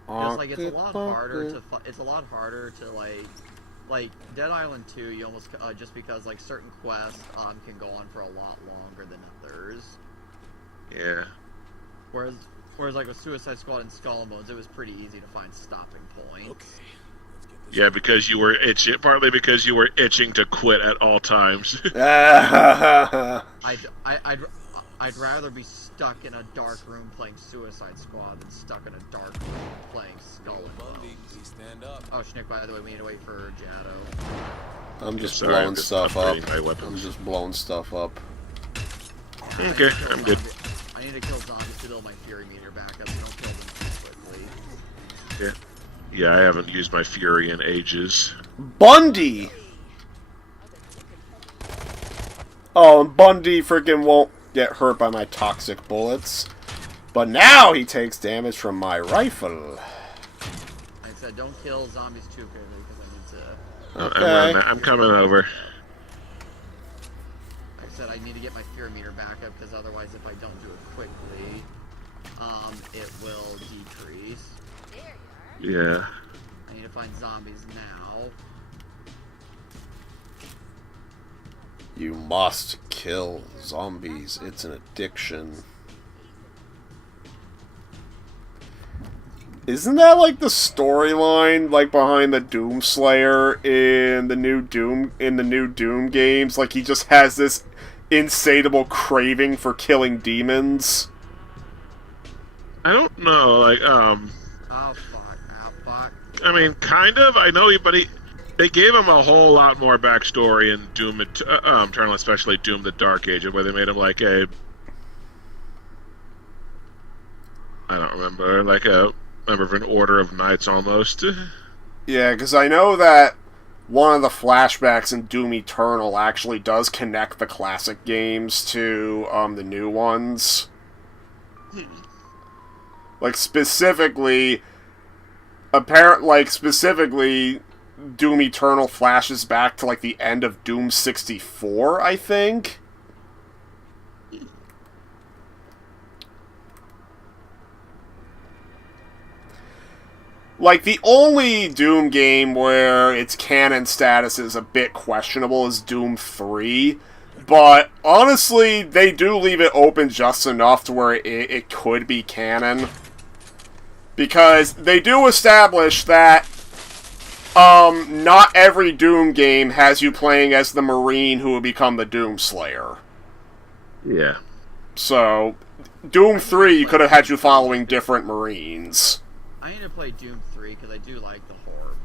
Because like it's a lot harder to it's a lot harder to like Dead Island 2. You almost just because like certain quests can go on for a lot longer than others. Yeah. Whereas like with Suicide Squad and Skull and Bones, it was pretty easy to find stopping points. Okay. Let's get this Yeah, because you were itching. Partly because you were itching to quit at all times. I'd rather be stuck in a dark room playing Suicide Squad than stuck in a dark room playing Skull and Bundy, Bones. please stand up. Oh, Schnick, by the way, we need to wait for Jado. I'm just Sorry, I'm blowing just stuff up. upgrading my I'm weapons. just blowing stuff up. Okay, I'm good. I need to kill zombies to build my Fury meter back up. Don't kill them too quickly. Yeah, I haven't used my Fury in ages. Bundy! Oh, and Bundy freaking won't get hurt by my toxic bullets. But now he takes damage from my rifle. I said don't kill zombies too quickly because I need to... Okay. I'm coming over. I said I need to get my Fury meter back up because otherwise if I don't do it quickly, it will decrease. Yeah. I need to find zombies now. You must kill zombies. It's an addiction. Isn't that like the storyline like behind the Doomslayer in the new Doom games? Like he just has this insatiable craving for killing demons. I don't know, like, Oh fuck. I mean, kind of. I know, but they gave him a whole lot more backstory in Doom Eternal, especially Doom the Dark Age, where they made him like a... I don't remember, like a member of an Order of Knights almost. Yeah, because I know that one of the flashbacks in Doom Eternal actually does connect the classic games to the new ones. Like specifically, Doom Eternal flashes back to like the end of Doom 64, I think. Like, the only Doom game where its canon status is a bit questionable is Doom 3. But, honestly, they do leave it open just enough to where it could be canon. Because they do establish that not every Doom game has you playing as the Marine who will become the Doomslayer. Yeah. So, Doom 3 could have had you following different Marines. I need to play Doom 3 because I do like the horror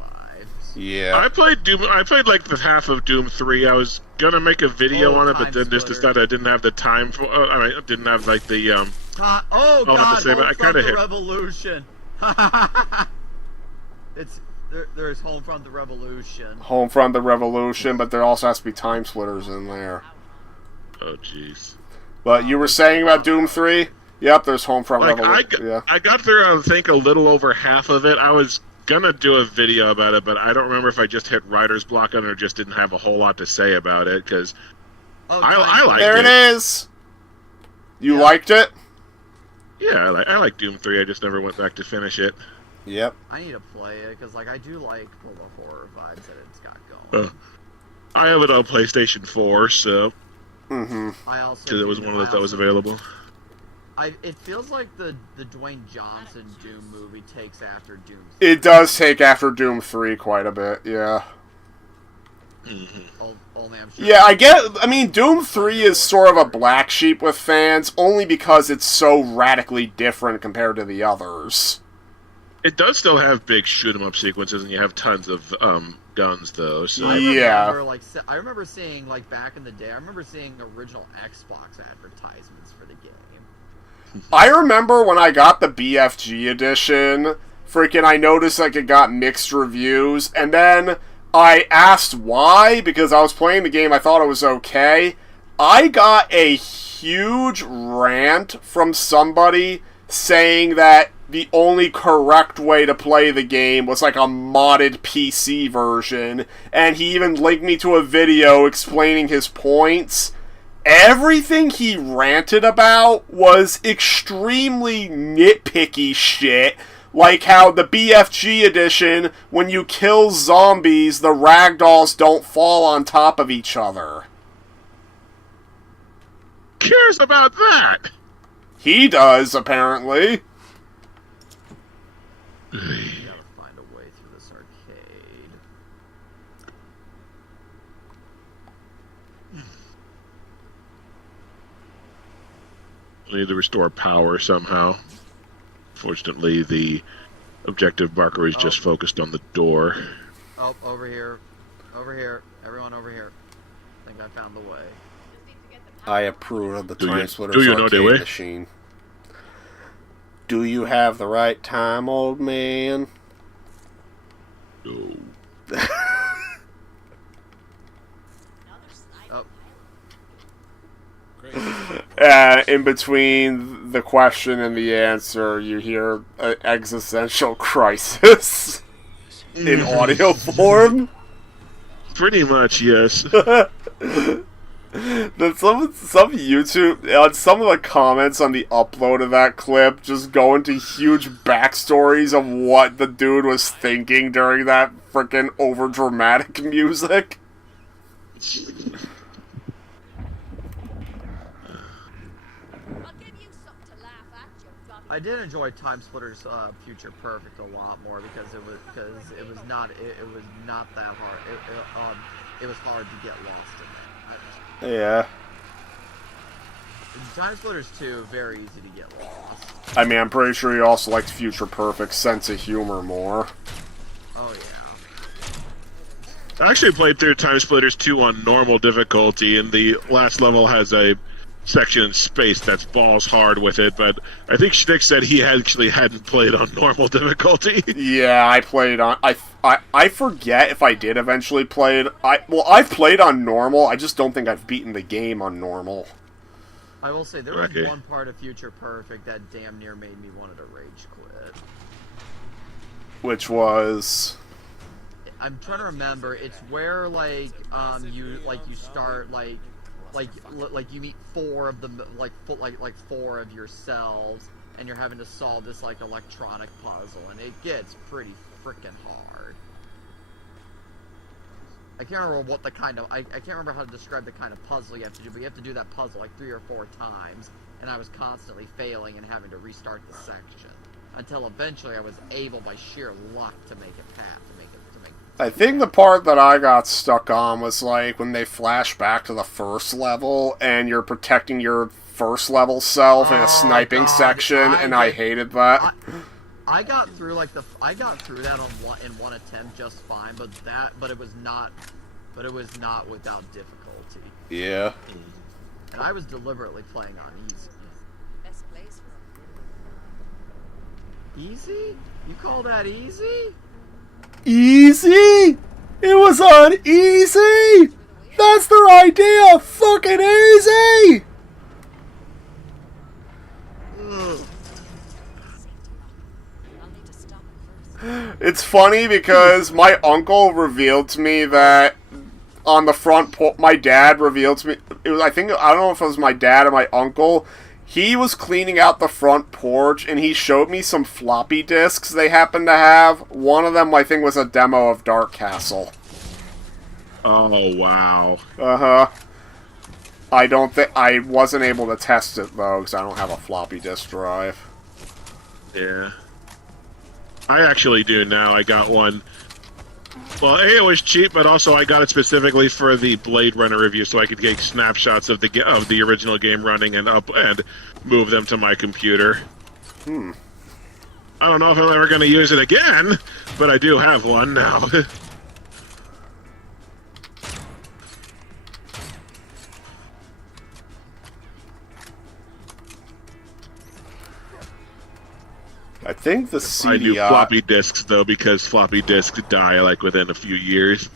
Yeah. I played Doom. I played like the half of Doom 3. I was gonna make a video on it, but then just decided I didn't have the time for. I didn't have like the God, I'll have to say, but I kinda hit. Revolution. There's Homefront the Revolution. Homefront the Revolution, but there also has to be Time Splitters in there. Oh jeez. But you were saying about Doom 3? Yep, there's Homefront Like Revolution. I got through, I think, a little over half of it. I was gonna do a video about it, but I don't remember if I just hit writer's block on it or just didn't have a whole lot to say about it because I liked there it. It is. You liked it? Yeah, I like Doom 3. I just never went back to finish it. Yep. I need to play it because like I do like the horror vibes that it's got going. I have it on PlayStation 4, so. I also because it was one of those that was available. It feels like the Dwayne Johnson Doom movie takes after Doom 3. It does take after Doom 3 quite a bit, yeah. Only I'm sure. Yeah, I mean, Doom 3 is sort of a black sheep with fans, only because it's so radically different compared to the others. It does still have big shoot-'em-up sequences, and you have tons of guns, though. So. I remember seeing, like, back in the day, I remember seeing original Xbox advertisements for the game. I remember when I got the BFG edition, freaking I noticed like it got mixed reviews, and then I asked why, because I was playing the game, I thought it was okay. I got a huge rant from somebody saying that the only correct way to play the game was like a modded PC version, and he even linked me to a video explaining his points. Everything he ranted about was extremely nitpicky shit, like how the BFG edition, when you kill zombies, the ragdolls don't fall on top of each other. Cares about that? He does, apparently. You gotta find a way through this arcade. We need to restore power somehow. Fortunately, the objective marker is just focused on the door. Oh, over here. Over here. Everyone over here. I think I found the way. I approve of the Time Splitters do you know the way? machine. Do you have the right time, old man? No. In between the question and the answer, you hear an existential crisis in audio form. Pretty much, yes. Some YouTube, on some of the comments on the upload of that clip, just go into huge backstories of what the dude was thinking during that freaking over-dramatic music. I did enjoy Time Splitters Future Perfect a lot more because it was not that hard. It was hard to get lost in it. Yeah. Time Splitters 2, very easy to get lost. I mean, I'm pretty sure he also liked Future Perfect's sense of humor more. Oh yeah. I actually played through Time Splitters 2 on normal difficulty, and the last level has a section in space that's balls hard with it, but I think Schnick said he actually hadn't played on normal difficulty. Yeah, I played on... I forget if I did eventually play it. I've played on normal, I just don't think I've beaten the game on normal. I will say, there was one part of Future Perfect that damn near made me want to rage quit. Which was... I'm trying to remember. It's where, like, you start, like you meet four of them, like four of yourselves, and you're having to solve this, like, electronic puzzle, and it gets pretty freaking hard. I can't remember what the kind of, I can't remember how to describe the kind of puzzle you have to do, but you have to do that puzzle, like, 3 or 4 times, and I was constantly failing and having to restart the section, until eventually I was able, by sheer luck, to make it pass, I think the part that I got stuck on was, like, when they flash back to the first level, and you're protecting your first level self in a sniping section, and I hated that. I got through that in one attempt just fine, but it was not without difficulty. Yeah. And I was deliberately playing on easy. Best place for Easy? You call that easy? Easy? It was on easy? That's their idea! Fucking easy! Ugh. It's funny because my uncle revealed to me that on the front my dad revealed to me, I don't know if it was my dad or my uncle, he was cleaning out the front porch and he showed me some floppy disks they happened to have. One of them, I think, was a demo of Dark Castle. Oh, wow. Uh-huh. I wasn't able to test it, though, because I don't have a floppy disk drive. Yeah. I actually do now. I got one. Well, A, it was cheap, but also I got it specifically for the Blade Runner review, so I could take snapshots of the original game running and move them to my computer. I don't know if I'm ever going to use it again, but I do have one now. I think the CDI... I do floppy disks, though, because floppy disks die, like, within a few years.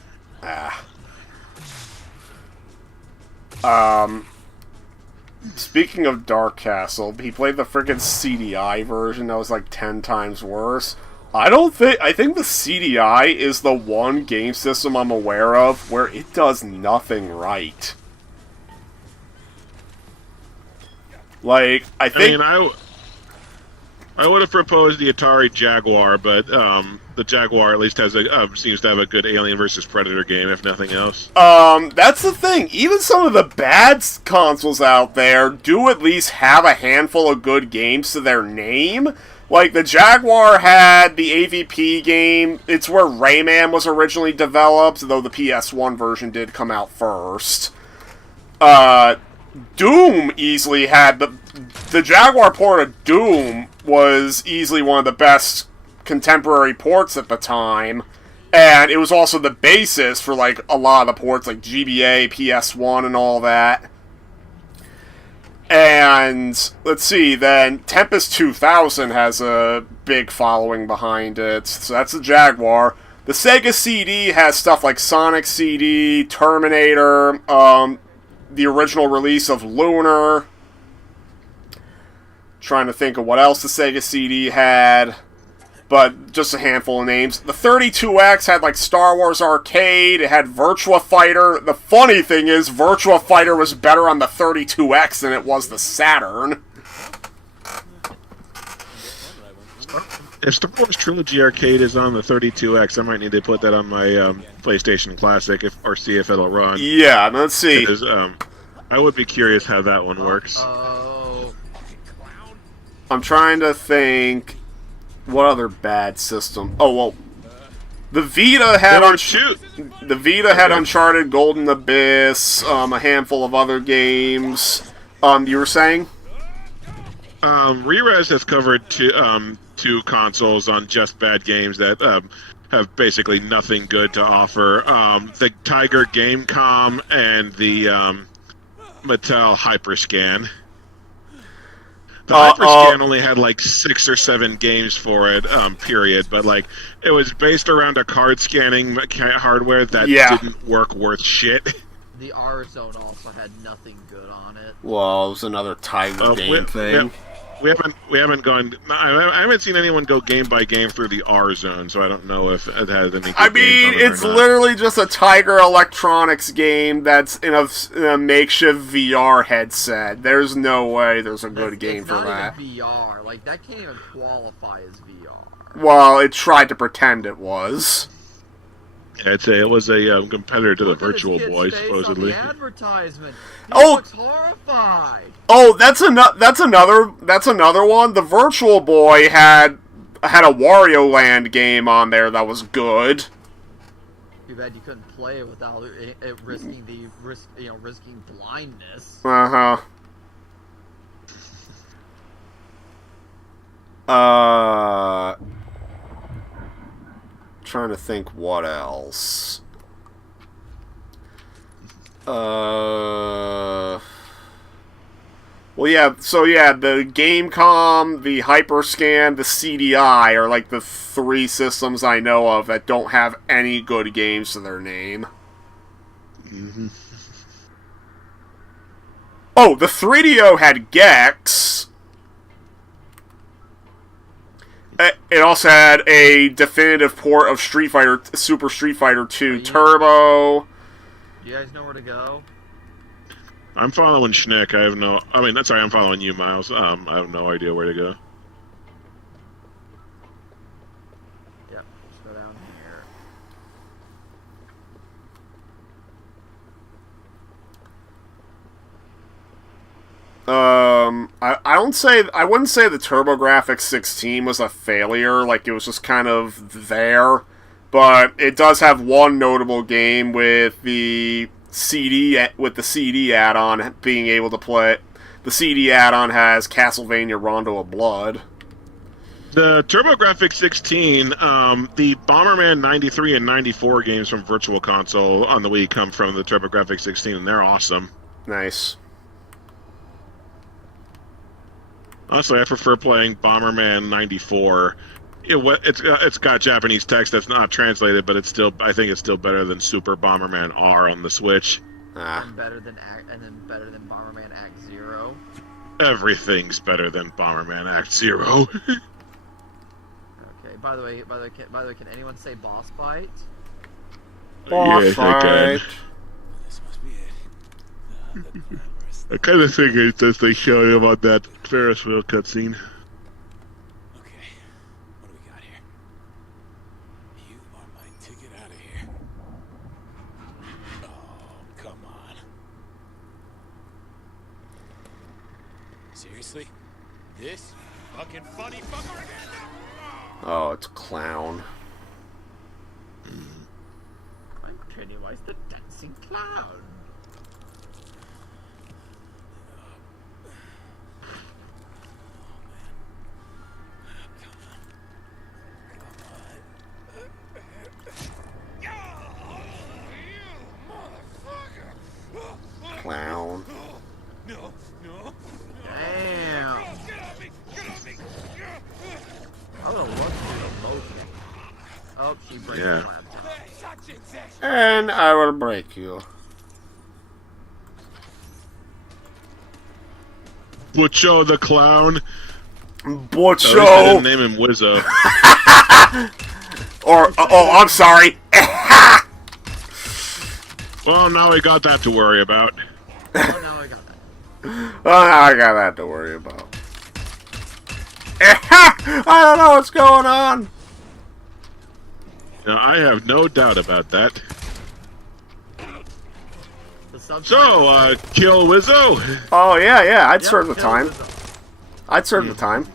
Speaking of Dark Castle, he played the freaking CDI version that was, like, 10 times worse. I think the CDI is the one game system I'm aware of where it does nothing right. Like, I mean, I would have proposed the Atari Jaguar, but the Jaguar at least has seems to have a good Alien vs. Predator game, if nothing else. That's the thing. Even some of the bad consoles out there do at least have a handful of good games to their name. Like, the Jaguar had the AVP game. It's where Rayman was originally developed, though the PS1 version did come out first. Doom easily had the Jaguar port of Doom was easily one of the best contemporary ports at the time, and it was also the basis for like a lot of the ports like GBA, PS1, and all that. And let's see, then Tempest 2000 has a big following behind it, so that's the Jaguar. The Sega CD has stuff like Sonic CD, Terminator, the original release of Lunar. Trying to think of what else the Sega CD had, but just a handful of names. The 32X had like Star Wars Arcade, it had Virtua Fighter. The funny thing is, Virtua Fighter was better on the 32X than it was the Saturn. If Star Wars Trilogy Arcade is on the 32X, I might need to put that on my PlayStation Classic or see if it'll run. Yeah, let's see. I would be curious how that one works. I'm trying to think what other bad system. Oh well, the Vita had Uncharted, Golden Abyss, a handful of other games. You were saying? Re-Res has covered two consoles on just bad games that have basically nothing good to offer. The Tiger Gamecom and the Mattel Hyperscan. The Hyperscan only had like 6 or 7 games for it, period. But like, it was based around a card scanning hardware that didn't work worth shit. The R-Zone also had nothing good on it. Well, it was another Tiger game thing. We haven't gone. I haven't seen anyone go game by game through the R Zone, so I don't know if it has any. I mean, it's literally just a Tiger Electronics game that's in a makeshift VR headset. There's no way there's a good game for that. It's not even VR. Like, that can't even qualify as VR. Well, it tried to pretend it was. Yeah, I'd say it was a competitor to the Virtual Boy, supposedly. On the advertisement. He looks horrified. Oh, that's another one. The Virtual Boy had a Wario Land game on there that was good. Too bad you couldn't play it without it risking blindness. trying to think what else. Well, yeah, so yeah, the Gamecom, the Hyperscan, the CDI are like the 3 systems I know of that don't have any good games to their name. Mm-hmm. Oh, the 3DO had Gex. It also had a definitive port of Super Street Fighter 2 Turbo. You guys know where to go? I'm following Schnick. I'm following you, Miles. I have no idea where to go. Yep, just go down here. I wouldn't say the TurboGrafx 16 was a failure, like it was just kind of there, but it does have one notable game with the CD add-on being able to play. The CD add-on has Castlevania Rondo of Blood. The TurboGrafx 16, the Bomberman 93 and 94 games from Virtual Console on the Wii come from the TurboGrafx 16, and they're awesome. Nice. Honestly, I prefer playing Bomberman 94. It's got Japanese text that's not translated, but I think it's still better than Super Bomberman R on the Switch. And better than Bomberman Act Zero. Everything's better than Bomberman Act Zero. Okay. By the way, can anyone say boss fight? Boss fight. This must be it. I kind of think it's just they show you about that Ferris wheel cutscene. Okay, what do we got here? You are my ticket out of here. Oh, come on. Seriously? This fucking funny fucker again? Oh, it's Clown. I'm Pennywise the Dancing Clown. Clown. No. Damn. I'm gonna look through the motion. Oh, she breaks Yeah. the laptop. And I will break you. Butcho the Clown. Butcho. At least they didn't name him Wizzo. I'm sorry. Well, now we got that to worry about. Oh, now I got that. Well, now I got that to worry about. I don't know what's going on. Now, I have no doubt about that. The So, kill Wizzo? Oh, yeah, I'd Yep, serve the kill time. Wizzo. I'd serve the time.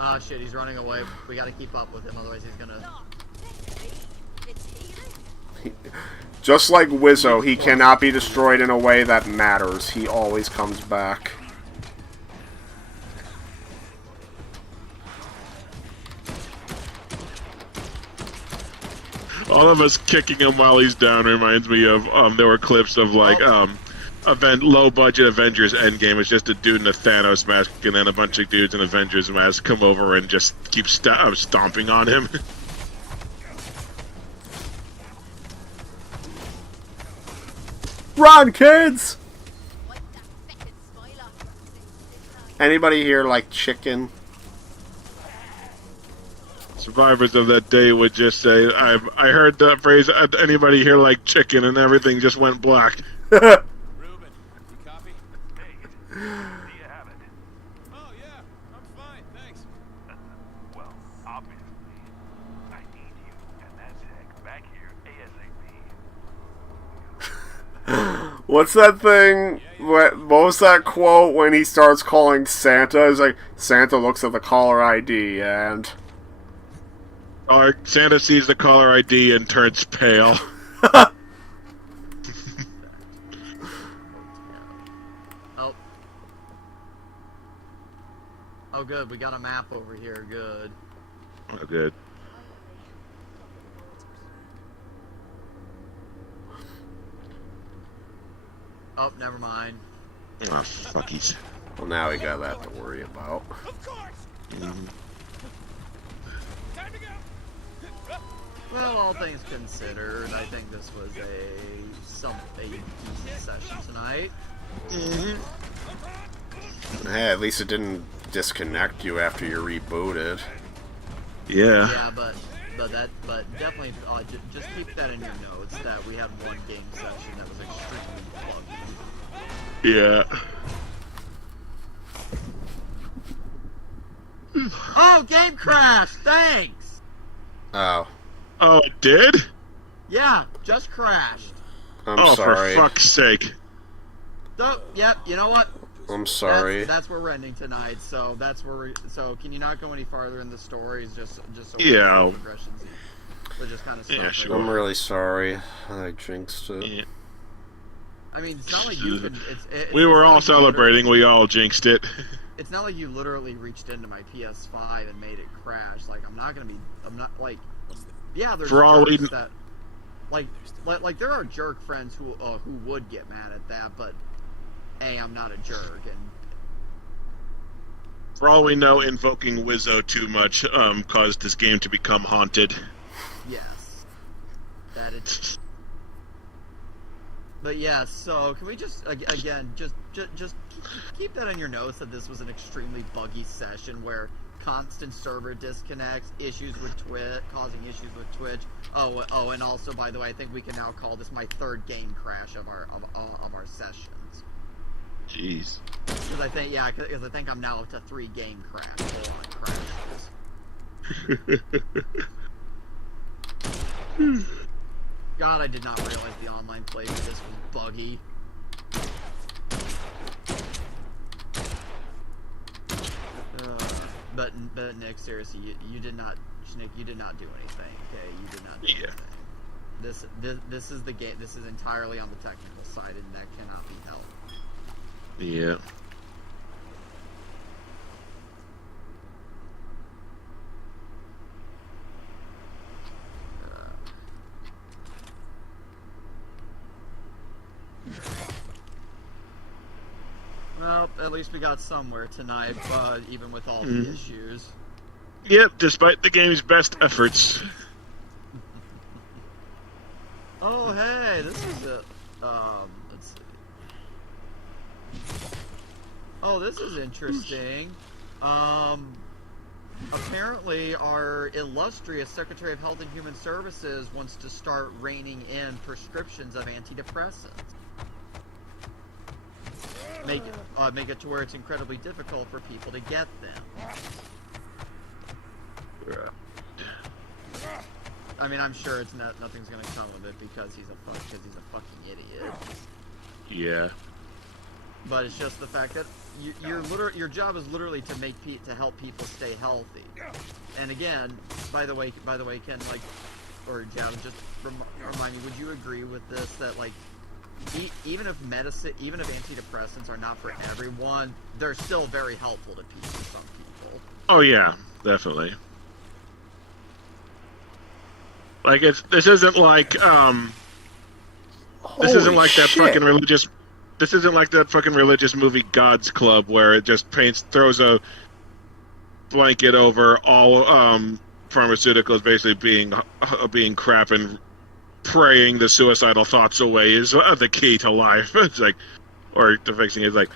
Ah, shit, he's running away. We gotta keep up with him, otherwise he's gonna... Just like Wizzo, he cannot be destroyed in a way that matters. He always comes back. All of us kicking him while he's down reminds me of, there were clips of, like, low-budget Avengers Endgame. It's just a dude in a Thanos mask, and then a bunch of dudes in Avengers masks come over and just keep stomping on him. Run, kids! Anybody here like chicken? Survivors of that day would just say, I heard that phrase, anybody here like chicken, and everything just went black. Ruben, you copy? Hey, do you have it? Oh, yeah, I'm fine, thanks. Well, obviously, I need you and that tech back here ASAP. What's that thing? What was that quote when he starts calling Santa? It's like, Santa looks at the caller ID and... Santa sees the caller ID and turns pale. Oh. Oh, good. We got a map over here. Good. Oh, good. Oh, never mind. Oh, fuckies. Well, now we got that to worry about. Of course. Mhm. Time to go. Well, all things considered, I think this was a decent session tonight. Hey, at least it didn't disconnect you after you rebooted. Yeah. Yeah, but definitely just keep that in your notes that we had one game session that was extremely buggy. Yeah. Oh, game crash! Thanks. Oh. Oh, it did? Yeah, just crashed. I'm sorry. For fuck's sake. So, yep. You know what? I'm sorry. That's where we're ending tonight. So that's where we. So can you not go any farther in the stories? Just so Yeah. Progressions. So just kind of. Yeah, sure. I'm really sorry. I jinxed it. Yeah. I mean, it's not like you can. We were it's not all like you literally- celebrating. We all jinxed it. It's not like you literally reached into my PS5 and made it crash. Like I'm not like. Yeah, there's For all we jerks that. Like there are jerk friends who would get mad at that, but hey, I'm not a jerk, and For all we know, invoking Wizzo too much caused this game to become haunted. yes, that is. But yeah, so can we just again just keep that in your notes that this was an extremely buggy session where constant server disconnects, issues with Twitch, causing issues with Twitch. Oh, and also by the way, I think we can now call this my third game crash of our sessions. Jeez. Because I think I'm now up to 3 game crashes. God, I did not realize the online play for this was buggy. But Nick, seriously, you did not, Nick, you did not do anything. Okay, you did not do anything. This is the game. This is entirely on the technical side, and that cannot be helped. Yeah. Well, at least we got somewhere tonight, but even with all the issues. Yep, despite the game's best efforts. Oh, hey, this is a, let's see. Oh, this is interesting. Apparently our illustrious Secretary of Health and Human Services wants to start reining in prescriptions of antidepressants. Make it to where it's incredibly difficult for people to get them. I mean, I'm sure it's nothing's gonna come of it because he's a fucking idiot. Yeah. But it's just the fact that your job is literally to help people stay healthy. And again, by the way, Ken, like, or Jab, just remind me, would you agree with this that like, even if antidepressants are not for everyone, they're still very helpful to some people. Oh yeah, definitely. Like this isn't like that fucking religious movie God's Club where it just throws a blanket over all pharmaceuticals basically being crap and praying the suicidal thoughts away is the key to life. It's like, or to fixing it, it's like,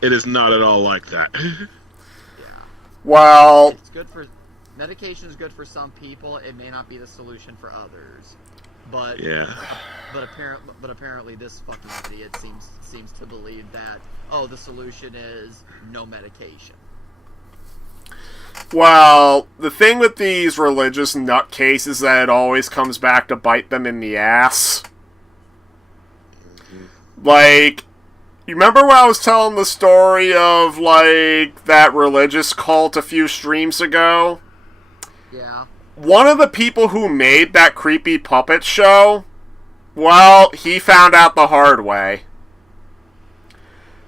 it is not at all like that. Yeah. Well, medication is good for some people. It may not be the solution for others. But yeah. But apparently this fucking idiot seems to believe that the solution is no medication. well, the thing with these religious nutcases is that it always comes back to bite them in the ass. Like, you remember when I was telling the story of, like, that religious cult a few streams ago? Yeah. One of the people who made that creepy puppet show, well, he found out the hard way.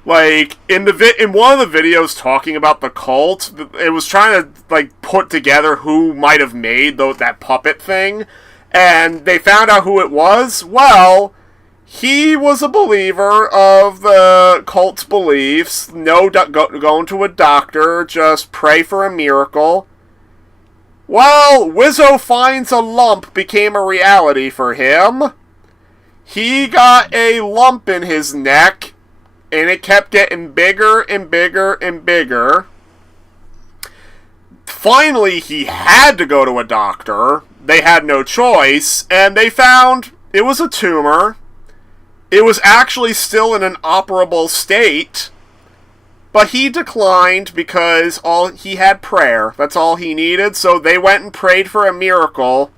Like, in one of the videos talking about the cult, it was trying to, like, put together who might have made that puppet thing, and they found out who it was. Well, He was a believer of the cult's beliefs. No, going to a doctor, just pray for a miracle. Well, Wizzo finds a lump became a reality for him. He got a lump in his neck, and it kept getting bigger and bigger and bigger. Finally, he had to go to a doctor. They had no choice, and they found it was a tumor. It was actually still in an operable state, but he declined because he had prayer. That's all he needed, so they went and prayed for a miracle.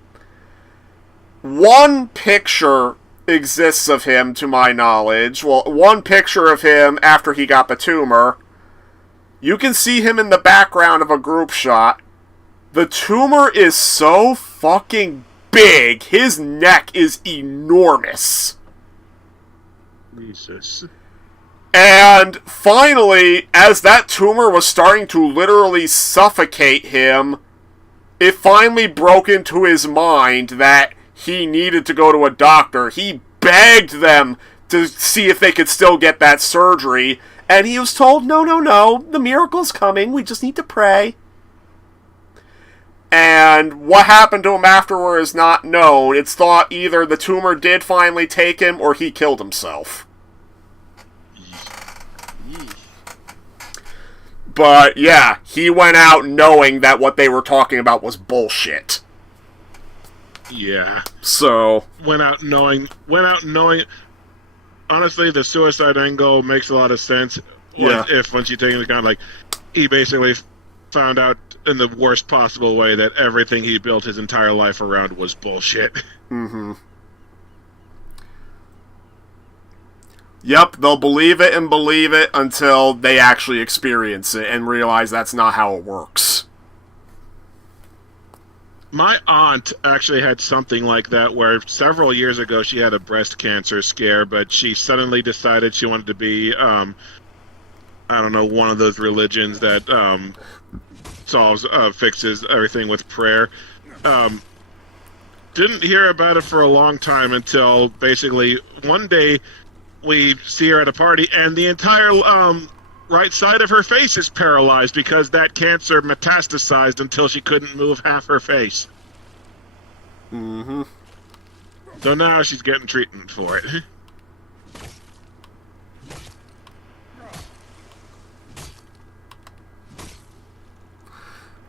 One picture exists of him, to my knowledge. Well, one picture of him after he got the tumor. You can see him in the background of a group shot. The tumor is so fucking big. His neck is enormous. Jesus. And finally, as that tumor was starting to literally suffocate him, it finally broke into his mind that he needed to go to a doctor. He begged them to see if they could still get that surgery, and he was told, no, the miracle's coming, we just need to pray. And what happened to him afterward is not known. It's thought either the tumor did finally take him, or he killed himself. But, yeah, he went out knowing that what they were talking about was bullshit. Yeah. So... Went out knowing... Honestly, the suicide angle makes a lot of sense. Yeah. Once you take into account, like, he basically found out in the worst possible way that everything he built his entire life around was bullshit. Mm-hmm. Yep, they'll believe it until they actually experience it and realize that's not how it works. My aunt actually had something like that where several years ago she had a breast cancer scare, but she suddenly decided she wanted to be, one of those religions that fixes everything with prayer. Didn't hear about it for a long time until basically one day we see her at a party, and the entire right side of her face is paralyzed because that cancer metastasized until she couldn't move half her face. Mm-hmm. So now she's getting treatment for it.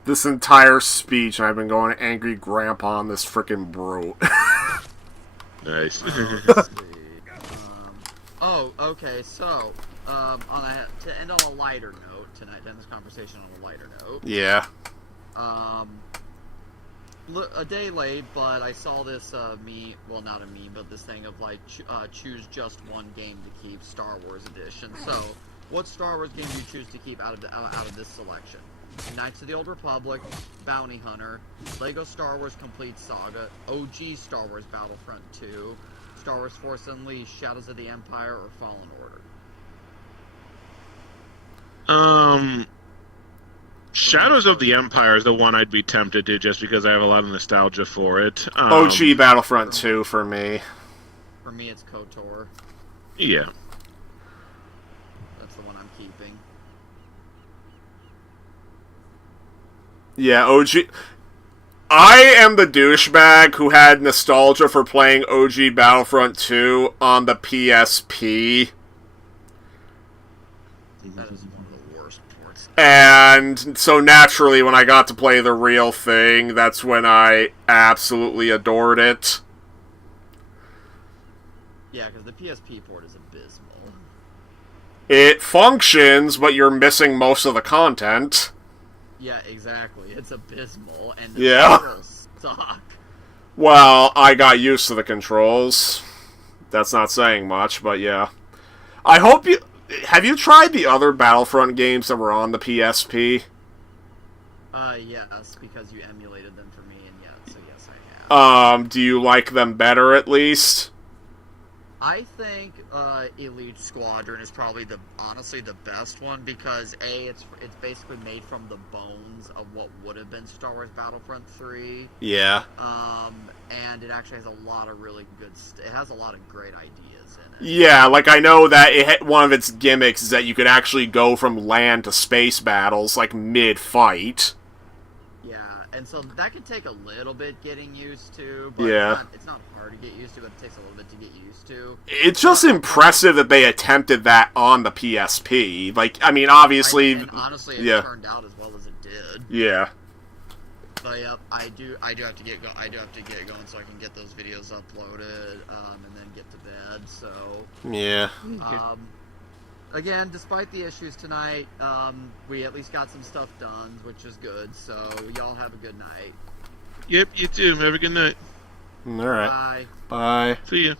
This entire speech, I've been going angry grandpa on this frickin' brute. Nice. Okay, so, to end on a lighter note tonight, to end this conversation on a lighter note. Yeah. A day late, but I saw this not a meme, but this thing of like, choose just one game to keep, Star Wars edition. So, what Star Wars game do you choose to keep out of this selection? Knights of the Old Republic, Bounty Hunter, Lego Star Wars Complete Saga, OG Star Wars Battlefront 2, Star Wars Force Unleashed, Shadows of the Empire, or Fallen Order? Shadows of the Empire is the one I'd be tempted to just because I have a lot of nostalgia for it. OG Battlefront 2 for me. For me, it's KOTOR. Yeah. That's the one I'm keeping. Yeah, OG... I am the douchebag who had nostalgia for playing OG Battlefront 2 on the PSP. That is one of the worst ports. And so naturally, when I got to play the real thing, that's when I absolutely adored it. Yeah, because the PSP port is abysmal. It functions, but you're missing most of the content. Yeah, exactly. It's abysmal, and the Yeah. controls suck. Well, I got used to the controls. That's not saying much, but yeah. I hope you... Have you tried the other Battlefront games that were on the PSP? Yes, because you emulated them for me, and yes, so yes, I have. Do you like them better, at least? I think Elite Squadron is probably honestly the best one because it's basically made from the bones of what would have been Star Wars Battlefront 3. Yeah. And it actually has a lot of really good. It has a lot of great ideas in it. Yeah, like I know that one of its gimmicks is that you could actually go from land to space battles like mid-fight. Yeah, and so that could take a little bit getting used to. But Yeah. it's not hard to get used to, but it takes a little bit to get used to. It's just impressive that they attempted that on the PSP. Like, I mean, obviously, And honestly, it yeah. turned out as well as it did. Yeah. But yep, I do have to get going so I can get those videos uploaded, and then get to bed. So Yeah. again, despite the issues tonight, we at least got some stuff done, which is good. So y'all have a good night. Yep, you too. Have a good night. All right. Bye. Bye. See ya.